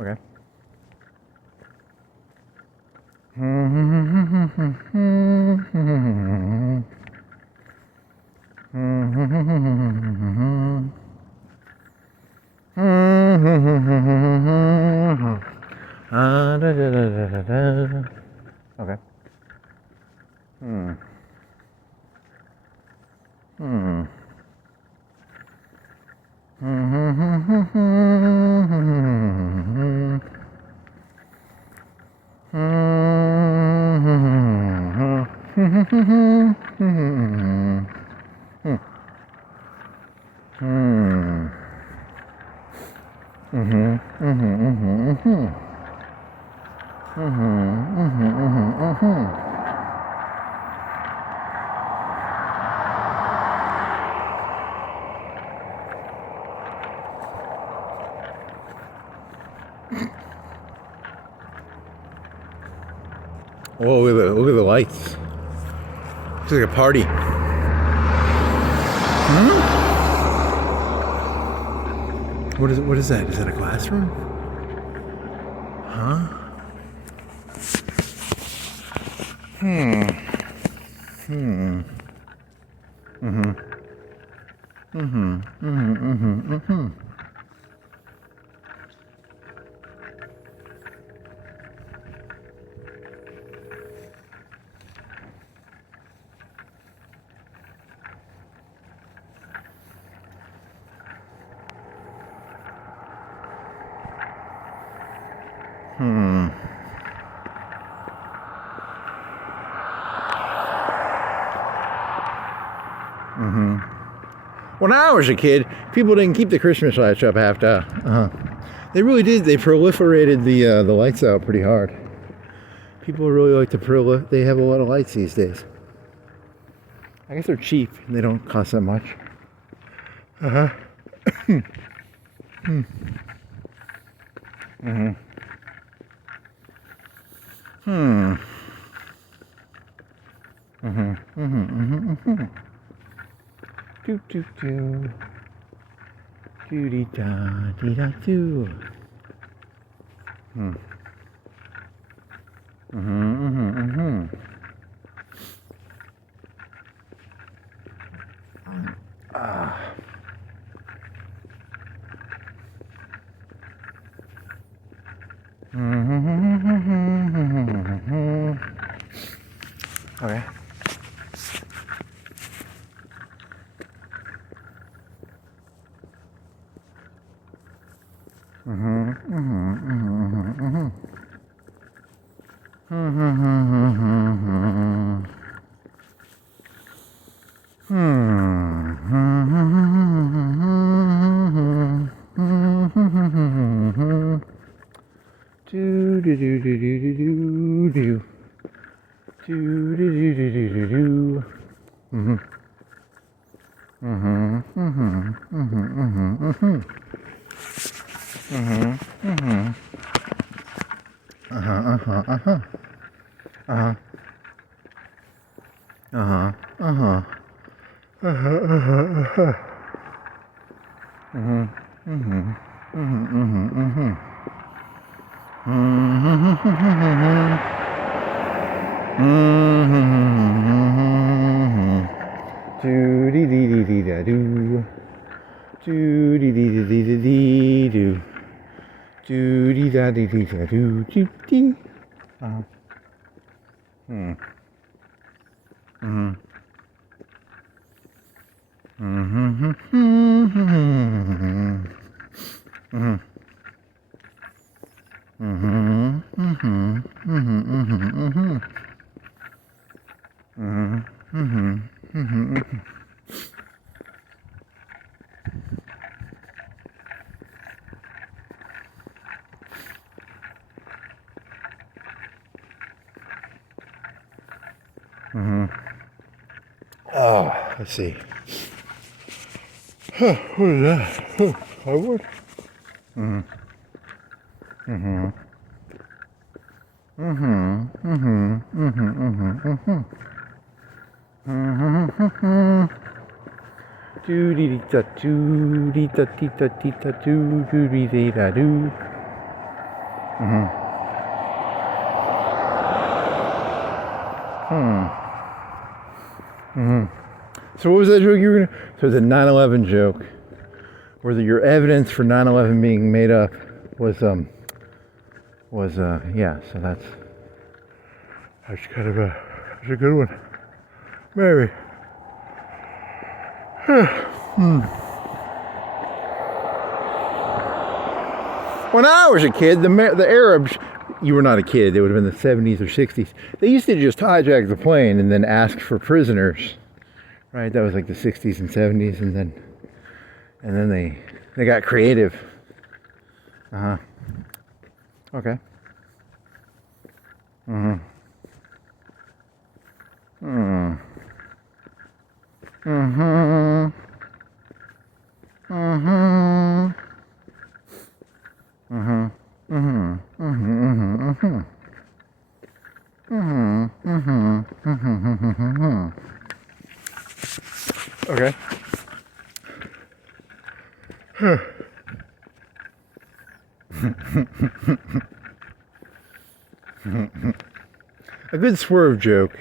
Okay. Okay. Whoa, look at the lights. It's like a party. What is that? Is that a classroom? Huh? When I was a kid, people didn't keep the Christmas lights up half day. They really did. They proliferated the lights out pretty hard. People really like to they have a lot of lights these days. I guess they're cheap and they don't cost that much. Do do do. Do dee da dee da do. Okay. Do do do do do do do do. Do do do do do do do. Do dee dee dee dee da do. Do dee dee dee dee dee dee do. Do dee da dee dee da do do dee. Oh, let's see. What is that? Plywood? Do dee dee da do dee da dee da dee da do do dee dee da do. So what was that joke you were gonna? So the 9/11 joke, where your evidence for 9/11 being made up was yeah. So that's kind of that's a good one, maybe. When I was a kid, the Arabs, you were not a kid, it would have been the 70s or 60s, they used to just hijack the plane and then ask for prisoners, right? That was like the 60s and 70s, and then they got creative. Okay. Okay. A good swerve joke.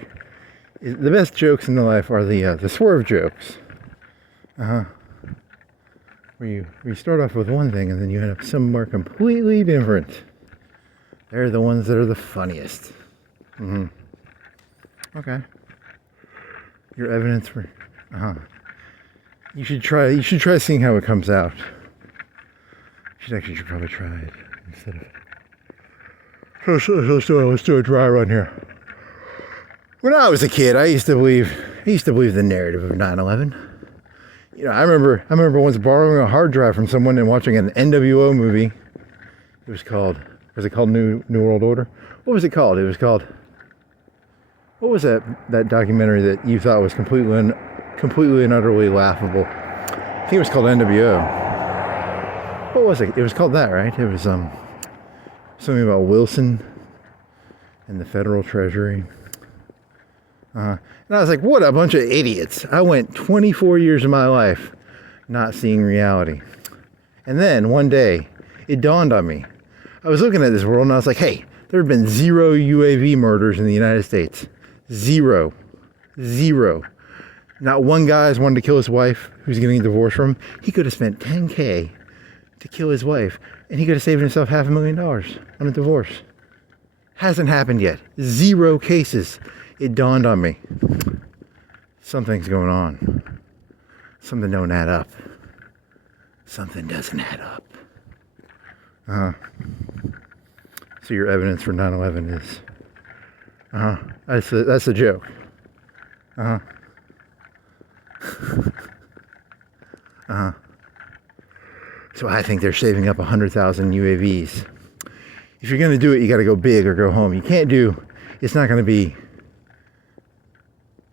The best jokes in the life are the swerve jokes. Where you start off with one thing and then you end up somewhere completely different. They're the ones that are the funniest. Okay. Your evidence for You should try seeing how it comes out. You should probably try it instead of. Let's do a dry run here. When I was a kid, I used to believe the narrative of 9/11. You know, I remember once borrowing a hard drive from someone and watching an NWO movie. Was it called New World Order? What was it called? What was that documentary that you thought was completely and utterly laughable? I think it was called NWO. What was it? It was called that, right? It was something about Wilson and the federal treasury. And I was like, what a bunch of idiots. I went 24 years of my life not seeing reality. And then one day, it dawned on me. I was looking at this world and I was like, hey, there have been 0 UAV murders in the United States. 0. Not one guy has wanted to kill his wife who's getting a divorce from him. He could have spent $10K to kill his wife, and he could have saved himself $500,000 on a divorce. Hasn't happened yet. 0 cases. It dawned on me. Something's going on. Something don't add up. Something doesn't add up. So your evidence for 9/11 is that's a joke. So I think they're saving up 100,000 UAVs. If you're going to do it, you got to go big or go home. You can't do. It's not going to be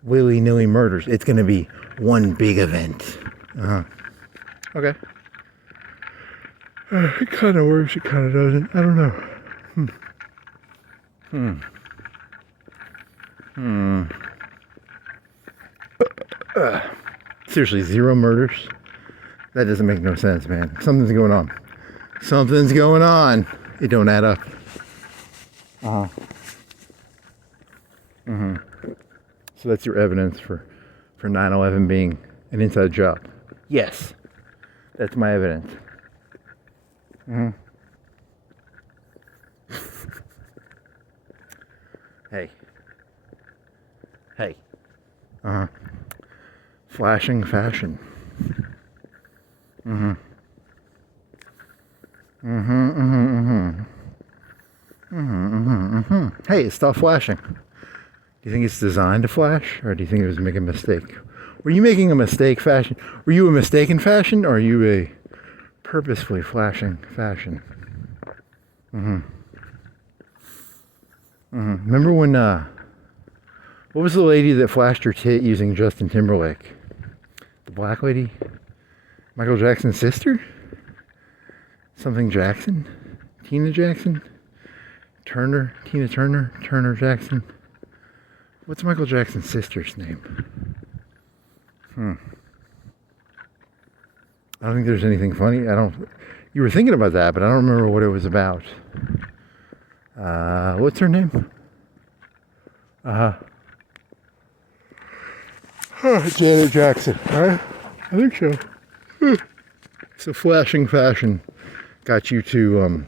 willy-nilly murders. It's going to be one big event. Okay. It kind of works. It kind of doesn't. I don't know. Seriously, 0 murders? That doesn't make no sense, man. Something's going on. Something's going on. It don't add up. So that's your evidence for 9/11 being an inside job. Yes. That's my evidence. Hey. Flashing fashion. Hey, stop flashing. Do you think it's designed to flash, or do you think it was making a mistake? Were you making a mistake fashion? Were you a mistaken fashion, or are you a purposefully flashing fashion? Remember when, what was the lady that flashed her tit using Justin Timberlake? The black lady? Michael Jackson's sister? Something Jackson? Tina Jackson? Tina Turner Jackson? What's Michael Jackson's sister's name? I don't think there's anything funny. You were thinking about that, but I don't remember what it was about. What's her name? Janet Jackson, right? I think so. So flashing fashion got you to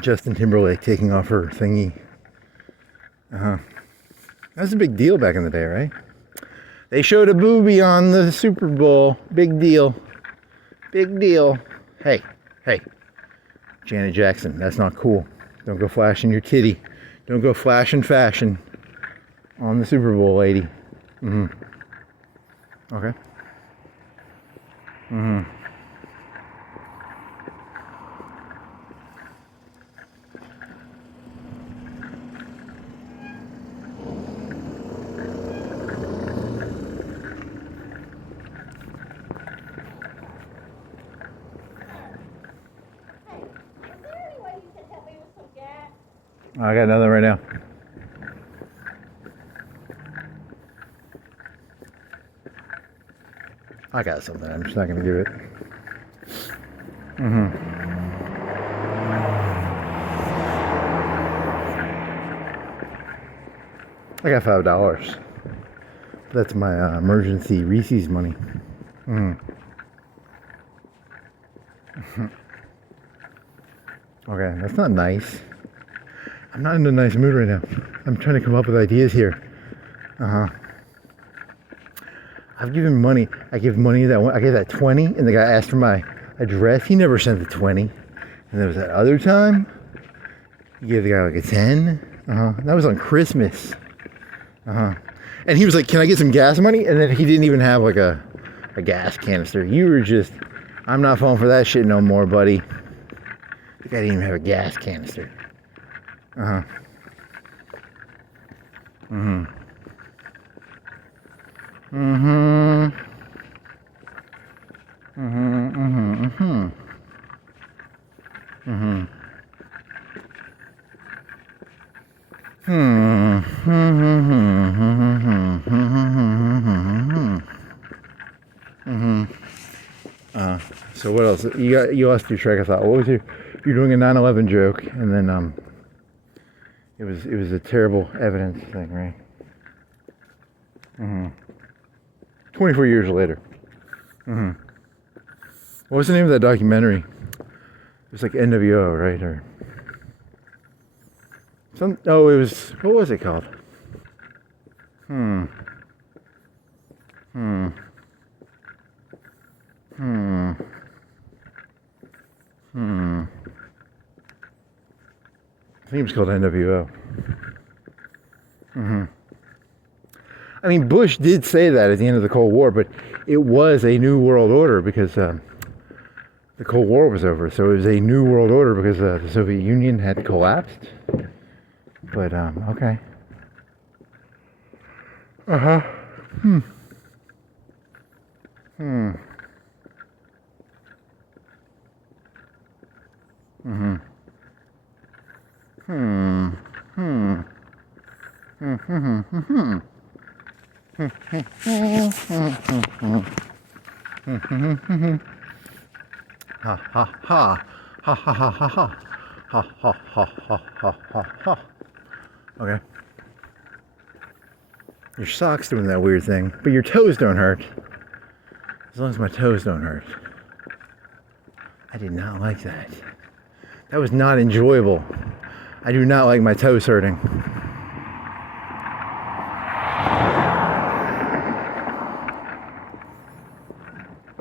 Justin Timberlake taking off her thingy. That was a big deal back in the day, right? They showed a boobie on the Super Bowl. Big deal. Big deal. Hey, Janet Jackson, that's not cool. Don't go flashing your titty. Don't go flashing fashion on the Super Bowl, lady. Okay. I got nothing right now. I got something. I'm just not going to give it. I got $5. That's my emergency Reese's money. Okay, that's not nice. I'm not in a nice mood right now. I'm trying to come up with ideas here. I've given money. I give money that I gave that 20, and the guy asked for my address. He never sent the 20. And there was that other time. He gave the guy like a 10. That was on Christmas. And he was like, "Can I get some gas money?" And then he didn't even have like a gas canister. You were just, I'm not falling for that shit no more, buddy. The guy didn't even have a gas canister. So what else? You lost your track of thought. What was you're doing a 9/11 joke, and then it was a terrible evidence thing, right? 24 years later. What was the name of that documentary? It was like NWO, right? Or some? Oh, it was. What was it called? I think it was called NWO. I mean, Bush did say that at the end of the Cold War, but it was a new world order because the Cold War was over. So it was a new world order because the Soviet Union had collapsed. But, okay. Ha ha ha. Ha ha ha ha ha. Ha ha ha ha ha ha ha. Okay. Your sock's doing that weird thing, but your toes don't hurt. As long as my toes don't hurt. I did not like that. That was not enjoyable. I do not like my toes hurting.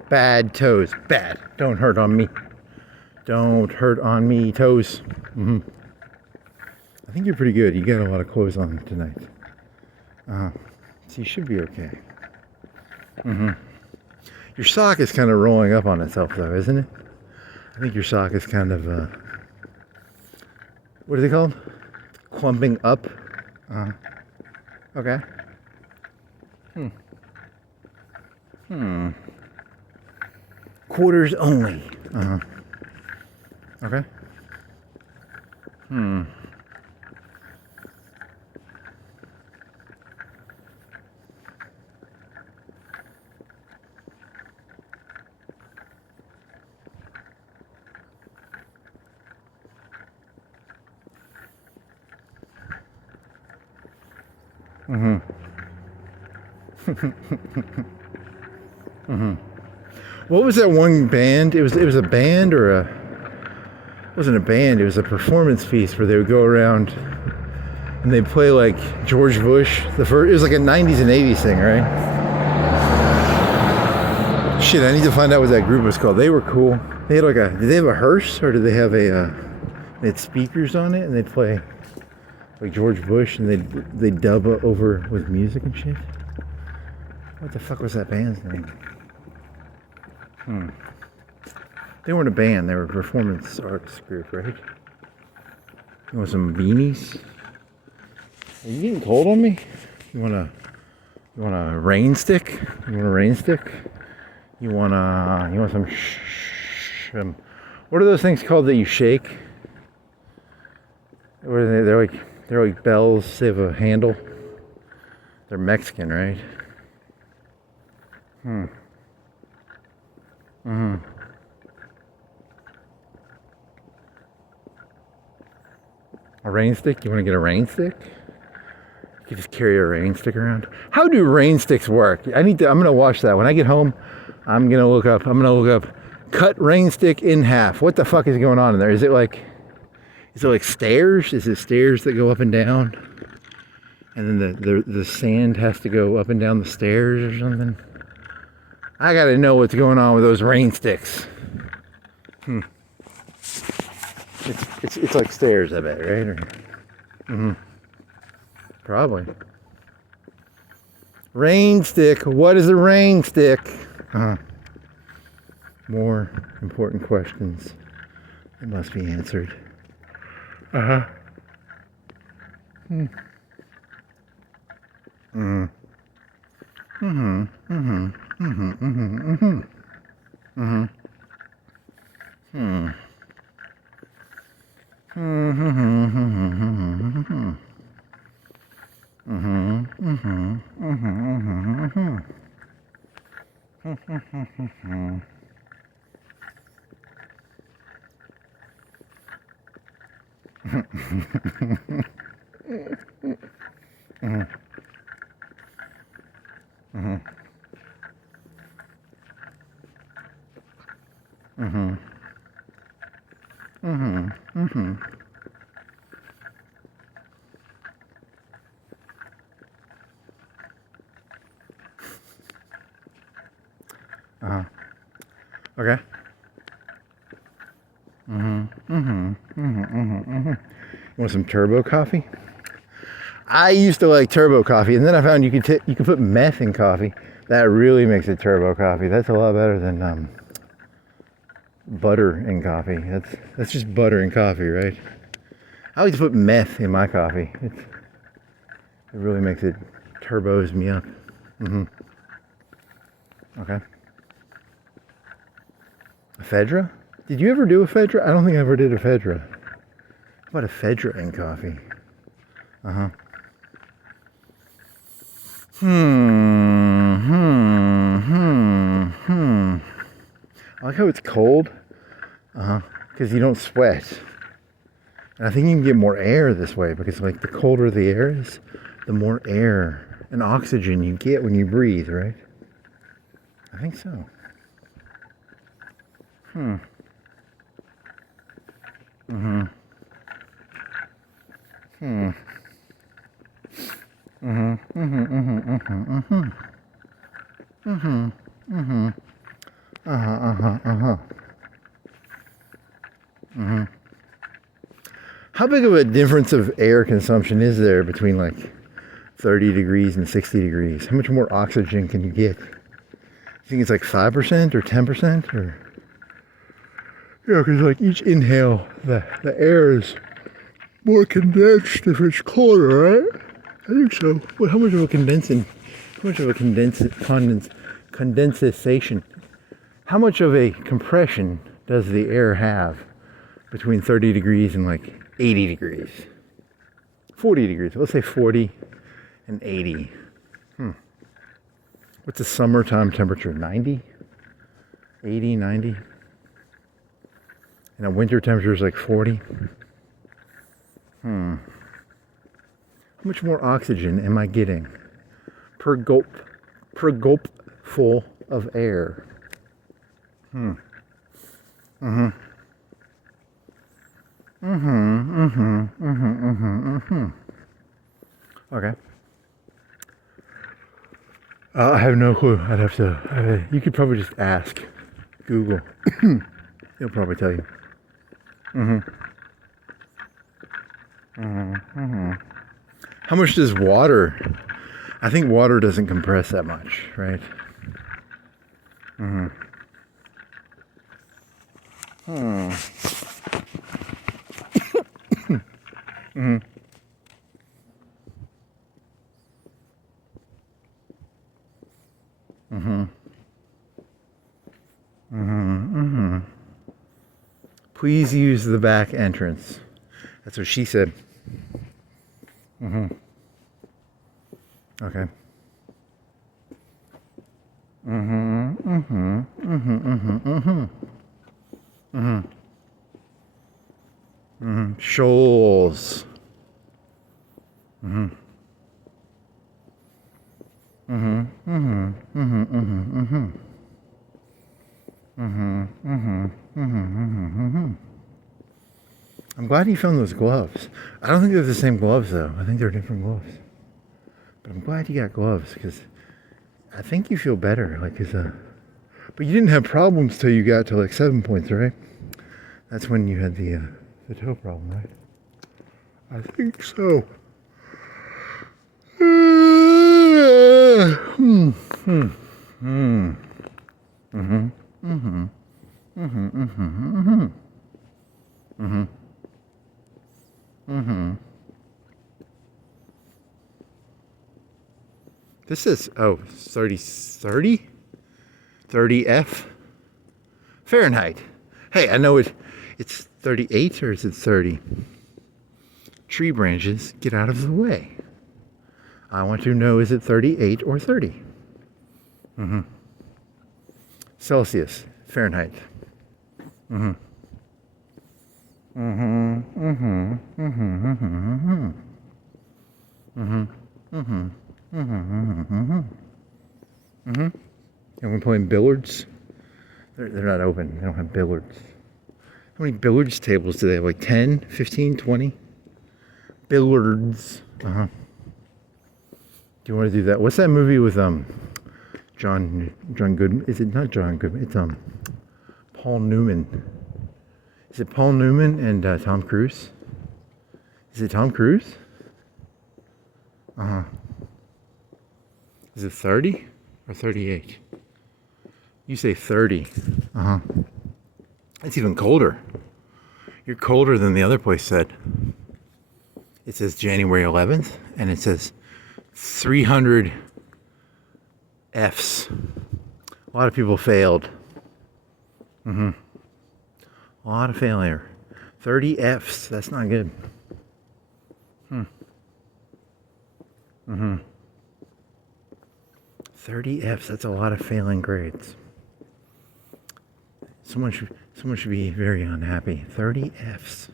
Bad toes. Bad. Don't hurt on me. Don't hurt on me, toes. I think you're pretty good. You got a lot of clothes on tonight. So you should be okay. Your sock is kind of rolling up on itself, though, isn't it? I think your sock is kind of, what is it called? Clumping up. Okay. Quarters only. Okay. Mm-hmm. Mm-hmm. What was that one band? It was a band or a... It wasn't a band, it was a performance piece where they would go around and they'd play like George Bush. It was like a 90s and 80s thing, right? Shit, I need to find out what that group was called. They were cool. They had did they have a hearse or did they have they had speakers on it and they'd play like George Bush and they'd dub over with music and shit? What the fuck was that band's name? They weren't a band, they were a performance arts group, right? You want some beanies? Are you getting cold on me? You want a rain stick? You want a rain stick? You want some what are those things called that you shake? What are they? They're like bells. They have a handle. They're Mexican, right? A rain stick? You want to get a rain stick? You can just carry a rain stick around. How do rain sticks work? I'm gonna watch that. When I get home, I'm gonna look up cut rain stick in half. What the fuck is going on in there? Is it like stairs? Is it stairs that go up and down? And then the sand has to go up and down the stairs or something? I gotta know what's going on with those rain sticks. It's like stairs, I bet, right? Probably. Rain stick. What is a rain stick? More important questions that must be answered. Okay. Want some turbo coffee? I used to like turbo coffee, and then I found you could put meth in coffee. That really makes it turbo coffee. That's a lot better than butter in coffee. That's just butter in coffee, right? I like to put meth in my coffee. It really makes it turbos me up. Okay. Ephedra? Did you ever do ephedra? I don't think I ever did ephedra. How about ephedra in coffee? I like how it's cold. Because you don't sweat. And I think you can get more air this way because like the colder the air is, the more air and oxygen you get when you breathe, right? I think so. How big of a difference of air consumption is there between like 30 degrees and 60 degrees? How much more oxygen can you get? You think it's like 5% or 10% or? Yeah, because like each inhale, the air is more condensed if it's colder, right? I think so. Well, how much of a condensation? How much of a compression does the air have between 30 degrees and like 80 degrees? 40 degrees. Let's say 40 and 80. What's the summertime temperature? 90? 80, 90? And a winter temperature is like 40. How much more oxygen am I getting per gulpful of air? Okay. I have no clue. I'd have to. You could probably just ask Google. He'll probably tell you. How much does water? I think water doesn't compress that much, right? Please use the back entrance. That's what she said. Okay. Shoals. I'm glad you found those gloves. I don't think they're the same gloves though. I think they're different gloves. But I'm glad you got gloves because I think you feel better. Like, but you didn't have problems till you got to like 7 points, right? That's when you had the toe problem, right? I think so. This is 30F Fahrenheit. Hey, I know it's 38 or is it 30? Tree branches, get out of the way. I want to know, is it 38 or 30? Celsius, Fahrenheit. And we're playing billiards. They're not open. They don't have billiards. How many billiards tables do they have? Like 10, 15, 20? Billiards. Do you want to do that? What's that movie with John Goodman? Is it not John Goodman? It's Paul Newman. Is it Paul Newman and Tom Cruise? Is it Tom Cruise? Is it 30 or 38? You say 30. It's even colder. You're colder than the other place said. It says January 11th, and it says 300 Fs. A lot of people failed. A lot of failure. 30 Fs. That's not good. 30 Fs. That's a lot of failing grades. Someone should be very unhappy. 30 Fs.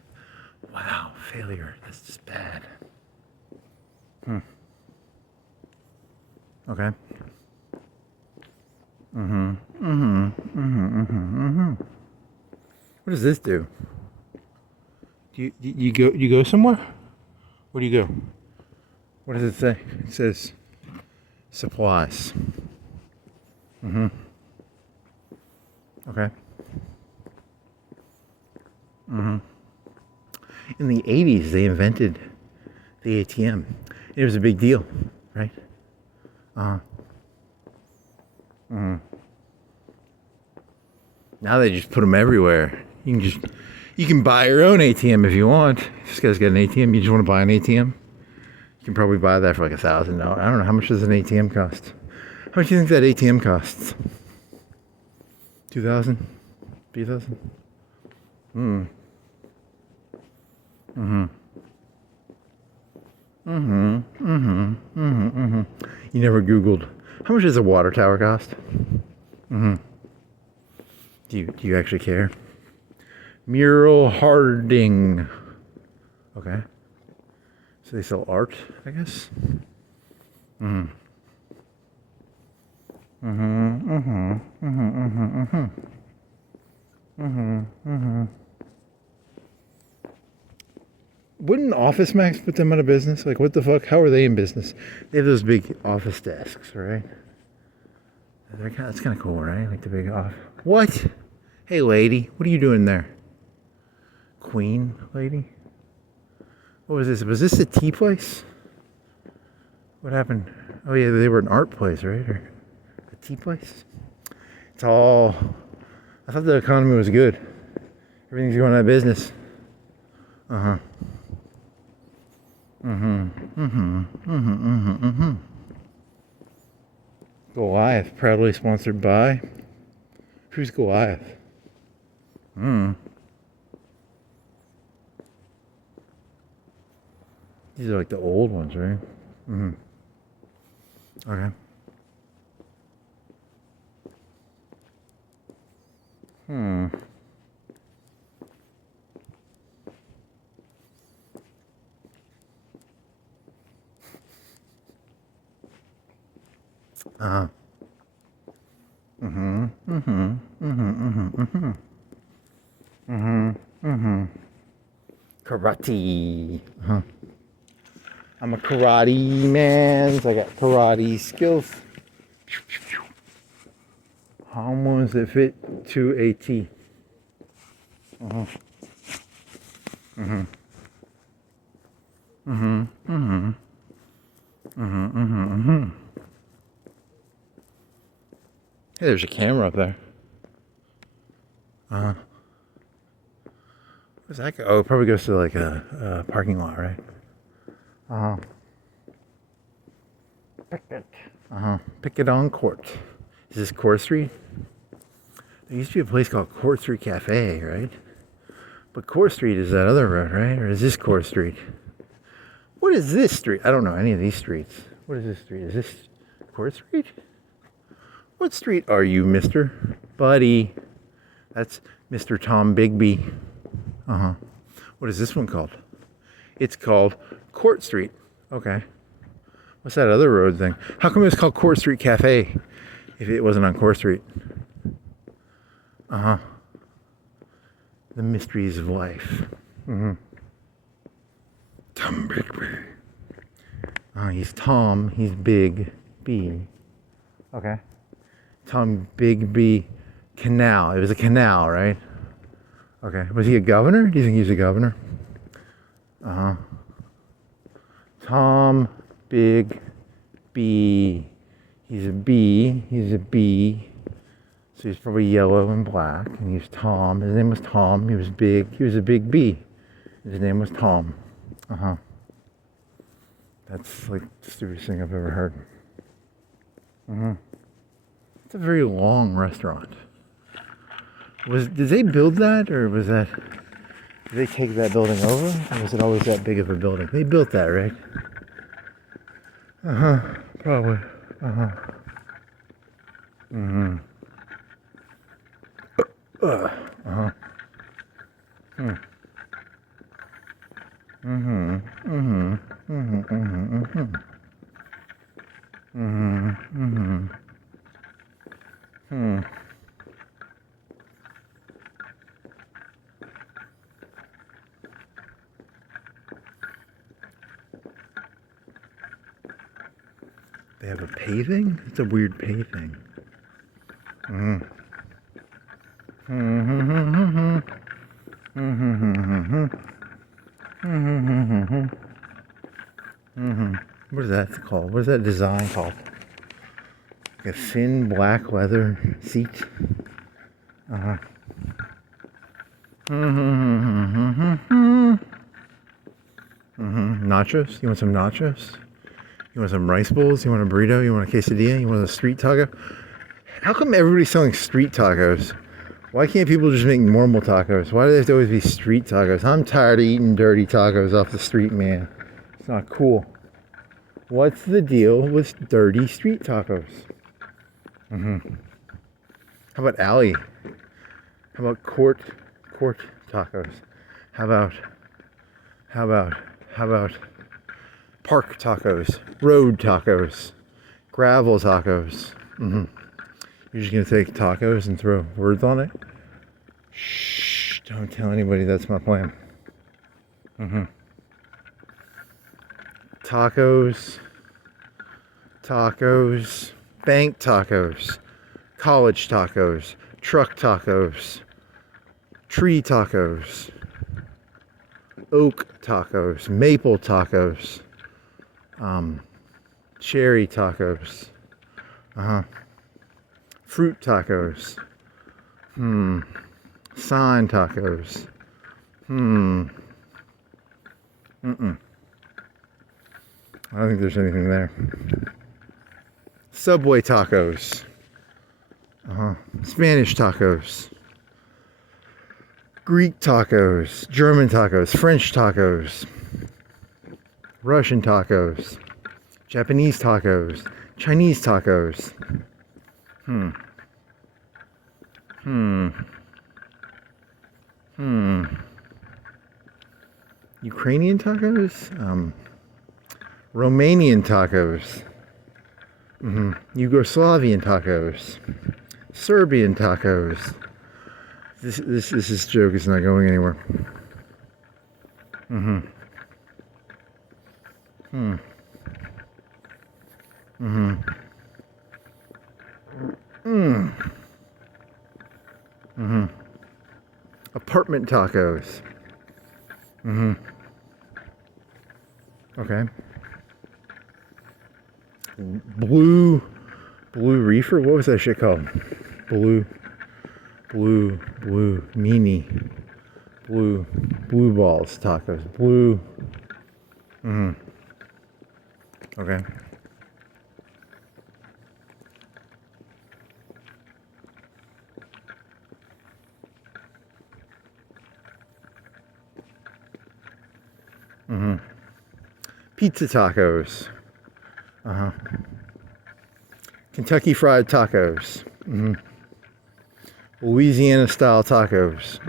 Wow, failure. That's just bad. Okay. What does this do? Do you go somewhere? Where do you go? What does it say? It says supplies. Okay. In the 80s, they invented the ATM. It was a big deal, right? Now they just put them everywhere. You can buy your own ATM if you want. If this guy's got an ATM, you just want to buy an ATM? You can probably buy that for like $1,000. I don't know, how much does an ATM cost? How much do you think that ATM costs? 2,000? 3,000? You never Googled, how much does a water tower cost? Do you actually care? Mural Harding. Okay. So they sell art, I guess. Mm-hmm. Mm-hmm. Mm-hmm. Mm-hmm. Mm-hmm. Mm-hmm. Mm-hmm. Wouldn't Office Max put them out of business? Like, what the fuck? How are they in business? They have those big office desks, right? That's kind of cool, right? Like the big office. What? Hey, lady, what are you doing there? Queen lady? What was this? Was this a tea place? What happened? Oh yeah, they were an art place, right? Or a tea place? It's all... I thought the economy was good. Everything's going out of business. Uh-huh. Mm-hmm. Mm-hmm. Mm-hmm. Mm-hmm. Mm-hmm. Goliath, proudly sponsored by... Who's Goliath? These are like the old ones, right? Mm-hmm. Okay. Hmm. Uh-huh. Mm-hmm. Mm-hmm. Mm-hmm. Mm-hmm. Mm-hmm. Mm-hmm. Mm-hmm. Karate. Uh-huh. I'm a karate man. So I got karate skills. How does it fit to a T? Uh-huh. Mm-hmm. Mm-hmm. Mm-hmm. Mm-hmm. Mm-hmm. Mm-hmm. Hey, there's a camera up there. Uh-huh. Where's that go? Oh, it probably goes to like a parking lot, right? Uh-huh. Picket. Uh-huh. Picket on Court. Is this Court Street? There used to be a place called Court Street Cafe, right? But Court Street is that other road, right? Or is this Court Street? What is this street? I don't know any of these streets. What is this street? Is this Court Street? What street are you, mister? Buddy. That's Mr. Tom Bigby. Uh-huh. What is this one called? It's called Court Street. Okay. What's that other road thing? How come it's called Court Street Cafe if it wasn't on Court Street? Uh-huh. The mysteries of life. Mm-hmm. Tom Bigby. Oh, he's Tom. He's Big B. Okay. Tom Bigby Canal. It was a canal, right? Okay. Was he a governor? Do you think he's a governor? Uh-huh. Tom Big B. He's a B. He's a B. So he's probably yellow and black. And he's Tom. His name was Tom. He was big. He was a big B. His name was Tom. Uh-huh. That's like the stupidest thing I've ever heard. Uh-huh. It's a very long restaurant. Did they build that, or was that... Did they take that building over? Or was it always that big of a building? They built that, right? Uh-huh. Probably. Uh-huh. Mm-hmm. Uh-huh. Hmm. Mm-hmm. Mm-hmm. Mm-hmm. Mm-hmm. Mm-hmm. Mm-hmm. Hmm. They have a paving? It's a weird paving. Mm-hmm. Mm-hmm. Mm-hmm. Mm-hmm. Mm-hmm. What is that called? What is that design called? Like a thin black leather seat. Uh-huh. Mm-hmm. Mm-hmm. Nachos? You want some nachos? You want some rice bowls? You want a burrito? You want a quesadilla? You want a street taco? How come everybody's selling street tacos? Why can't people just make normal tacos? Why do they have to always be street tacos? I'm tired of eating dirty tacos off the street, man. It's not cool. What's the deal with dirty street tacos? Mm-hmm. How about alley? How about court tacos? How about Park tacos, road tacos, gravel tacos. You're just gonna take tacos and throw words on it? Shh, don't tell anybody that's my plan. Tacos, tacos, bank tacos, college tacos, truck tacos, tree tacos, oak tacos, maple tacos, cherry tacos, fruit tacos, sign tacos, I don't think there's anything there. Subway tacos, Spanish tacos, Greek tacos, German tacos, French tacos, Russian tacos, Japanese tacos, Chinese tacos. Ukrainian tacos? Romanian tacos. Yugoslavian tacos. Serbian tacos. This joke is not going anywhere. Apartment tacos. Okay. Blue reefer? What was that shit called? Blue meanie. Blue balls tacos. Blue. Okay. Pizza tacos. Kentucky Fried Tacos. Louisiana style tacos.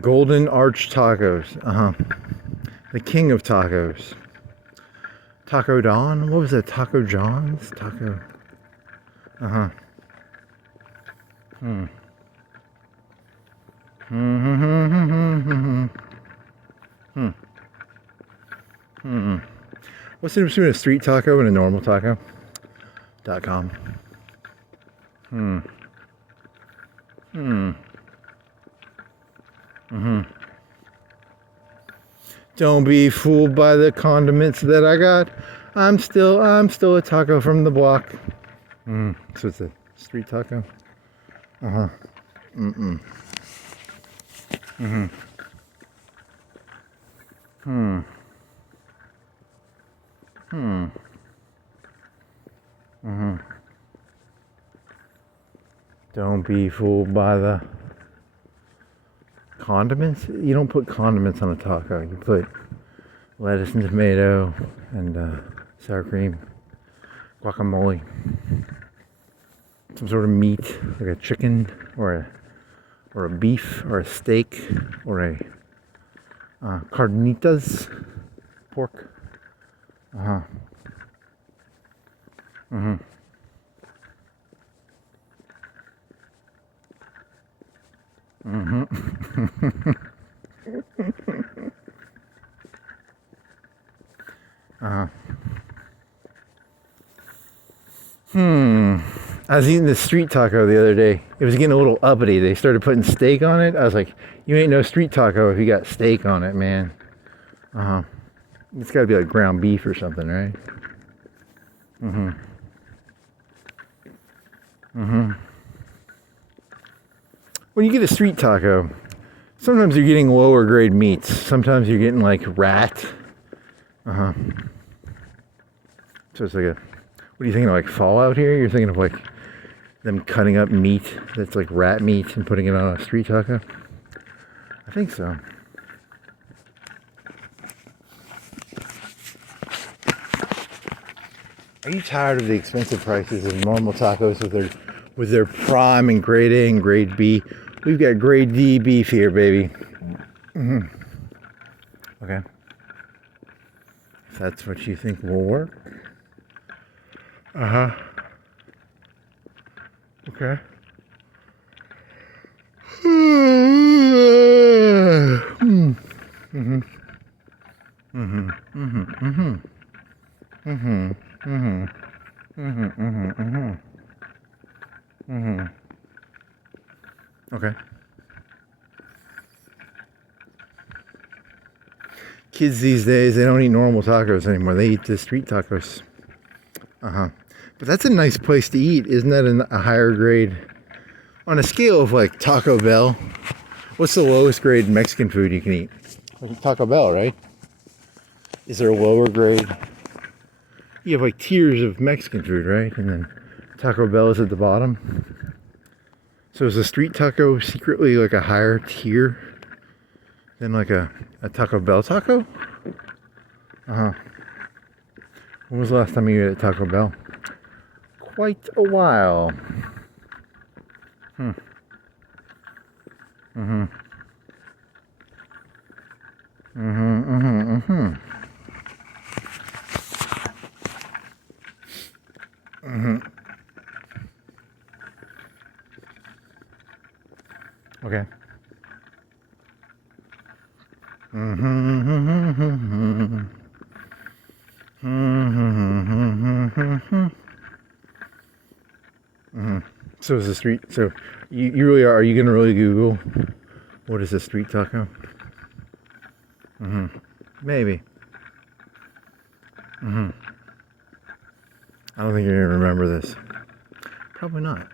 Golden Arch Tacos. The King of Tacos. Taco Don? What was that? Taco John's? Taco. What's the difference between a street taco and a normal taco? .com. Don't be fooled by the condiments that I got. I'm still a taco from the block. So it's a street taco. Don't be fooled by the condiments. You don't put condiments on a taco. You put lettuce and tomato and sour cream, guacamole, some sort of meat, like a chicken or a beef or a steak or a carnitas, pork. I was eating this street taco the other day. It was getting a little uppity. They started putting steak on it. I was like, you ain't no street taco if you got steak on it, man. It's got to be like ground beef or something, right? When you get a street taco, sometimes you're getting lower grade meats. Sometimes you're getting like rat. So it's like what are you thinking of, like Fallout here? You're thinking of like them cutting up meat that's like rat meat and putting it on a street taco? I think so. Are you tired of the expensive prices of normal tacos with their prime and grade A and grade B? We've got grade D beef here, baby. Okay. that's what you think will work. Uh-huh. Okay. Mm-hmm. Mm-hmm. Mm-hmm. Mm-hmm. Mm-hmm. Mm-hmm. Mm-hmm. Mm-hmm. Mm-hmm. Okay. Kids these days, they don't eat normal tacos anymore. They eat the street tacos. Uh-huh. But that's a nice place to eat. Isn't that a higher grade? On a scale of like Taco Bell, what's the lowest grade Mexican food you can eat? Like Taco Bell, right? Is there a lower grade? You have like tiers of Mexican food, right? And then Taco Bell is at the bottom. So is a street taco secretly like a higher tier than like a Taco Bell taco? Uh-huh. When was the last time you ate at Taco Bell? Quite a while. Hmm. Mm-hmm. Mm-hmm. Mm-hmm. Mm-hmm. Mm-hmm. Okay. Mm-hmm. Mm-hmm. Mm-hmm. Mm-hmm. So is the street, so you really are you gonna really Google what is a street taco? Mm-hmm. Maybe. Mm-hmm. I don't think you're gonna remember this. Probably not.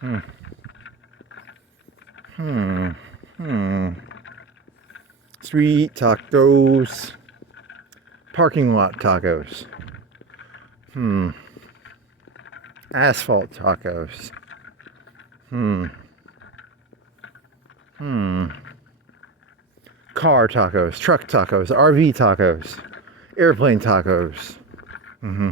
Hmm. Hmm. Hmm. Street tacos. Parking lot tacos. Hmm. Asphalt tacos. Hmm. Hmm. Car tacos, truck tacos, RV tacos, airplane tacos. Mm-hmm.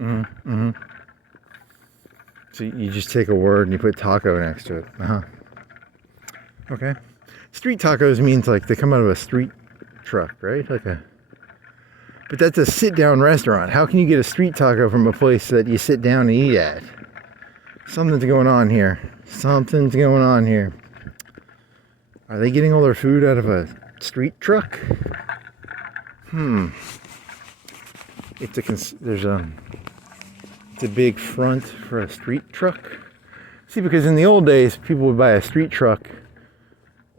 Mm-hmm. Mm-hmm. So you just take a word and you put taco next to it. Uh-huh. Okay. Street tacos means like they come out of a street truck, right? But that's a sit-down restaurant. How can you get a street taco from a place that you sit down and eat at? Something's going on here. Something's going on here. Are they getting all their food out of a street truck? It's a big front for a street truck. See, because in the old days, people would buy a street truck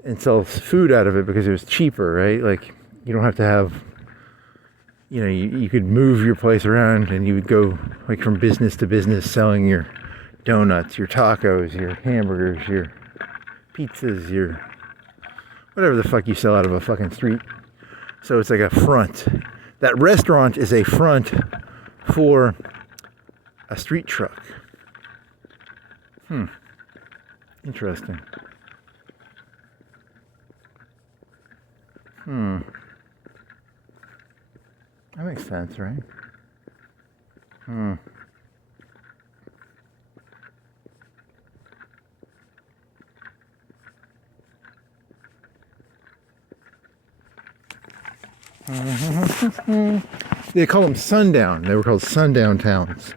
and sell food out of it because it was cheaper, right? Like, you don't have to have, you could move your place around and you would go like from business to business selling your donuts, your tacos, your hamburgers, your pizzas, your whatever the fuck you sell out of a fucking street. So it's like a front. That restaurant is a front for a street truck. Interesting. That makes sense, right? They call them sundown. They were called sundown towns.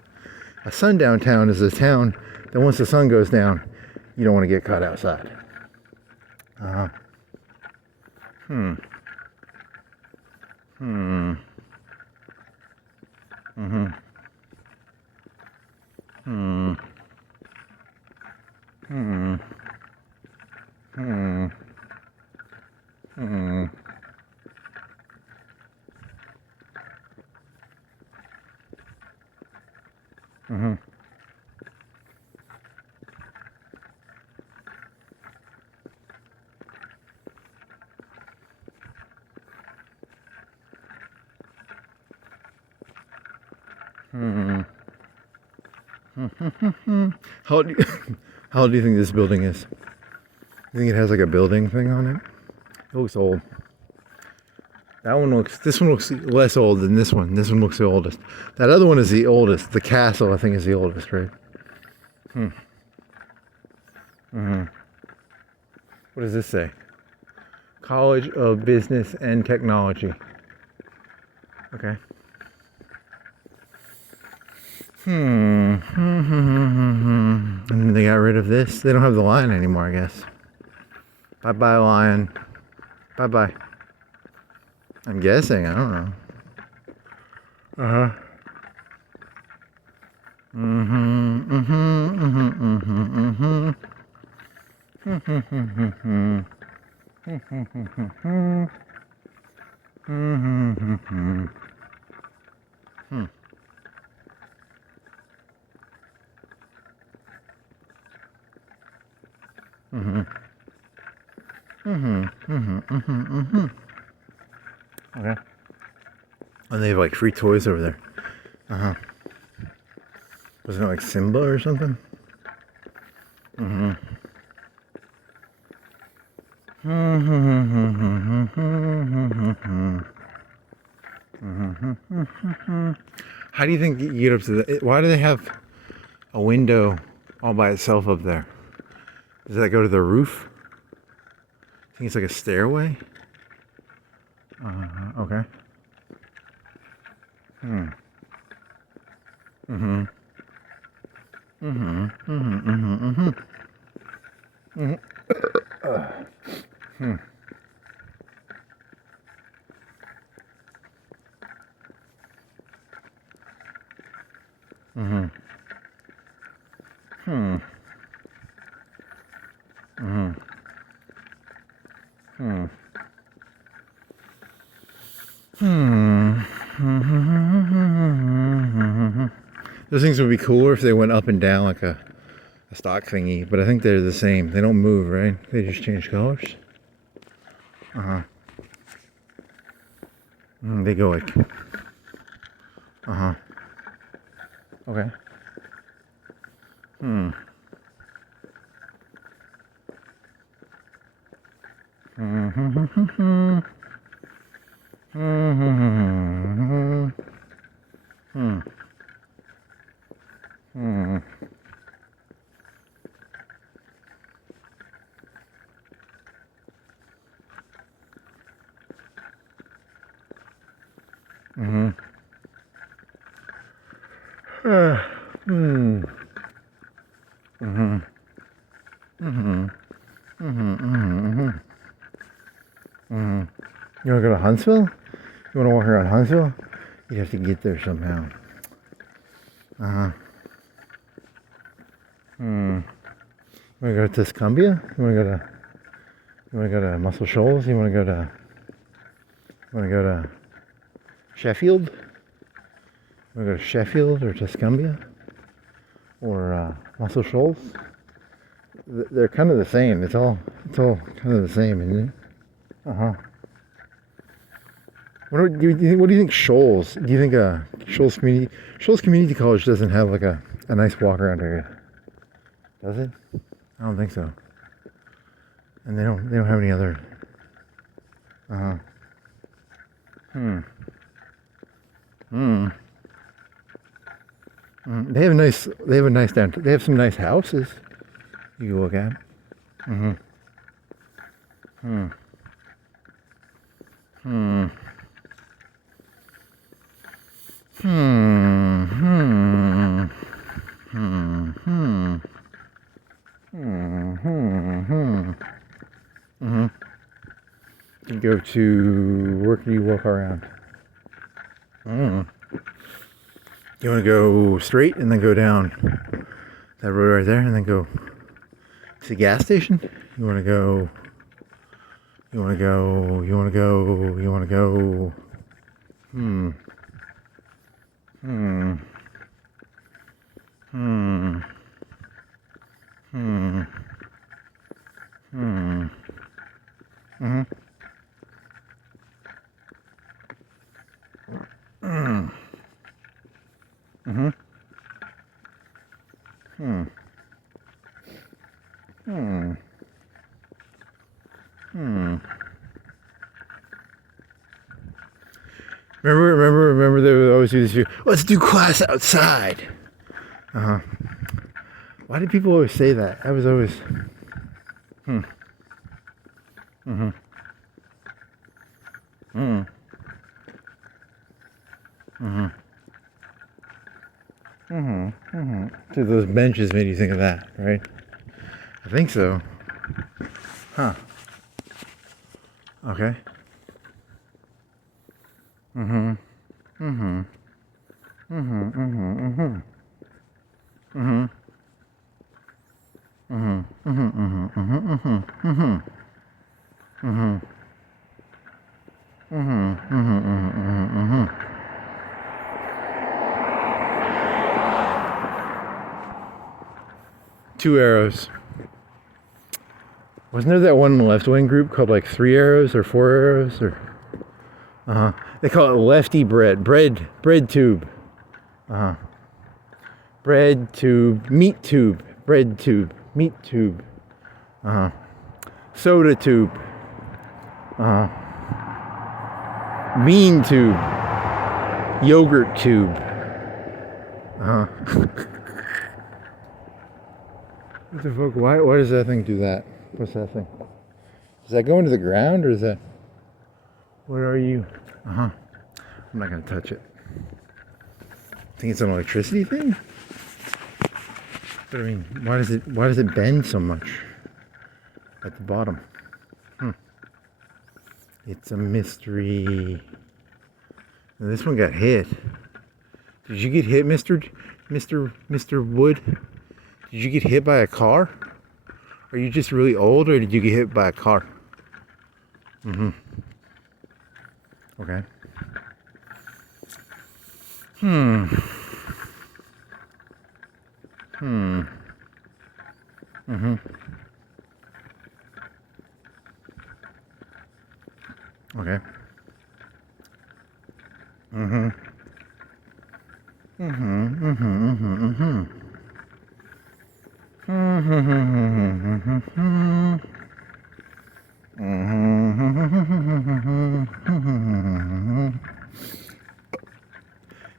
A sundown town is a town that once the sun goes down, you don't want to get caught outside. Uh-huh. Hmm. Hmm. Mm-hmm. Hmm. Hmm. Hmm. Hmm. Mm-hmm. Hmm. How old how do you think this building is? You think it has like a building thing on it? It looks old. This one looks less old than this one. This one looks the oldest. That other one is the oldest. The castle, I think, is the oldest, right? What does this say? College of Business and Technology. Okay. And they got rid of this. They don't have the lion anymore, I guess. Bye-bye, lion. Bye-bye. I'm guessing. I don't know. Uh-huh. Okay. And they have like free toys over there. Wasn't it like Simba or something? How do you think you get up to the... Why do they have a window all by itself up there? Does that go to the roof? I think it's like a stairway. Okay. Those things would be cooler if they went up and down like a stock thingy, but I think they're the same. They don't move, right? They just change colors. They go like... Okay. You want to go to Huntsville? You want to walk around Huntsville? You have to get there somehow. You want to go to Tuscumbia? You want to go to Muscle Shoals? You want to go to Sheffield? You want to go to Sheffield or Tuscumbia? Or Muscle Shoals? They're kind of the same. It's all kind of the same, isn't it? What do you think Shoals? Do you think Shoals Community College doesn't have like a nice walk around area? Does it? I don't think so. And they don't have any other. They have a nice downtown. They have some nice houses you can look at. You go to... Where can you walk around? You want to go straight and then go down that road right there and then go to the gas station? You want to go... Remember they would always do this view. Let's do class outside. Why did people always say that? I was always... Mm-hmm. Mm-hmm. Mm-hmm. Mm-hmm. Mm-hmm. So those benches made you think of that, right? I think so. Huh. Okay. Mm-hmm. Mm-hmm. Mm-hmm. Mm-hmm. Mm-hmm. Mm-hmm. Mm-hmm. Mm-hmm. Mm-hmm. Mm-hmm. Mm-hmm. Mm-hmm. Mm-hmm. Mm-hmm. 2 arrows. Wasn't there that one left wing group called like 3 arrows or 4 arrows or they call it lefty bread tube. Bread tube, meat tube, bread tube, meat tube, soda tube, bean tube, yogurt tube. What the fuck? Why does that thing do that? What's that thing? Does that go into the ground or is that? What are you? I'm not gonna touch it. I think it's an electricity thing. But I mean, why does it bend so much at the bottom? It's a mystery. Now, this one got hit. Did you get hit, Mr. Wood? Did you get hit by a car? Are you just really old, or did you get hit by a car? Okay. Okay.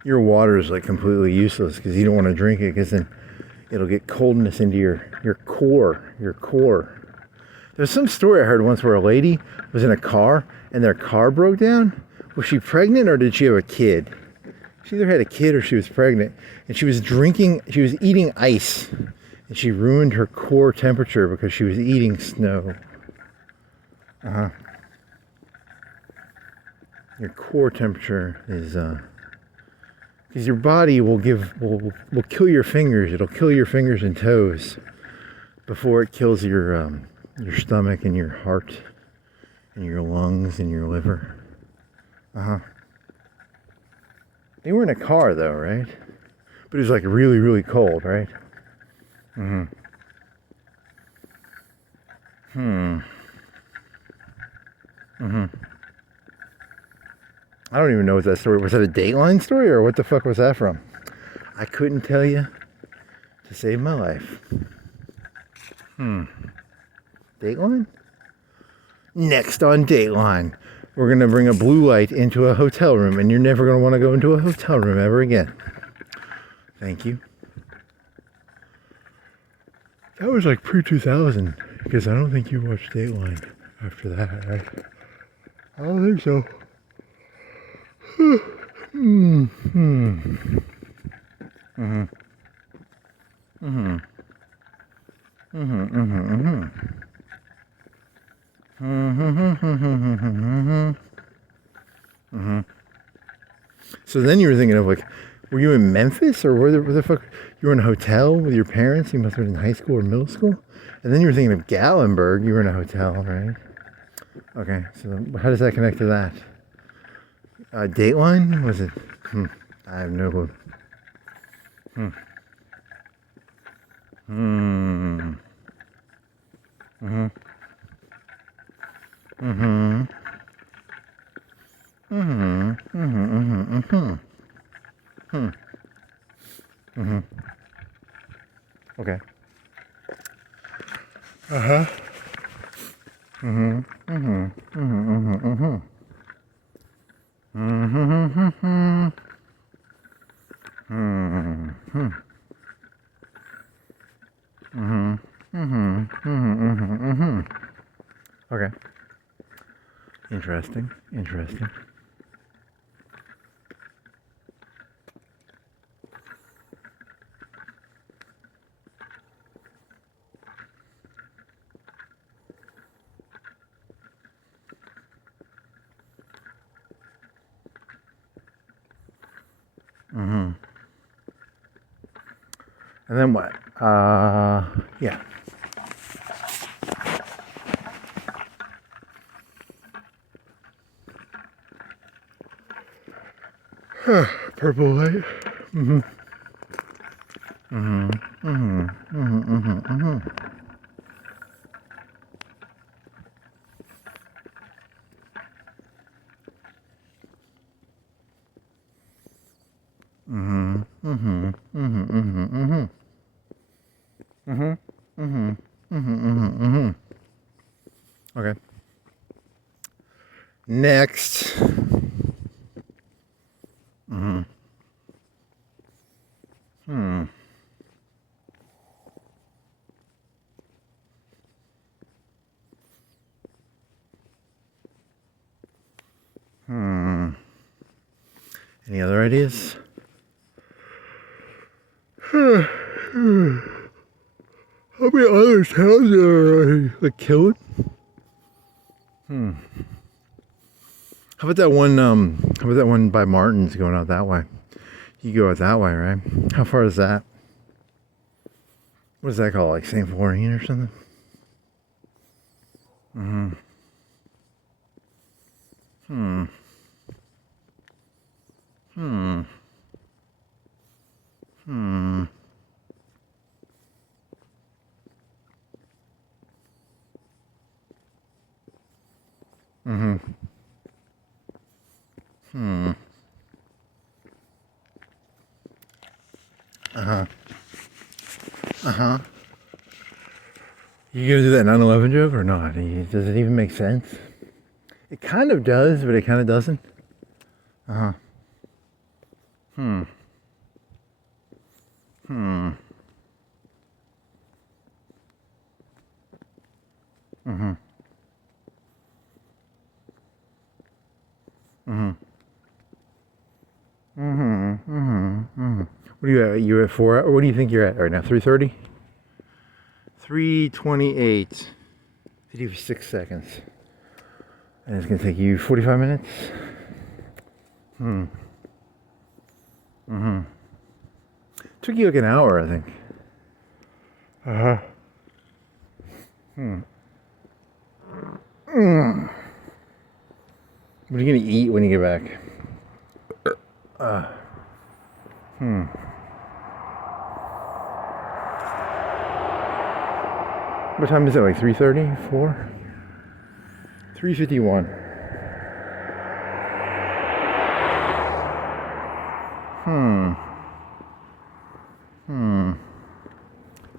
Your water is like completely useless because you don't want to drink it because then it'll get coldness into your core. There's some story I heard once where a lady was in a car and their car broke down. Was she pregnant or did she have a kid? She either had a kid or she was pregnant, and she was eating ice, and she ruined her core temperature because she was eating snow. Your core temperature is because your body will kill your fingers. It'll kill your fingers and toes before it kills your stomach and your heart and your lungs and your liver. They were in a car though, right? But it was like really, really cold, right? I don't even know what that story was. That a Dateline story or what the fuck was that from? I couldn't tell you to save my life. Dateline? Next on Dateline, we're gonna bring a blue light into a hotel room, and you're never gonna want to go into a hotel room ever again. Thank you. That was like pre-2000, because I don't think you watched Dateline after that, right? I don't think so. So then you were thinking of like, were you in Memphis or where the fuck? You were in a hotel with your parents? You must have been in high school or middle school? And then you were thinking of Gatlinburg. You were in a hotel, right? Okay, so how does that connect to that? Dateline? Was it? I have no clue. Okay. Okay. Interesting. Interesting. Mm-hmm. And then what? Yeah. Purple light. Mm-hmm. Mm-hmm. Mm-hmm. Mm-hmm. Mm-hmm. Mm-hmm. Mm-hmm. Mm-hmm. Mm-hmm. Mm-hmm. Mm-hmm. Mm-hmm. Mm-hmm. Mm-hmm. Okay. Next. Mm-hmm. Hmm. Hmm. Any other ideas? How many other towns are like killing? Hmm. How about that one? How about that one by Martin's going out that way? You go out that way, right? How far is that? What is that called? Like St. Florian or something? Mm-hmm. Hmm. Hmm. Hmm. Mm-hmm. Hmm. Uh-huh. Uh-huh. You gonna do that 9/11 joke or not? Does it even make sense? It kind of does, but it kind of doesn't. Uh-huh. Hmm. Hmm. Mm-hmm. Mm-hmm. Mm-hmm. Mm-hmm. Mm-hmm. What are you at? You at 4? What do you think you're at right now? 3:30? 3:28. 56 seconds. And it's gonna take you 45 minutes? Hmm. Mm-hmm. Took you like an hour, I think. Uh-huh. Hmm. Mm. What are you gonna eat when you get back? Hmm. What time is it? Like 3:30? 4? 3:51. Hmm. Hmm.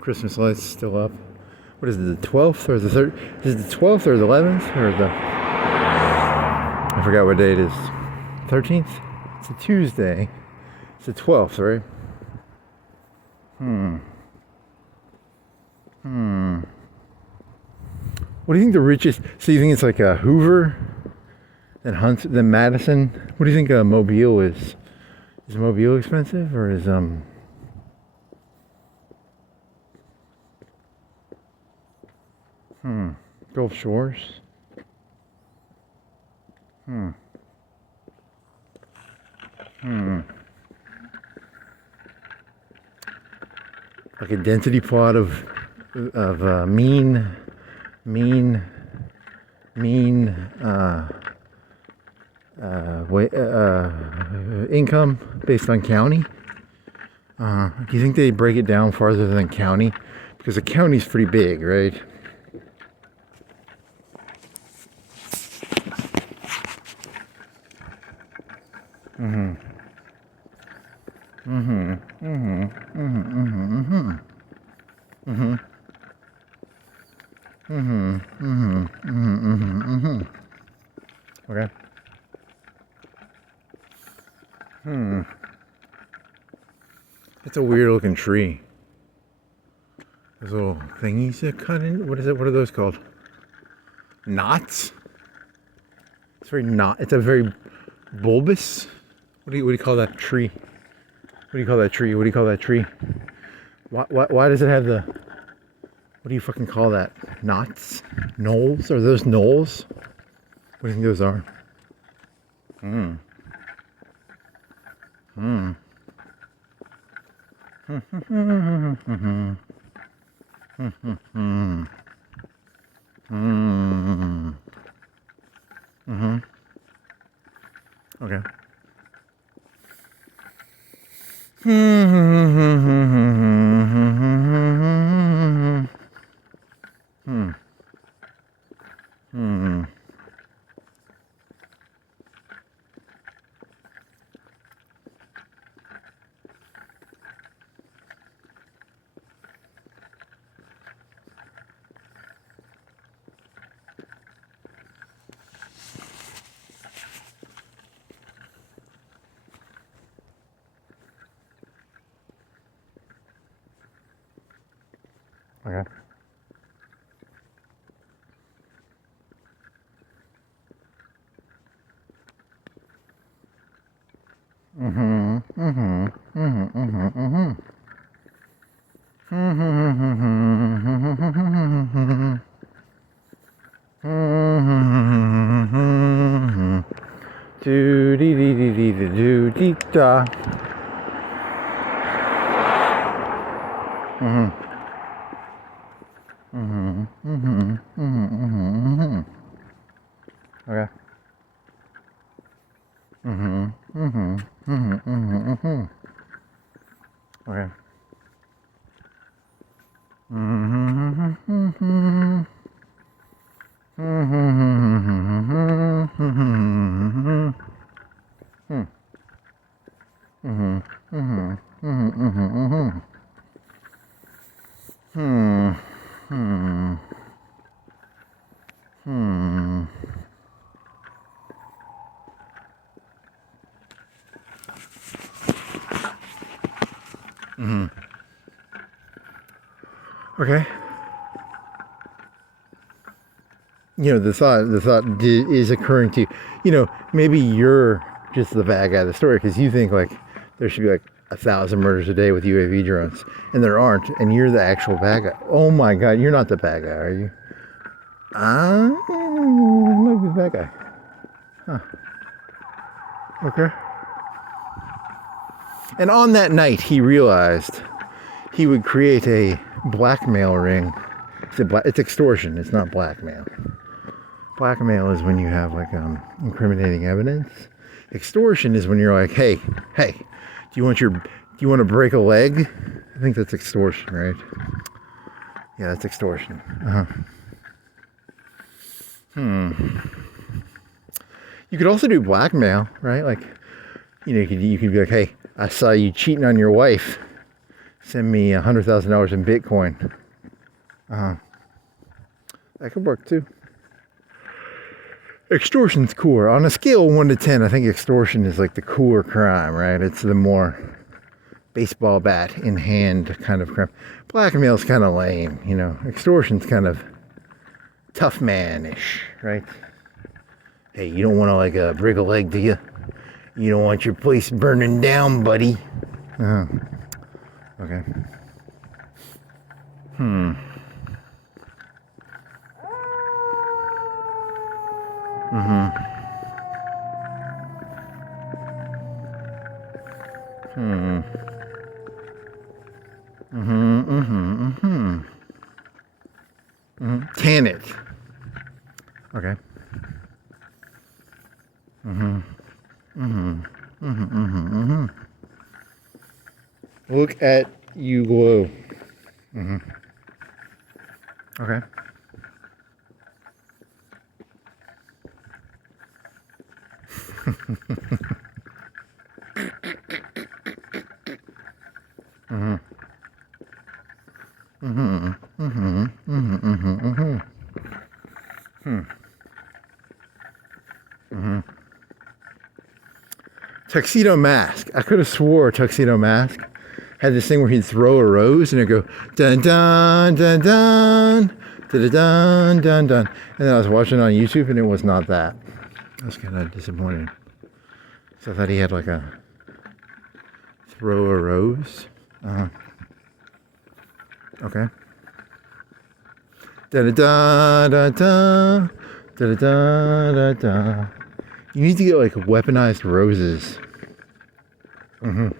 Christmas lights still up. What is it, the 12th or the 3rd? Is it the 12th or the 11th or the... I forgot what day it is. 13th? It's a Tuesday. It's the 12th, right? Hmm. Hmm. What do you think the richest... So you think it's like a Hoover? Then Hunt, then Madison? What do you think Mobile is? Is Mobile expensive or is Gulf Shores? Hmm. Hmm. Like a density plot of mean income based on county. Do you think they break it down farther than county? Because the county's pretty big, right? Mm-hmm. Mm-hmm. Mm-hmm. Mm-hmm. Mm-hmm. Mm-hmm. Mm-hmm. Mm-hmm. Mm-hmm. Mm-hmm. Okay. Hmm. It's a weird looking tree. Those little thingies that cut in. What is it? What are those called? Knots? It's very not. It's a very bulbous. What do you call that tree? What do you call that tree? What do you call that tree? Why does it have the? What do you fucking call that? Knots? Knolls? Are those knolls? What do you think those are? Okay. Okay. Do dee dee dee dee dee do dee da. Okay. Okay. Okay. You know, the thought is occurring to you. You know, maybe you're just the bad guy of the story because you think like there should be like 1,000 murders a day with UAV drones, and there aren't, and you're the actual bad guy. Oh my God, you're not the bad guy, are you? Might be the bad guy. Huh. Okay. And on that night, he realized he would create a blackmail ring. It's extortion. It's not blackmail. Blackmail is when you have like incriminating evidence. Extortion is when you're like, hey, do you want to break a leg? I think that's extortion, right? Yeah, that's extortion. You could also do blackmail, right? Like, you know, you could be like, hey, I saw you cheating on your wife. Send me $100,000 in Bitcoin. That could work too. Extortion's cooler. On a scale of 1 to 10, I think extortion is like the cooler crime, right? It's the more baseball bat in hand kind of crime. Blackmail's kind of lame, you know. Extortion's kind of tough man-ish, right? Hey, you don't want to like break a leg, do you? You don't want your place burning down, buddy. Okay. Can it? Okay. Look at you glow. Okay. Tuxedo Mask. I could have swore Tuxedo Mask had this thing where he'd throw a rose and it'd go dun dun dun dun dun dun dun dun. And then I was watching it on YouTube and it was not that. I was kind of disappointed. So I thought he had like a throw a rose. Okay. Da da da da da da da da da. You need to get like weaponized roses. Can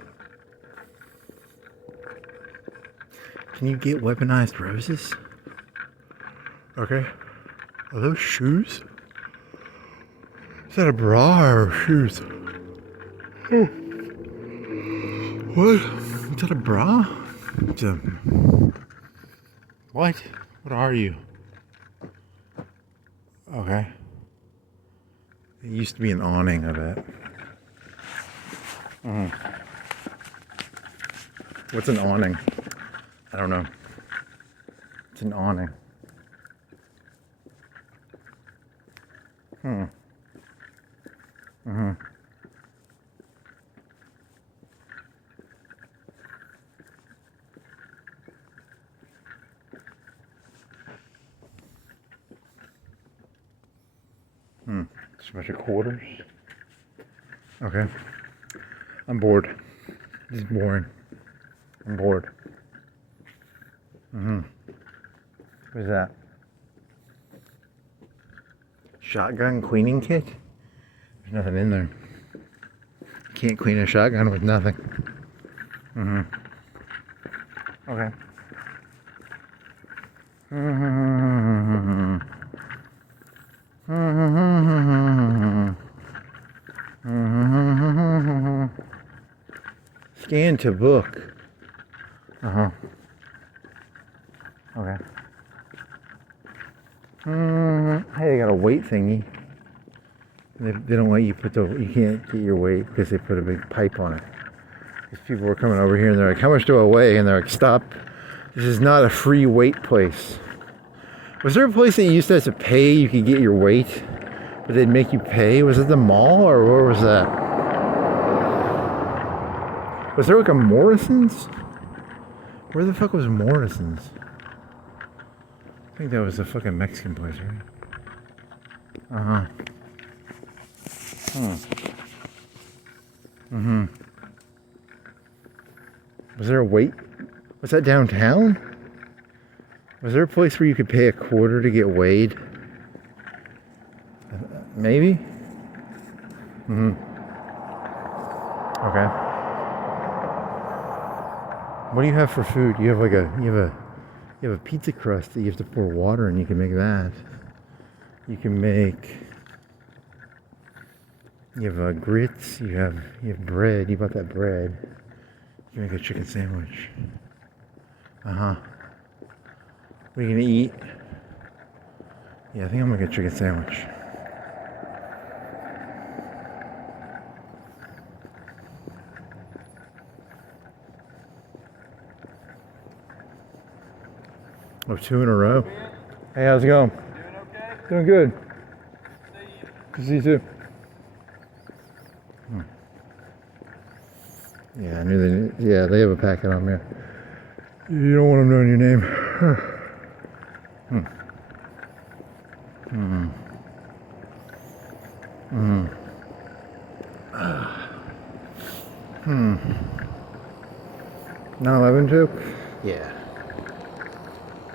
you get weaponized roses? Okay. Are those shoes? Is that a bra or shoes? Oh. What? Is that a bra? It's a... What? What are you? Okay. It used to be an awning, I bet. What's an awning? I don't know. It's an awning. Just a bunch of quarters. Okay. I'm bored. This is boring. I'm bored. What is that? Shotgun cleaning kit? There's nothing in there. You can't clean a shotgun with nothing. Okay. Scan to book. Okay. Hey, they got a weight thingy. They don't let you put you can't get your weight because they put a big pipe on it. These people were coming over here and they're like, how much do I weigh? And they're like, stop. This is not a free weight place. Was there a place that you used to have to pay, you could get your weight, but they'd make you pay? Was it the mall or where was that? Was there like a Morrison's? Where the fuck was Morrison's? I think that was the fucking Mexican place, right? Was there a wait? Was that downtown? Was there a place where you could pay a quarter to get weighed? Maybe? Okay. What do you have for food? You have like you have a pizza crust that you have to pour water and you can make that. You can make, you have grits, you have bread, you bought that bread. You can make a chicken sandwich. What are you gonna eat? Yeah, I think I'm gonna get a chicken sandwich. Oh, 2 in a row. Hey, how's it going? Doing okay? Doing good. See you. Good to see you too. Yeah, I knew they. Yeah, they have a packet on there. You don't want them knowing your name. Hmm. 9/11 joke? Yeah.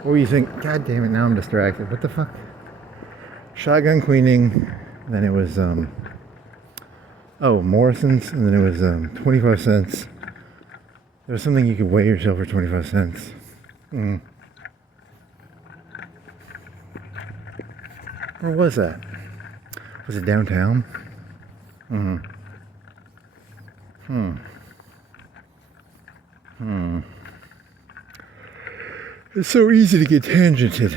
What do you think? God damn it! Now I'm distracted. What the fuck? Shotgun cleaning. Then it was Morrison's, and then it was 25 cents. There was something you could weigh yourself for 25 cents. Where was that? Was it downtown? It's so easy to get tangented.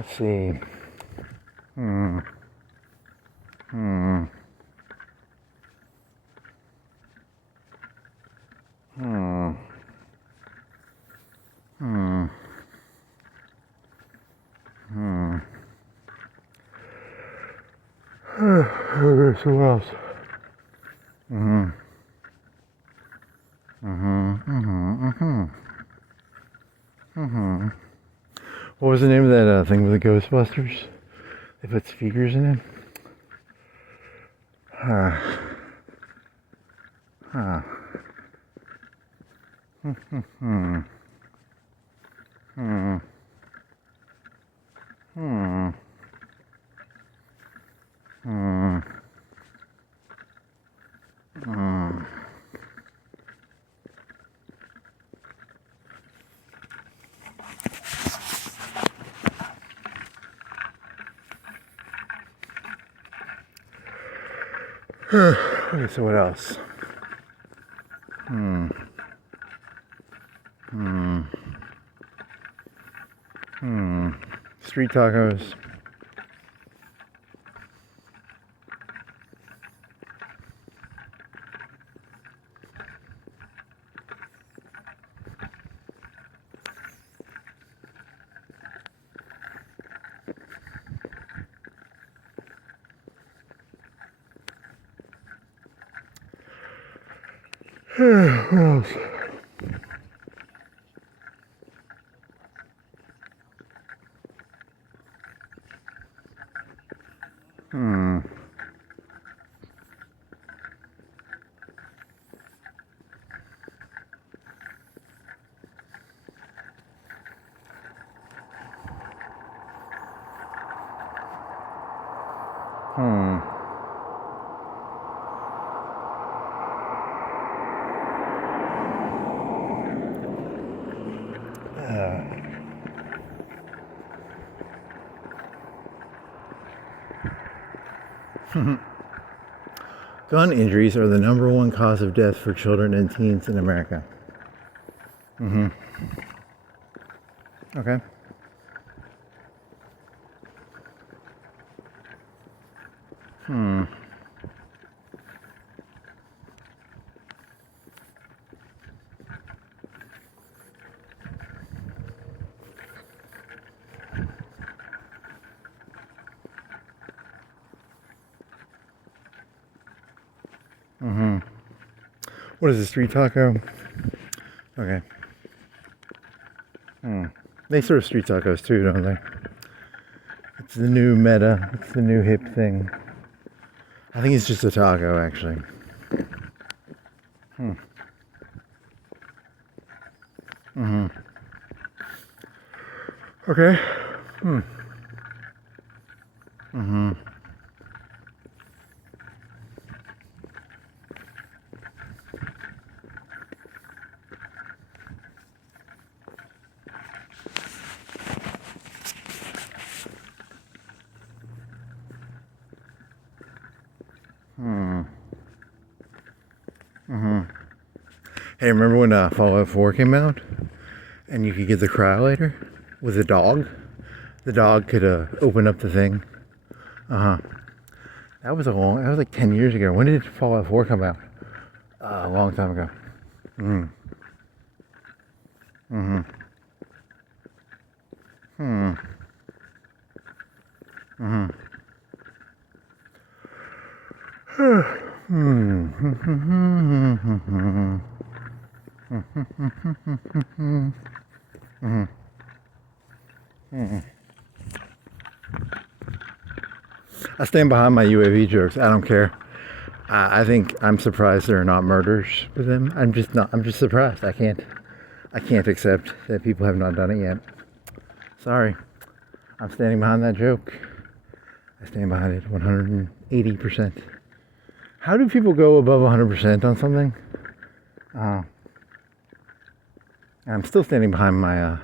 Let's see. Hmm. Hmm. Hmm. Hmm. Hmm. Okay, so what else? Mm-hmm. Mm-hmm. Mm-hmm. Mm-hmm. Mm-hmm. What was the name of that thing with the Ghostbusters? They put speakers in it? Huh. Huh. Hmm. Hmm. Hmm. Hmm. Hmm. Hmm. Okay, so what else? Hmm. Hmm. Hmm. Street tacos. What else? Hmm. Hmm. Gun injuries are the number one cause of death for children and teens in America. Mm-hmm. Okay. Hmm. Mm-hmm. What is a street taco? Okay. Hmm. They serve street tacos too, don't they? It's the new meta. It's the new hip thing. I think it's just a taco, actually. Hmm. Mm-hmm. Okay. Hmm. Mm-hmm. Hmm. Mm-hmm. Hey, remember when Fallout 4 came out? And you could get the cryolator with a dog? The dog could open up the thing. Uh-huh. That was like 10 years ago. When did Fallout 4 come out? A long time ago. Mm. Mm-hmm. Hmm. Mm-hmm. I stand behind my UAV jokes. I don't care. I think I'm surprised there are not murders with them. I'm just not. I'm just surprised. I can't accept that people have not done it yet. Sorry. I'm standing behind that joke. I stand behind it 180%. How do people go above 100% on something? I'm still standing behind my.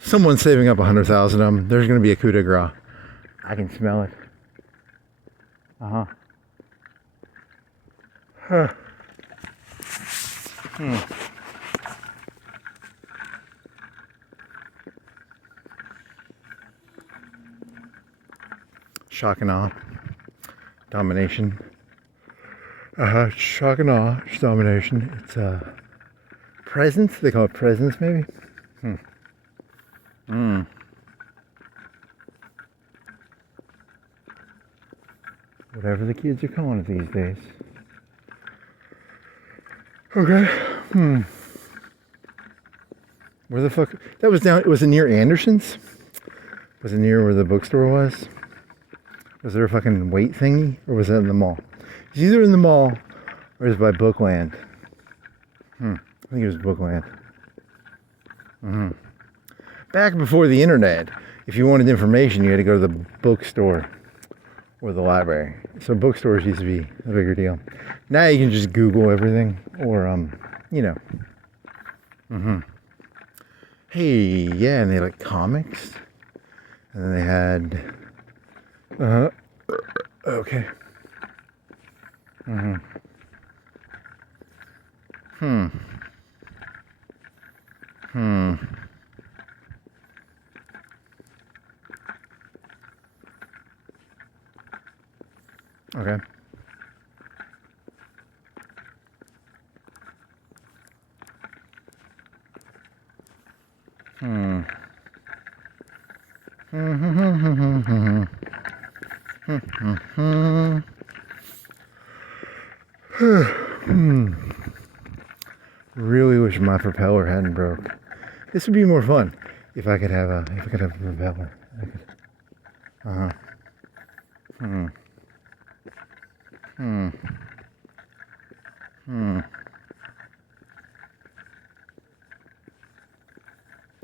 Someone's saving up 100,000 of them. There's going to be a coup de grace. I can smell it. Uh huh. Hmm. Shock and awe. Domination. Shock and awe. Domination. It's presence. They call it presence, maybe. Whatever the kids are calling it these days. Okay. Where the fuck? That was down. Was it near Anderson's? Was it near where the bookstore was? Was there a fucking wait thingy? Or was it in the mall? It's either in the mall or it's by Bookland. I think it was Bookland. Back before the internet, if you wanted information, you had to go to the bookstore or the library. So bookstores used to be a bigger deal. Now you can just Google everything or, you know. Hey, yeah, and they had like comics. And then they had, okay. Okay. Really wish my propeller hadn't broke. This would be more fun if I could have a propeller.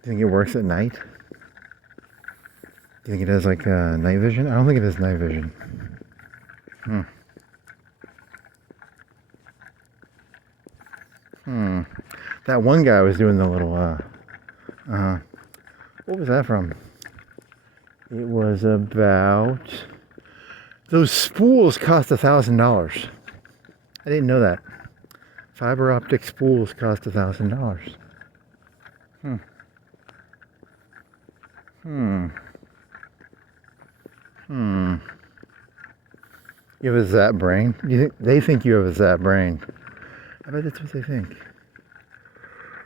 Do you think it works at night? Do you think it has like night vision? I don't think it has night vision. That one guy was doing the little what was that from? It was about those spools cost $1,000. I didn't know that. Fiber optic spools cost $1,000. You have a zap brain? They think you have a zap brain. I bet that's what they think.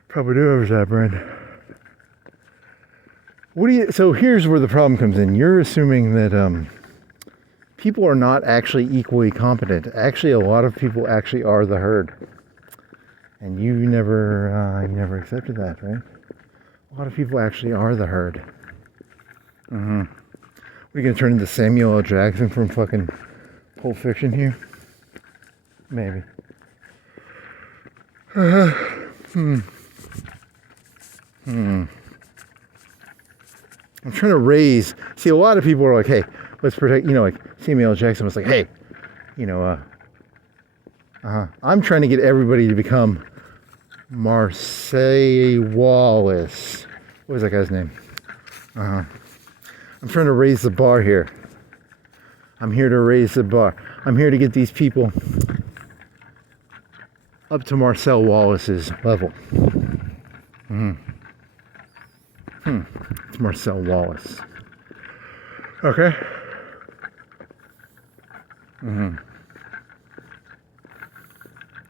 Probably do have a zap brain. So here's where the problem comes in. You're assuming that people are not actually equally competent. Actually, a lot of people actually are the herd. And you never accepted that, right? A lot of people actually are the herd. We're gonna turn into Samuel L. Jackson from fucking Pulp Fiction here? Maybe. I'm trying to raise. See, a lot of people are like, "Hey, let's protect." You know, like Samuel L. Jackson was like, "Hey, you know, I'm trying to get everybody to become Marseille Wallace." What was that guy's name? I'm trying to raise the bar here. I'm here to raise the bar. I'm here to get these people up to Marcel Wallace's level. It's Marcel Wallace. Okay.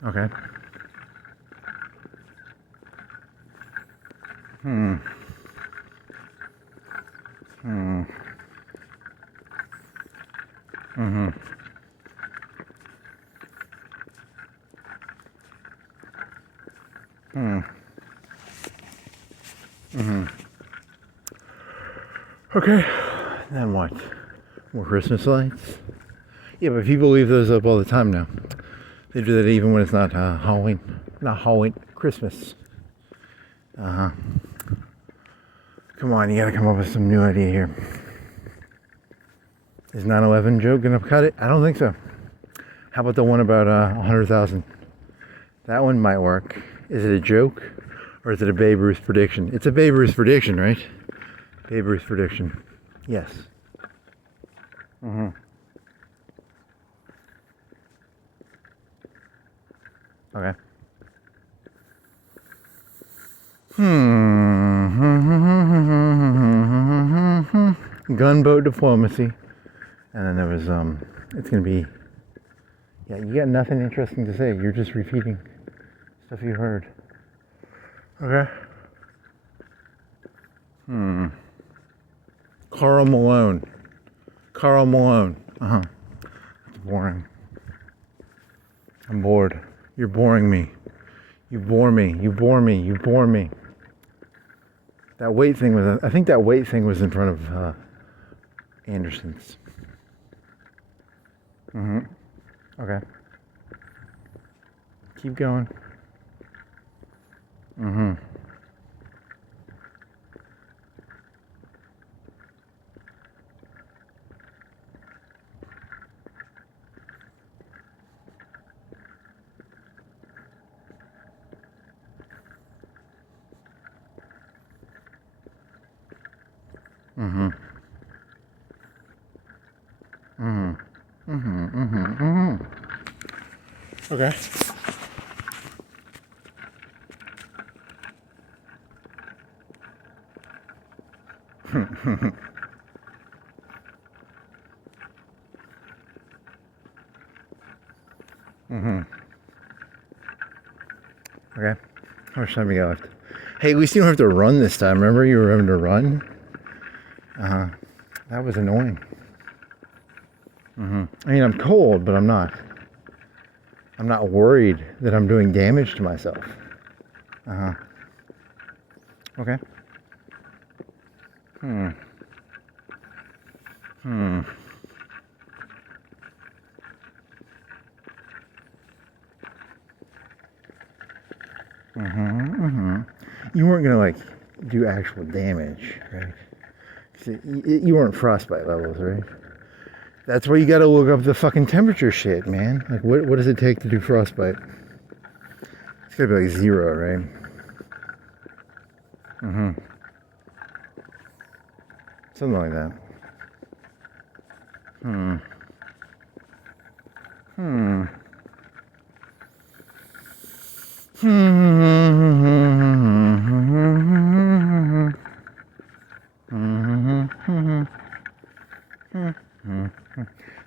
Okay. Okay, then what? More Christmas lights? Yeah, but people leave those up all the time now. They do that even when it's not Halloween. Not Halloween, Christmas. Come on, you gotta come up with some new idea here. Is 9/11 joke gonna cut it? I don't think so. How about the one about 100,000? That one might work. Is it a joke or is it a Babe Ruth prediction? It's a Babe Ruth prediction, right? Babe Ruth prediction. Yes. Okay. Gunboat diplomacy And then there was, it's going to be, yeah, you got nothing interesting to say. You're just repeating stuff you heard. Okay. Carl Malone. Carl Malone. It's boring. I'm bored. You're boring me. You bore me. You bore me. You bore me. That weight thing was, I think that weight thing was in front of Anderson's. Okay. Keep going. Okay. Okay. How much time we got left? Hey, at least you don't have to run this time. Remember you were having to run? That was annoying. I mean, I'm cold, but I'm not. I'm not worried that I'm doing damage to myself. Okay. You weren't gonna like do actual damage, right? You weren't frostbite levels, right? That's why you gotta look up the fucking temperature shit, man. Like, what does it take to do frostbite? It's gotta be like 0, right? Something like that.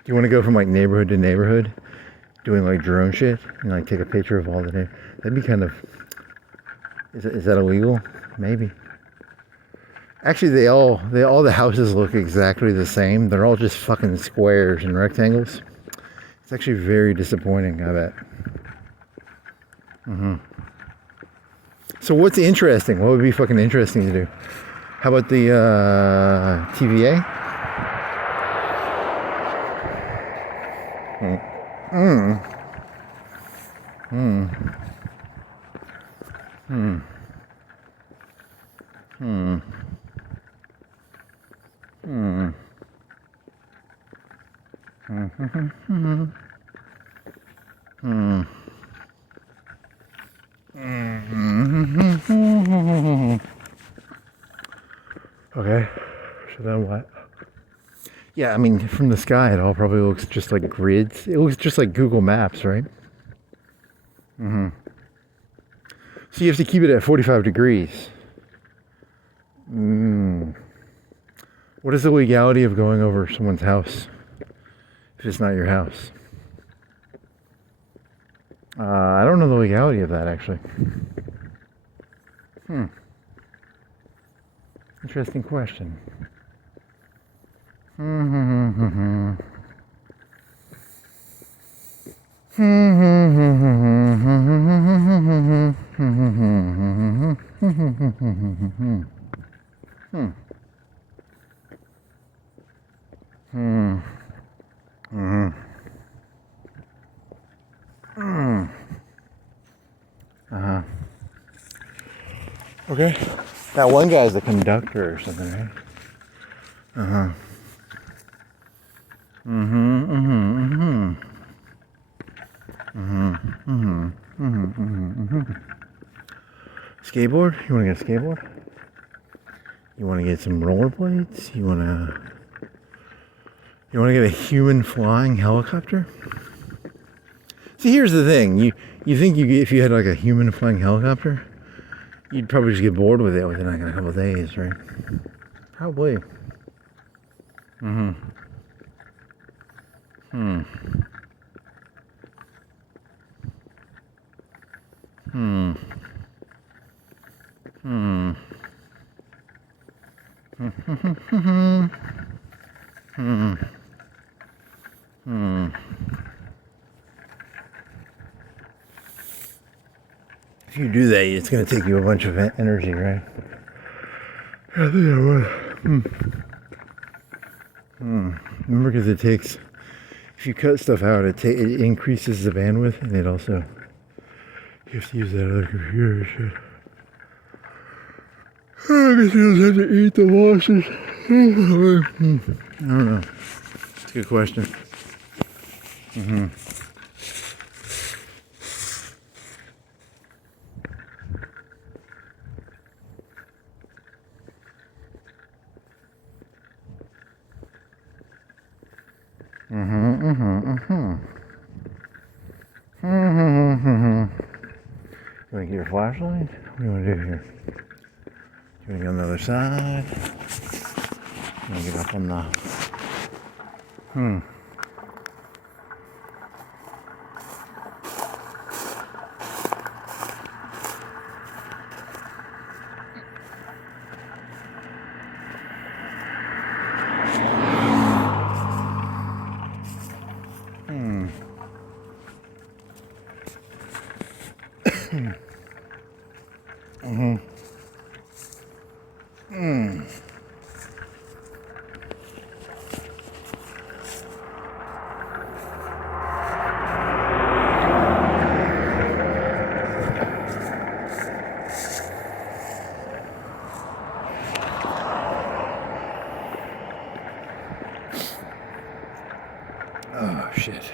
Do you want to go from like neighborhood to neighborhood, doing like drone shit, and like take a picture of all the neighbors? That'd be kind of. Is that illegal? Maybe. Actually, all the houses look exactly the same. They're all just fucking squares and rectangles. It's actually very disappointing, I bet. So what's interesting? What would be fucking interesting to do? How about the TVA? Okay, so then what? Yeah, I mean, from the sky, it all probably looks just like grids. It looks just like Google Maps, right? So you have to keep it at 45 degrees. What is the legality of going over someone's house if it's not your house? I don't know the legality of that, actually. Interesting question. Okay. That one guy's the conductor or something, right? Skateboard? You want to get a skateboard? You want to get some rollerblades? You want to get a human flying helicopter? See, here's the thing. You think if you had like a human flying helicopter, you'd probably just get bored with it within like a couple of days, right? Probably. Hmm. Hmm. Hmm. Hmm. Hmm. Hmm. If you do that, it's going to take you a bunch of energy, right? I think I would. Remember, because it takes, if you cut stuff out, it increases the bandwidth, and it also, you have to use that other computer shit. I guess you just have to eat the losses. I don't know. It's a good question. You want to get your flashlight? What do you want to do here? You want to get on the other side? You want to get up on the... Oh, shit.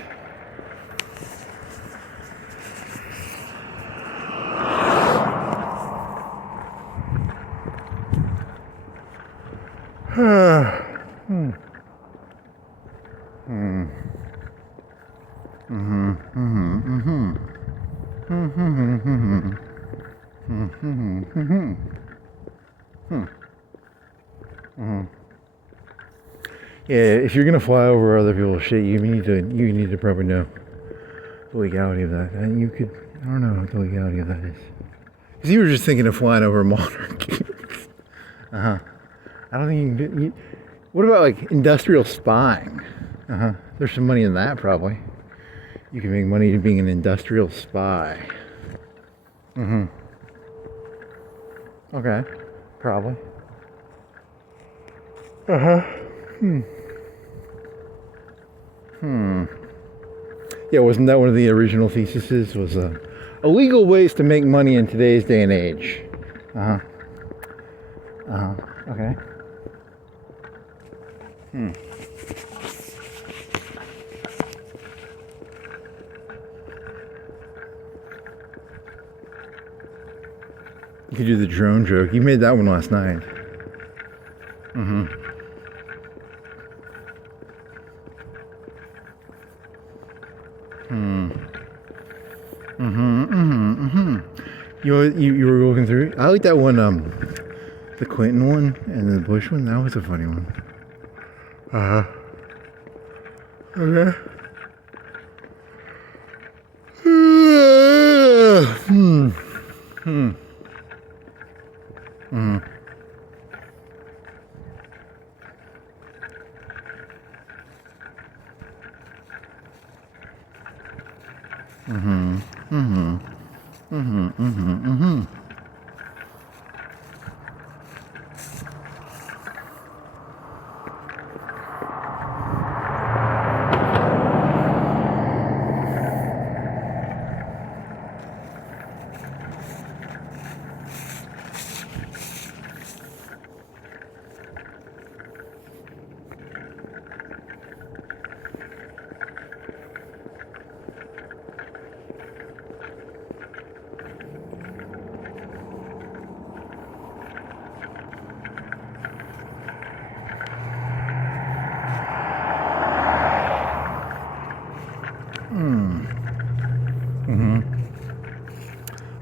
Yeah, if you're gonna fly over other people's shit, you need to probably know the legality of that. And you could, I don't know what the legality of that is. Because you were just thinking of flying over a monarch. I don't think you can do. What about like industrial spying? There's some money in that probably. You can make money being an industrial spy. Okay, probably. Yeah, wasn't that one of the original theses? Was illegal ways to make money in today's day and age. Okay. You could do the drone joke. You made that one last night. You were looking through. I like that one, the Clinton one and the Bush one. That was a funny one. Okay.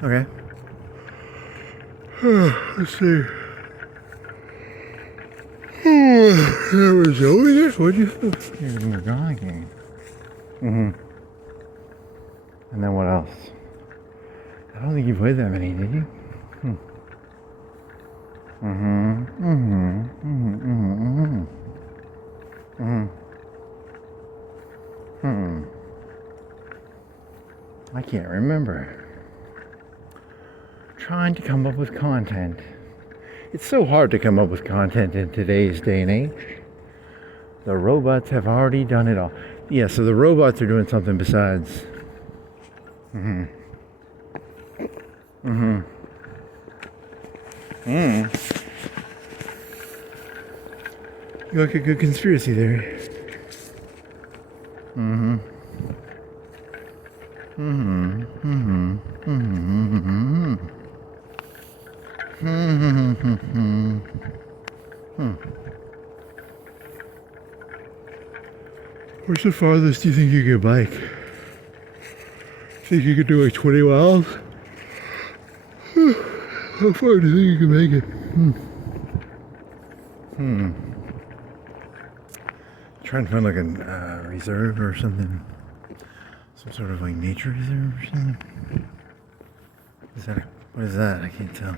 Okay. Let's see. That was over there. What'd you think? You're gone again. And then what else? I don't think you played that many, did you? I can't remember. Trying to come up with content. It's so hard to come up with content in today's day and age. The robots have already done it all. Yeah, so the robots are doing something besides. You like a good conspiracy theory. What's the farthest do you think you could bike? Think you could do like 20 miles? How far do you think you can make it? Trying to find like a reserve or something. Some sort of like nature reserve or something. What is that? I can't tell.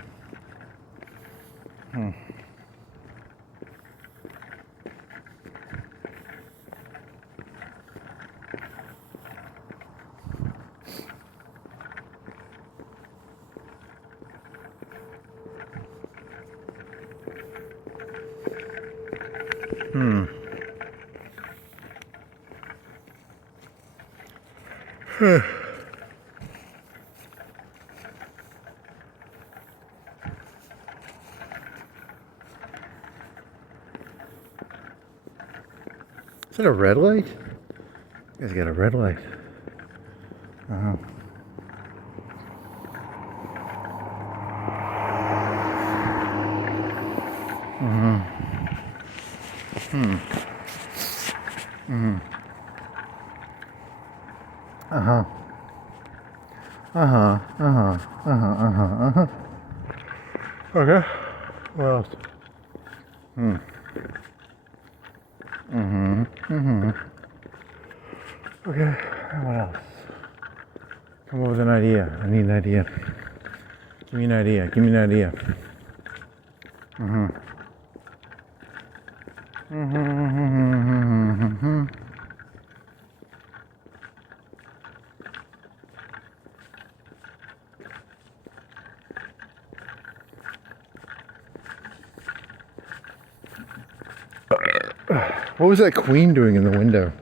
Is that a red light? You guys got a red light. Okay. What else? Okay. What else? Come up with an idea. I need an idea. Give me an idea. Give me an idea. What was that queen doing in the window?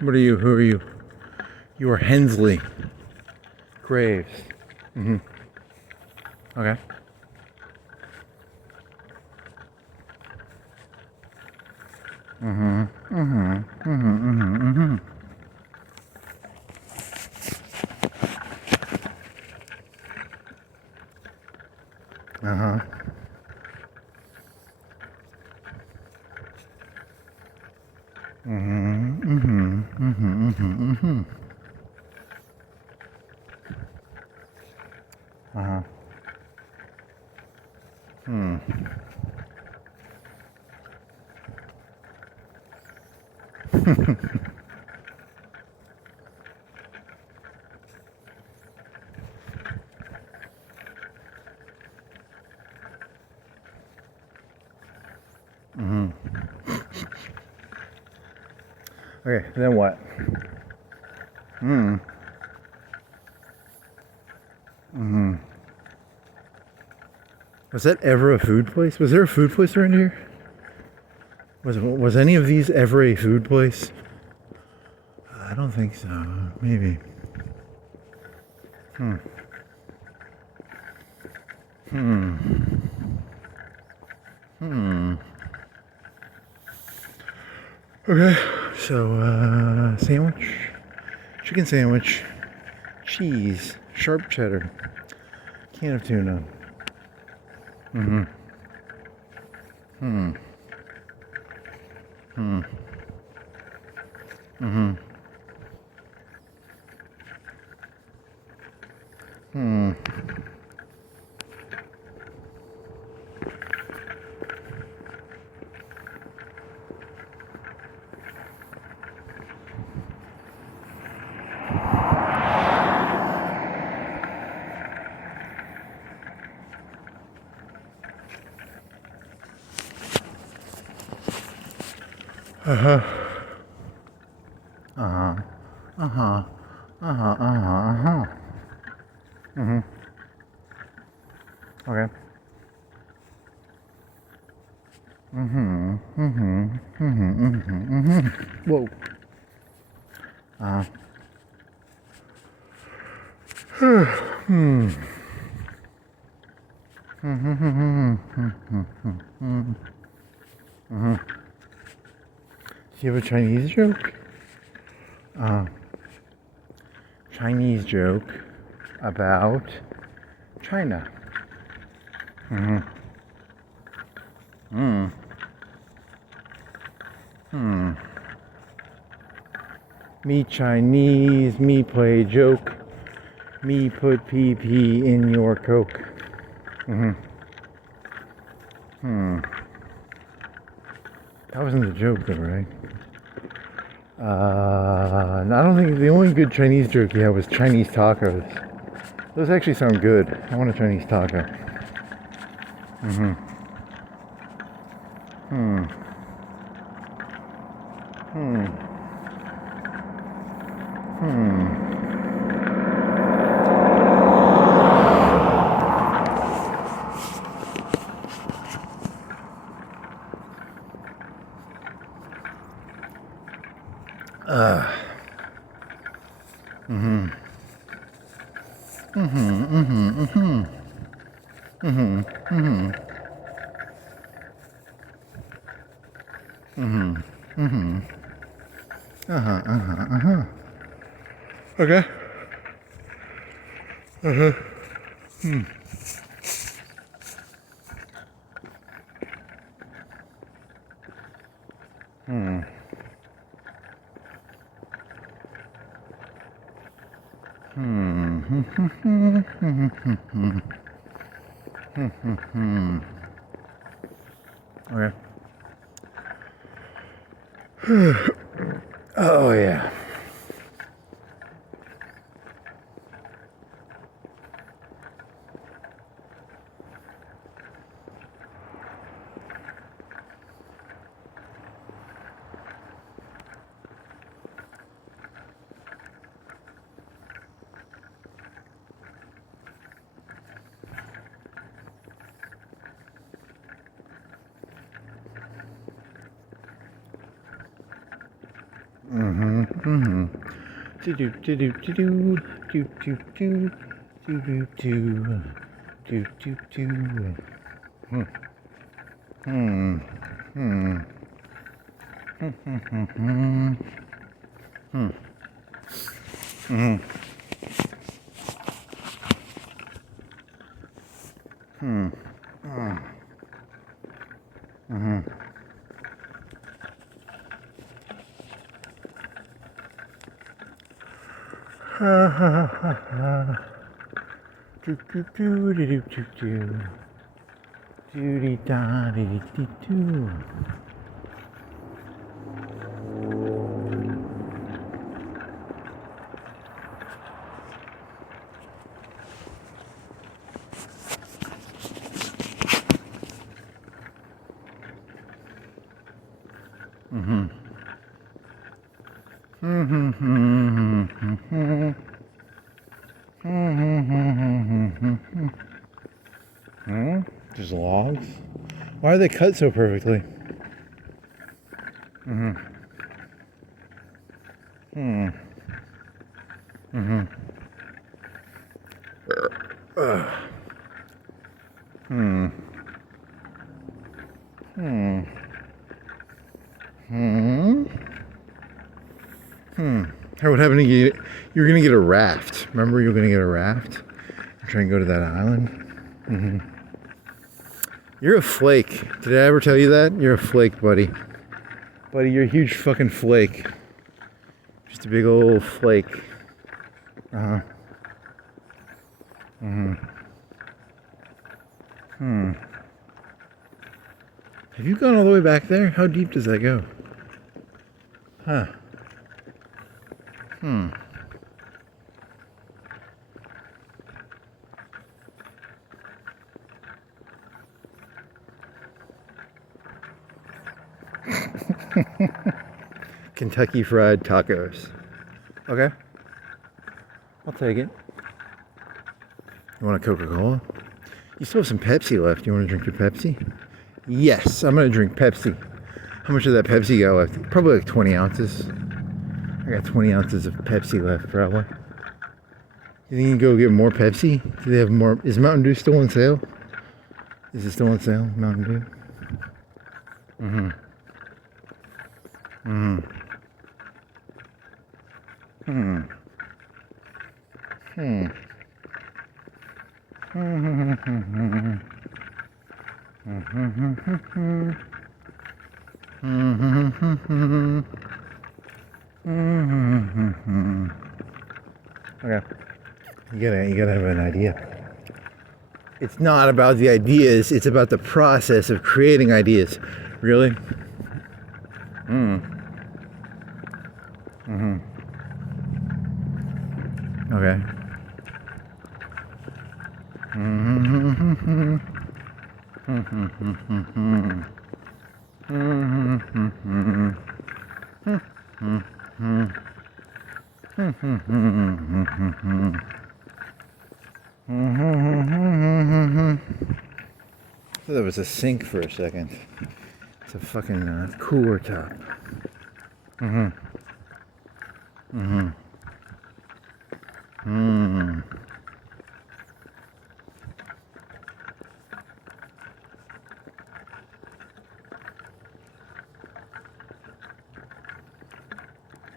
What are you? Who are you? You are Hensley Graves. Okay. Okay, then what? Was that ever a food place? Was there a food place around here? Was any of these ever a food place? I don't think so. Maybe. Okay, so sandwich, chicken sandwich, cheese, sharp cheddar, can of tuna. Uh-huh. Uh-huh. Uh-huh. Uh-huh. Uh-huh. Uh-huh. Mm-hmm. Okay. Mm-hmm. Mm-hmm. Mm-hmm. Mm-hmm. Mm-hmm. Whoa. Uh-huh. Hmm. Mm-hmm. Mm-hmm. Mm-hmm. Mm-hmm. Do you have a Chinese joke? Chinese joke about China. Mm-hmm. Mm. Hmm. Me Chinese, me play joke, me put PP in your Coke. Mm-hmm. Hmm. That wasn't the joke though, right? I don't think the only good Chinese joke you had was Chinese tacos. Those actually sound good. I want a Chinese taco. Mm-hmm. Hmm. Hmm. Hmm. Mm-hmm. Mm-hmm. Mm-hmm. Mm-hmm. Mm-hmm. Mm-hmm. Mm-hmm. Mm-hmm. Uh-huh. Uh-huh. Uh-huh. Okay. Uh-huh. Hmm. Hmm. Hmm. Hmm. Hmm. Hmm. Okay. Oh yeah. Mm-hmm. Mm-hmm. Do do do do do do do do do do do do do. Hmm. Hmm. Hmm. Hmm. Hmm. Hmm. Hmm. Hmm. Hmm. Ha ha ha ha. Do do do do do do do. Do dee da dee dee do. Mm-hmm. Mm-hmm. Mm-hmm. Mm-hmm. Hmm? Just logs? Why are they cut so perfectly? Mm-hmm. Hmm. Mm-hmm. Hmm. Hmm. Hmm. Hmm. Hey, what happened to you? You were gonna get a raft. Remember you were gonna get a raft? Try and go to that island? Mm-hmm. You're a flake. Did I ever tell you that? You're a flake, buddy. Buddy, you're a huge fucking flake. Just a big old flake. Uh-huh. Mm-hmm. Hmm. Have you gone all the way back there? How deep does that go? Huh. Hmm. Kentucky Fried Tacos. Okay. I'll take it. You want a Coca-Cola? You still have some Pepsi left. You want to drink your Pepsi? Yes, I'm going to drink Pepsi. How much of that Pepsi you got left? Probably like 20 ounces. I got 20 ounces of Pepsi left, probably. You think you can go get more Pepsi? Do they have more? Is Mountain Dew still on sale? Is it still on sale, Mountain Dew? Mm-hmm. Mm-hmm. Hmm. Hmm. Okay. You gotta have an idea. It's not about the ideas, it's about the process of creating ideas. Really? Okay. I thought that was a sink for a second. It's a fucking cooler top.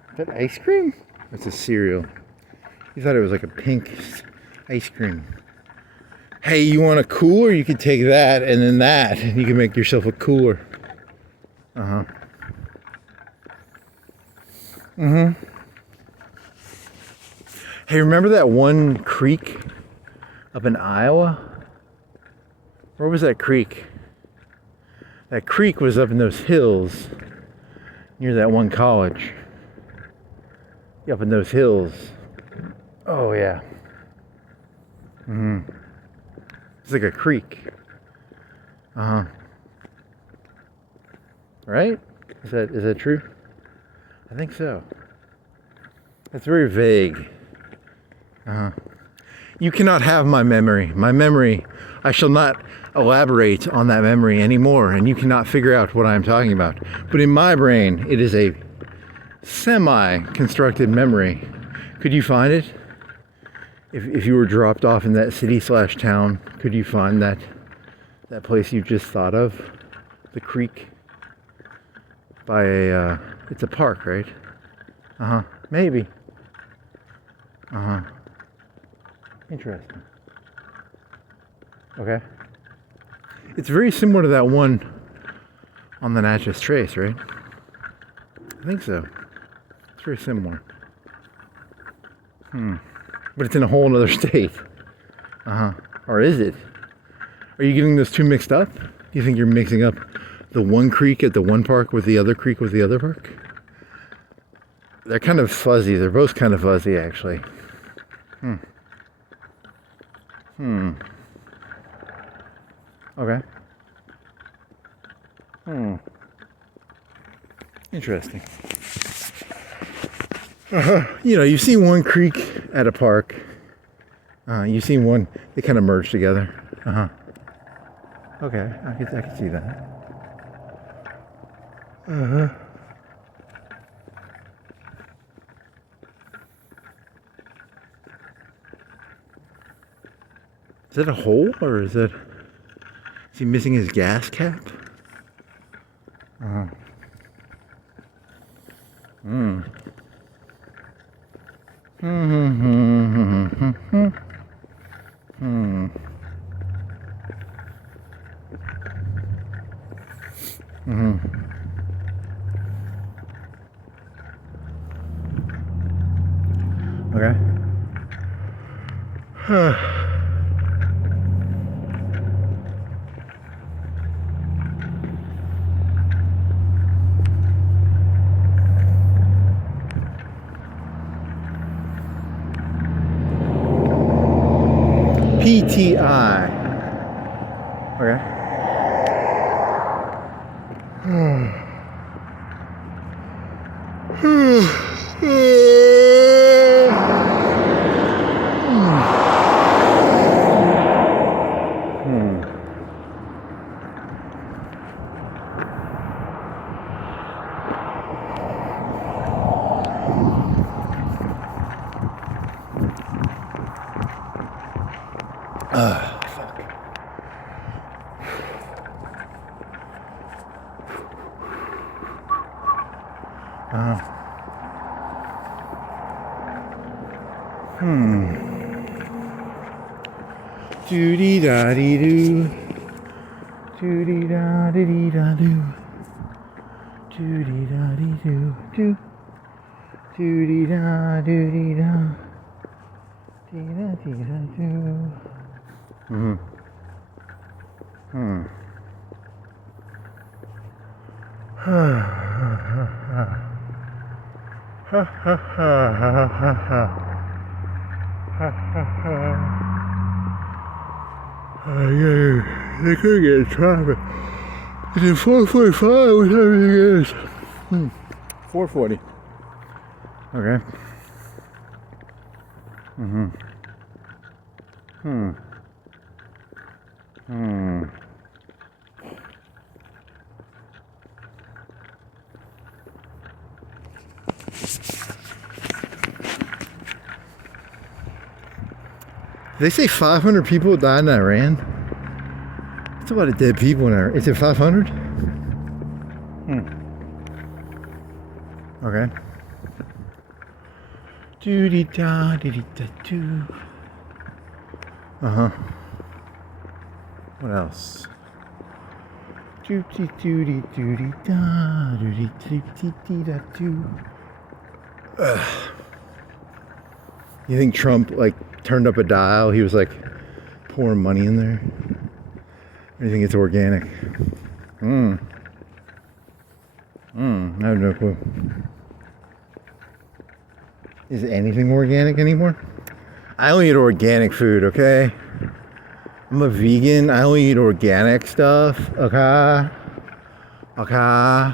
Is that ice cream? It's a cereal. You thought it was like a pink ice cream. Hey, you want a cooler? You can take that and then that, and you can make yourself a cooler. Hey, remember that one creek up in Iowa? Where was that creek? That creek was up in those hills near that one college. Up in those hills. Oh yeah. It's like a creek. Right? Is that true? I think so. It's very vague. You cannot have my memory. My memory, I shall not elaborate on that memory anymore, and you cannot figure out what I'm talking about. But in my brain, it is a semi-constructed memory. Could you find it? If you were dropped off in that city/town, could you find that place you just thought of? The creek? By a, it's a park, right? Maybe. Interesting. Okay. It's very similar to that one on the Natchez Trace, right? I think so. It's very similar. But it's in a whole other state. Or is it? Are you getting those two mixed up? Do you think you're mixing up the one creek at the one park with the other creek with the other park? They're kind of fuzzy. They're both kind of fuzzy, actually. Okay. Interesting. You know, you've seen one creek at a park. You've seen one, they kind of merge together. Okay, I can see that. Is that a hole, or is he missing his gas cap? Okay. PTI. Okay. Doody da dee doo. Doody da dee da doo. Doody da dee doo doo. Doody da doody da. Dee da dee da doo. Ha ha ha ha ha ha. Yeah, they could get in traffic. Is it 4:45? What time it is? 4:40. Okay. They say 500 people died in Iran. That's a lot of dead people in Iran. Is it 500? Okay. Doody da dee da doo. What else? Doody doody doody da doody doody da doo. You think Trump like turned up a dial? He was like pouring money in there. Or do you think it's organic? I have no clue. Is anything organic anymore? I only eat organic food, okay? I'm a vegan. I only eat organic stuff, okay? Okay.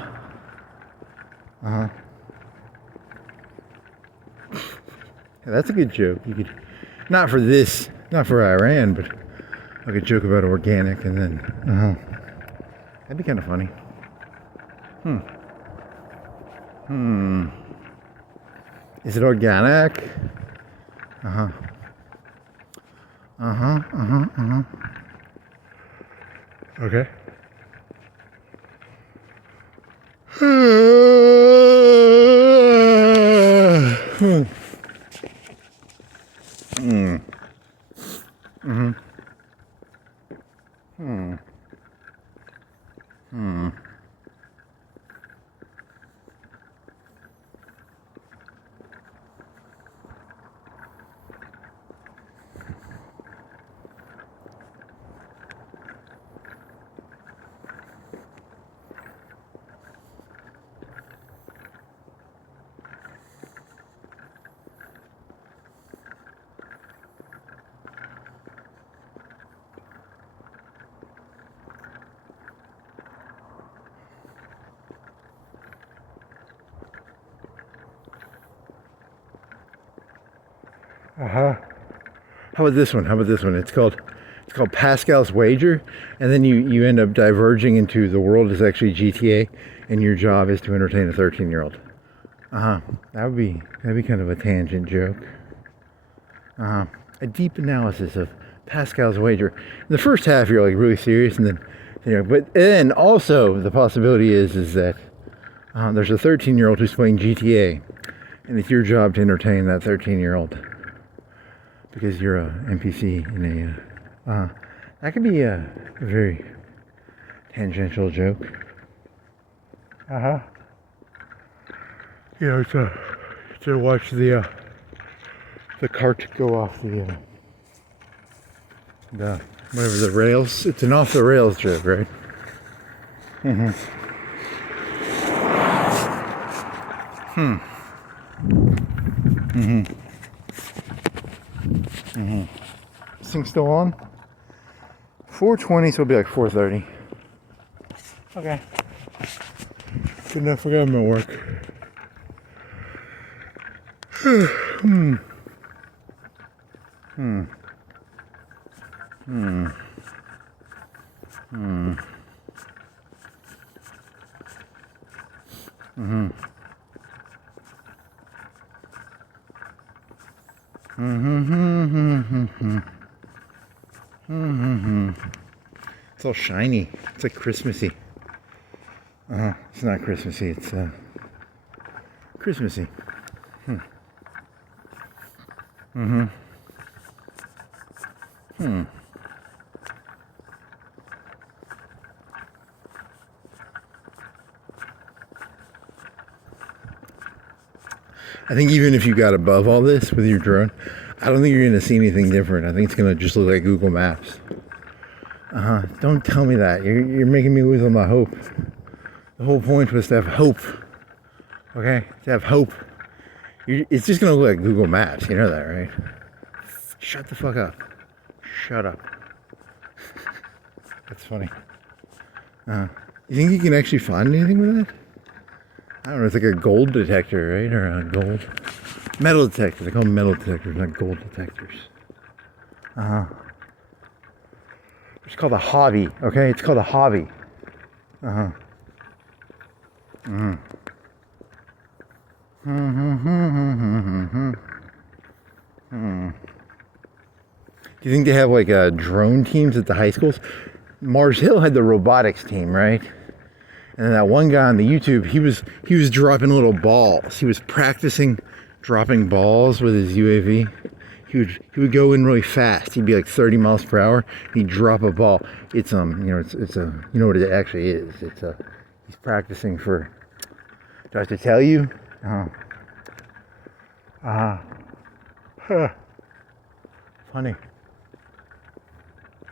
That's a good joke. You could, not for this, not for Iran, but I could joke about organic and then, that'd be kind of funny. Is it organic? Okay. How about this one? It's called Pascal's Wager, and then you end up diverging into the world is actually GTA, and your job is to entertain a 13-year-old. That'd be kind of a tangent joke. A deep analysis of Pascal's Wager. In the first half, you're like really serious, and then but then also the possibility is that there's a 13-year-old who's playing GTA, and it's your job to entertain that 13-year-old. Because you're a NPC in a, that could be a very tangential joke. You know, to watch the cart go off the whatever the rails. It's an off the rails joke, right? This thing's still on? 4:20, so it'll be like 4:30. Okay. Good enough for government work. It's all shiny. It's like Christmassy. It's not Christmassy. It's Christmassy. I think even if you got above all this with your drone, I don't think you're going to see anything different. I think it's going to just look like Google Maps. Don't tell me that. You're making me lose all my hope. The whole point was to have hope. Okay? To have hope. It's just going to look like Google Maps. You know that, right? Shut the fuck up. Shut up. That's funny. You think you can actually find anything with that? I don't know, it's like a gold detector, right? Or a gold metal detector. They call them metal detectors, not gold detectors. It's called a hobby, okay? It's called a hobby. Do you think they have like drone teams at the high schools? Mars Hill had the robotics team, right? And then that one guy on the YouTube, he was dropping little balls. He was practicing dropping balls with his UAV. He would go in really fast. He'd be like 30 miles per hour. He'd drop a ball. It's you know, it's a, you know what it actually is. It's a, he's practicing for, do I have to tell you? Funny.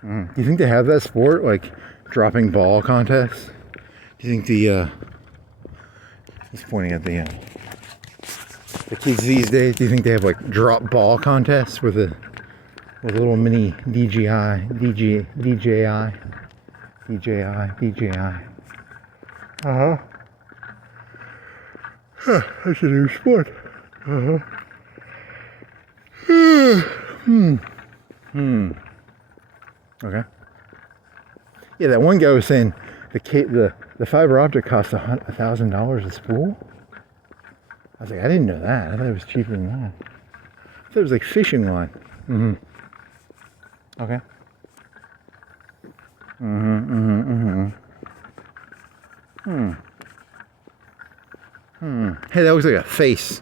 Do you think they have that sport, like dropping ball contests? Do you think he's pointing at the kids these days, do you think they have like drop ball contests with a little mini DJI? That's a new sport. Okay. Yeah, that one guy was saying the fiber optic costs $1,000 a spool. I was like, I didn't know that. I thought it was cheaper than that. I thought it was like fishing line. Okay. Hey, that looks like a face.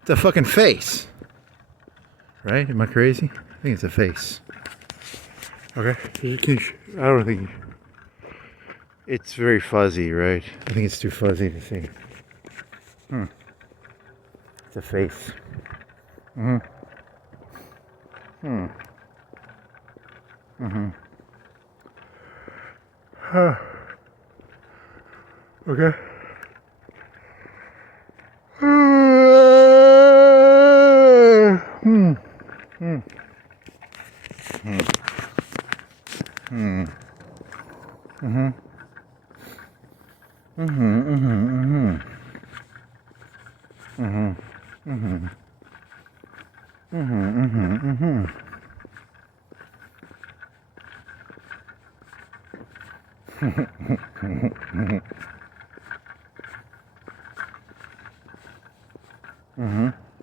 It's a fucking face. Right? Am I crazy? I think it's a face. Okay. I don't think it's very fuzzy, right? I think it's too fuzzy to see. It's a face. Okay.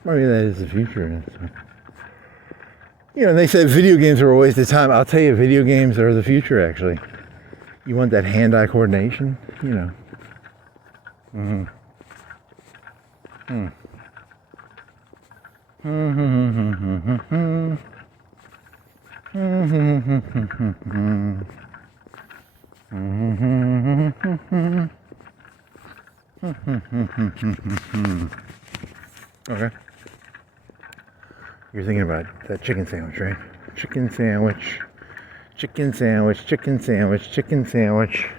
Maybe that is the future. You know, they said video games are a waste of time. I'll tell you, video games are the future, actually. You want that hand-eye coordination? You know. Okay. You're thinking about that chicken sandwich, right? Chicken sandwich. Chicken sandwich, chicken sandwich, chicken sandwich.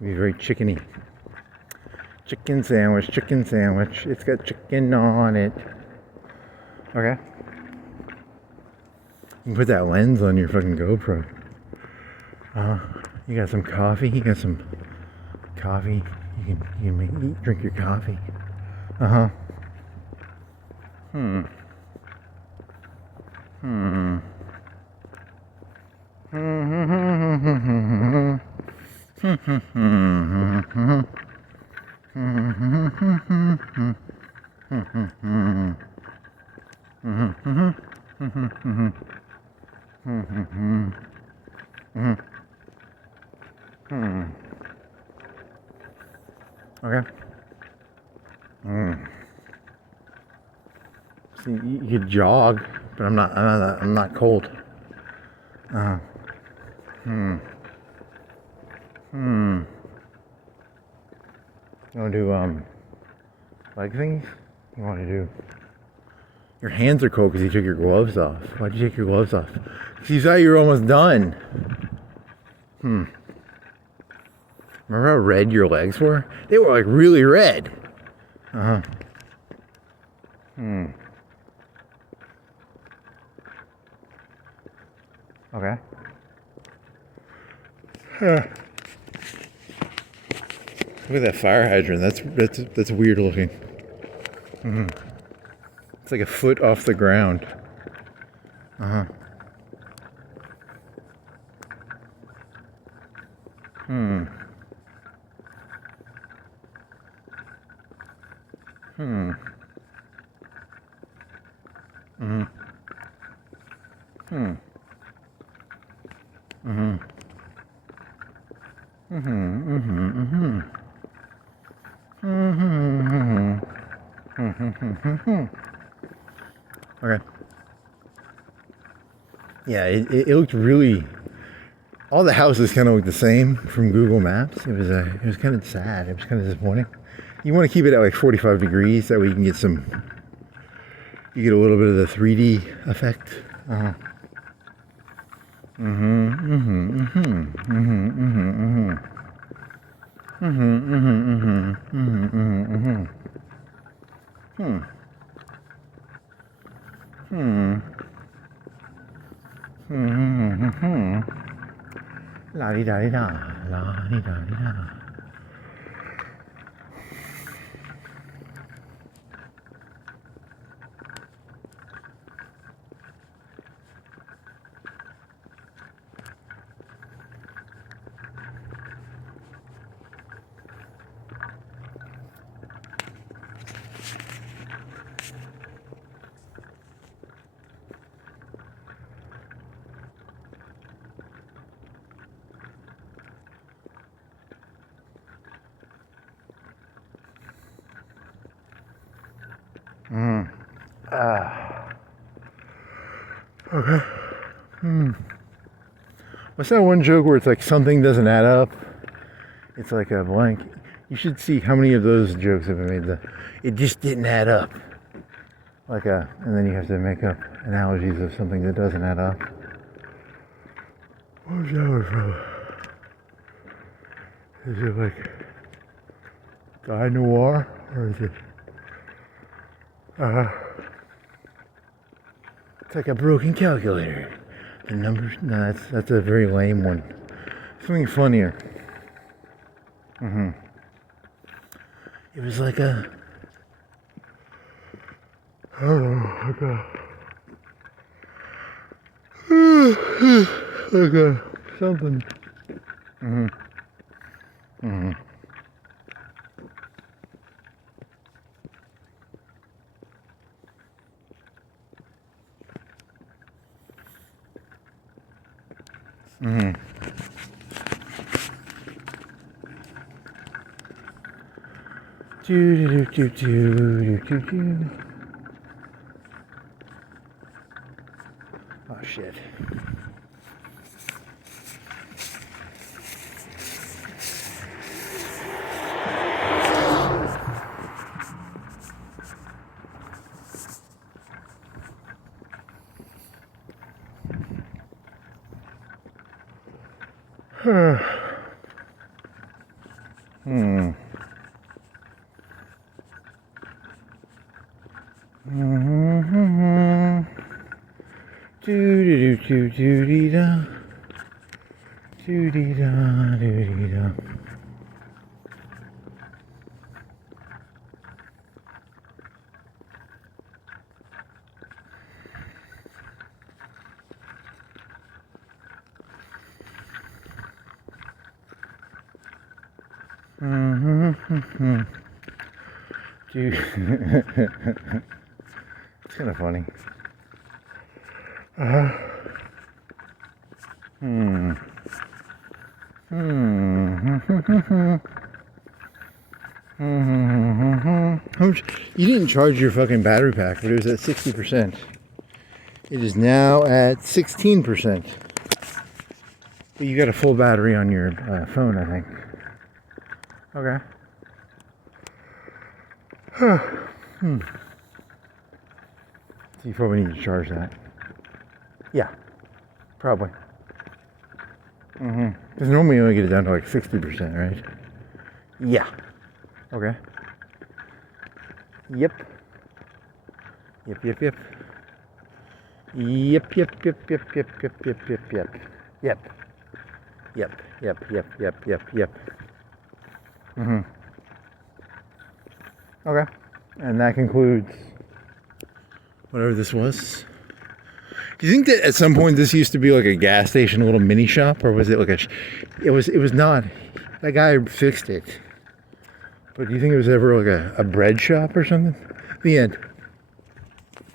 Be very chickeny. Chicken sandwich, chicken sandwich. It's got chicken on it. Okay. You can put that lens on your fucking GoPro. You got some coffee? You got some coffee? drink your coffee. Uh-huh. Hmm. Hmm. Okay. See, you could jog, but I'm not cold. You want to do leg things? You want to do? Your hands are cold because you took your gloves off. Why'd you take your gloves off? Because you thought you were almost done. Remember how red your legs were? They were like really red. Okay. Look at that fire hydrant. That's weird looking. It's like a foot off the ground. Okay. Yeah, it looked really. All the houses kind of look the same from Google Maps. It was kind of sad. It was kind of disappointing. You want to keep it at like 45 degrees, that way you can get you get a little bit of the 3D effect. La di da di da, la di da di da. Okay. What's that one joke where it's like something doesn't add up? It's like a blank. You should see how many of those jokes have been made. It just didn't add up. And then you have to make up analogies of something that doesn't add up. What was that one from? Is it like Guy Noir, or is it? It's like a broken calculator. The numbers? No, that's a very lame one. Something funnier. It was like a. I don't know, like a something. Oh shit. Do-dee-da. Do-dee-da, do-dee-da. Dude. It's kind of funny. You didn't charge your fucking battery pack, but it was at 60%. It is now at 16%. But you got a full battery on your phone, I think. Okay. So you probably need to charge that. Yeah, probably. Because normally you only get it down to like 60%, right? Yeah. Okay. Yep. Yep, yep, yep. Yep, yep, yep, yep, yep, yep, yep, yep, yep. Yep. Yep, yep, yep, yep, yep, yep. Okay. And that concludes whatever this was. Do you think that at some point this used to be like a gas station, a little mini shop, or was it like it was not. That guy fixed it. But do you think it was ever like a bread shop or something? The end.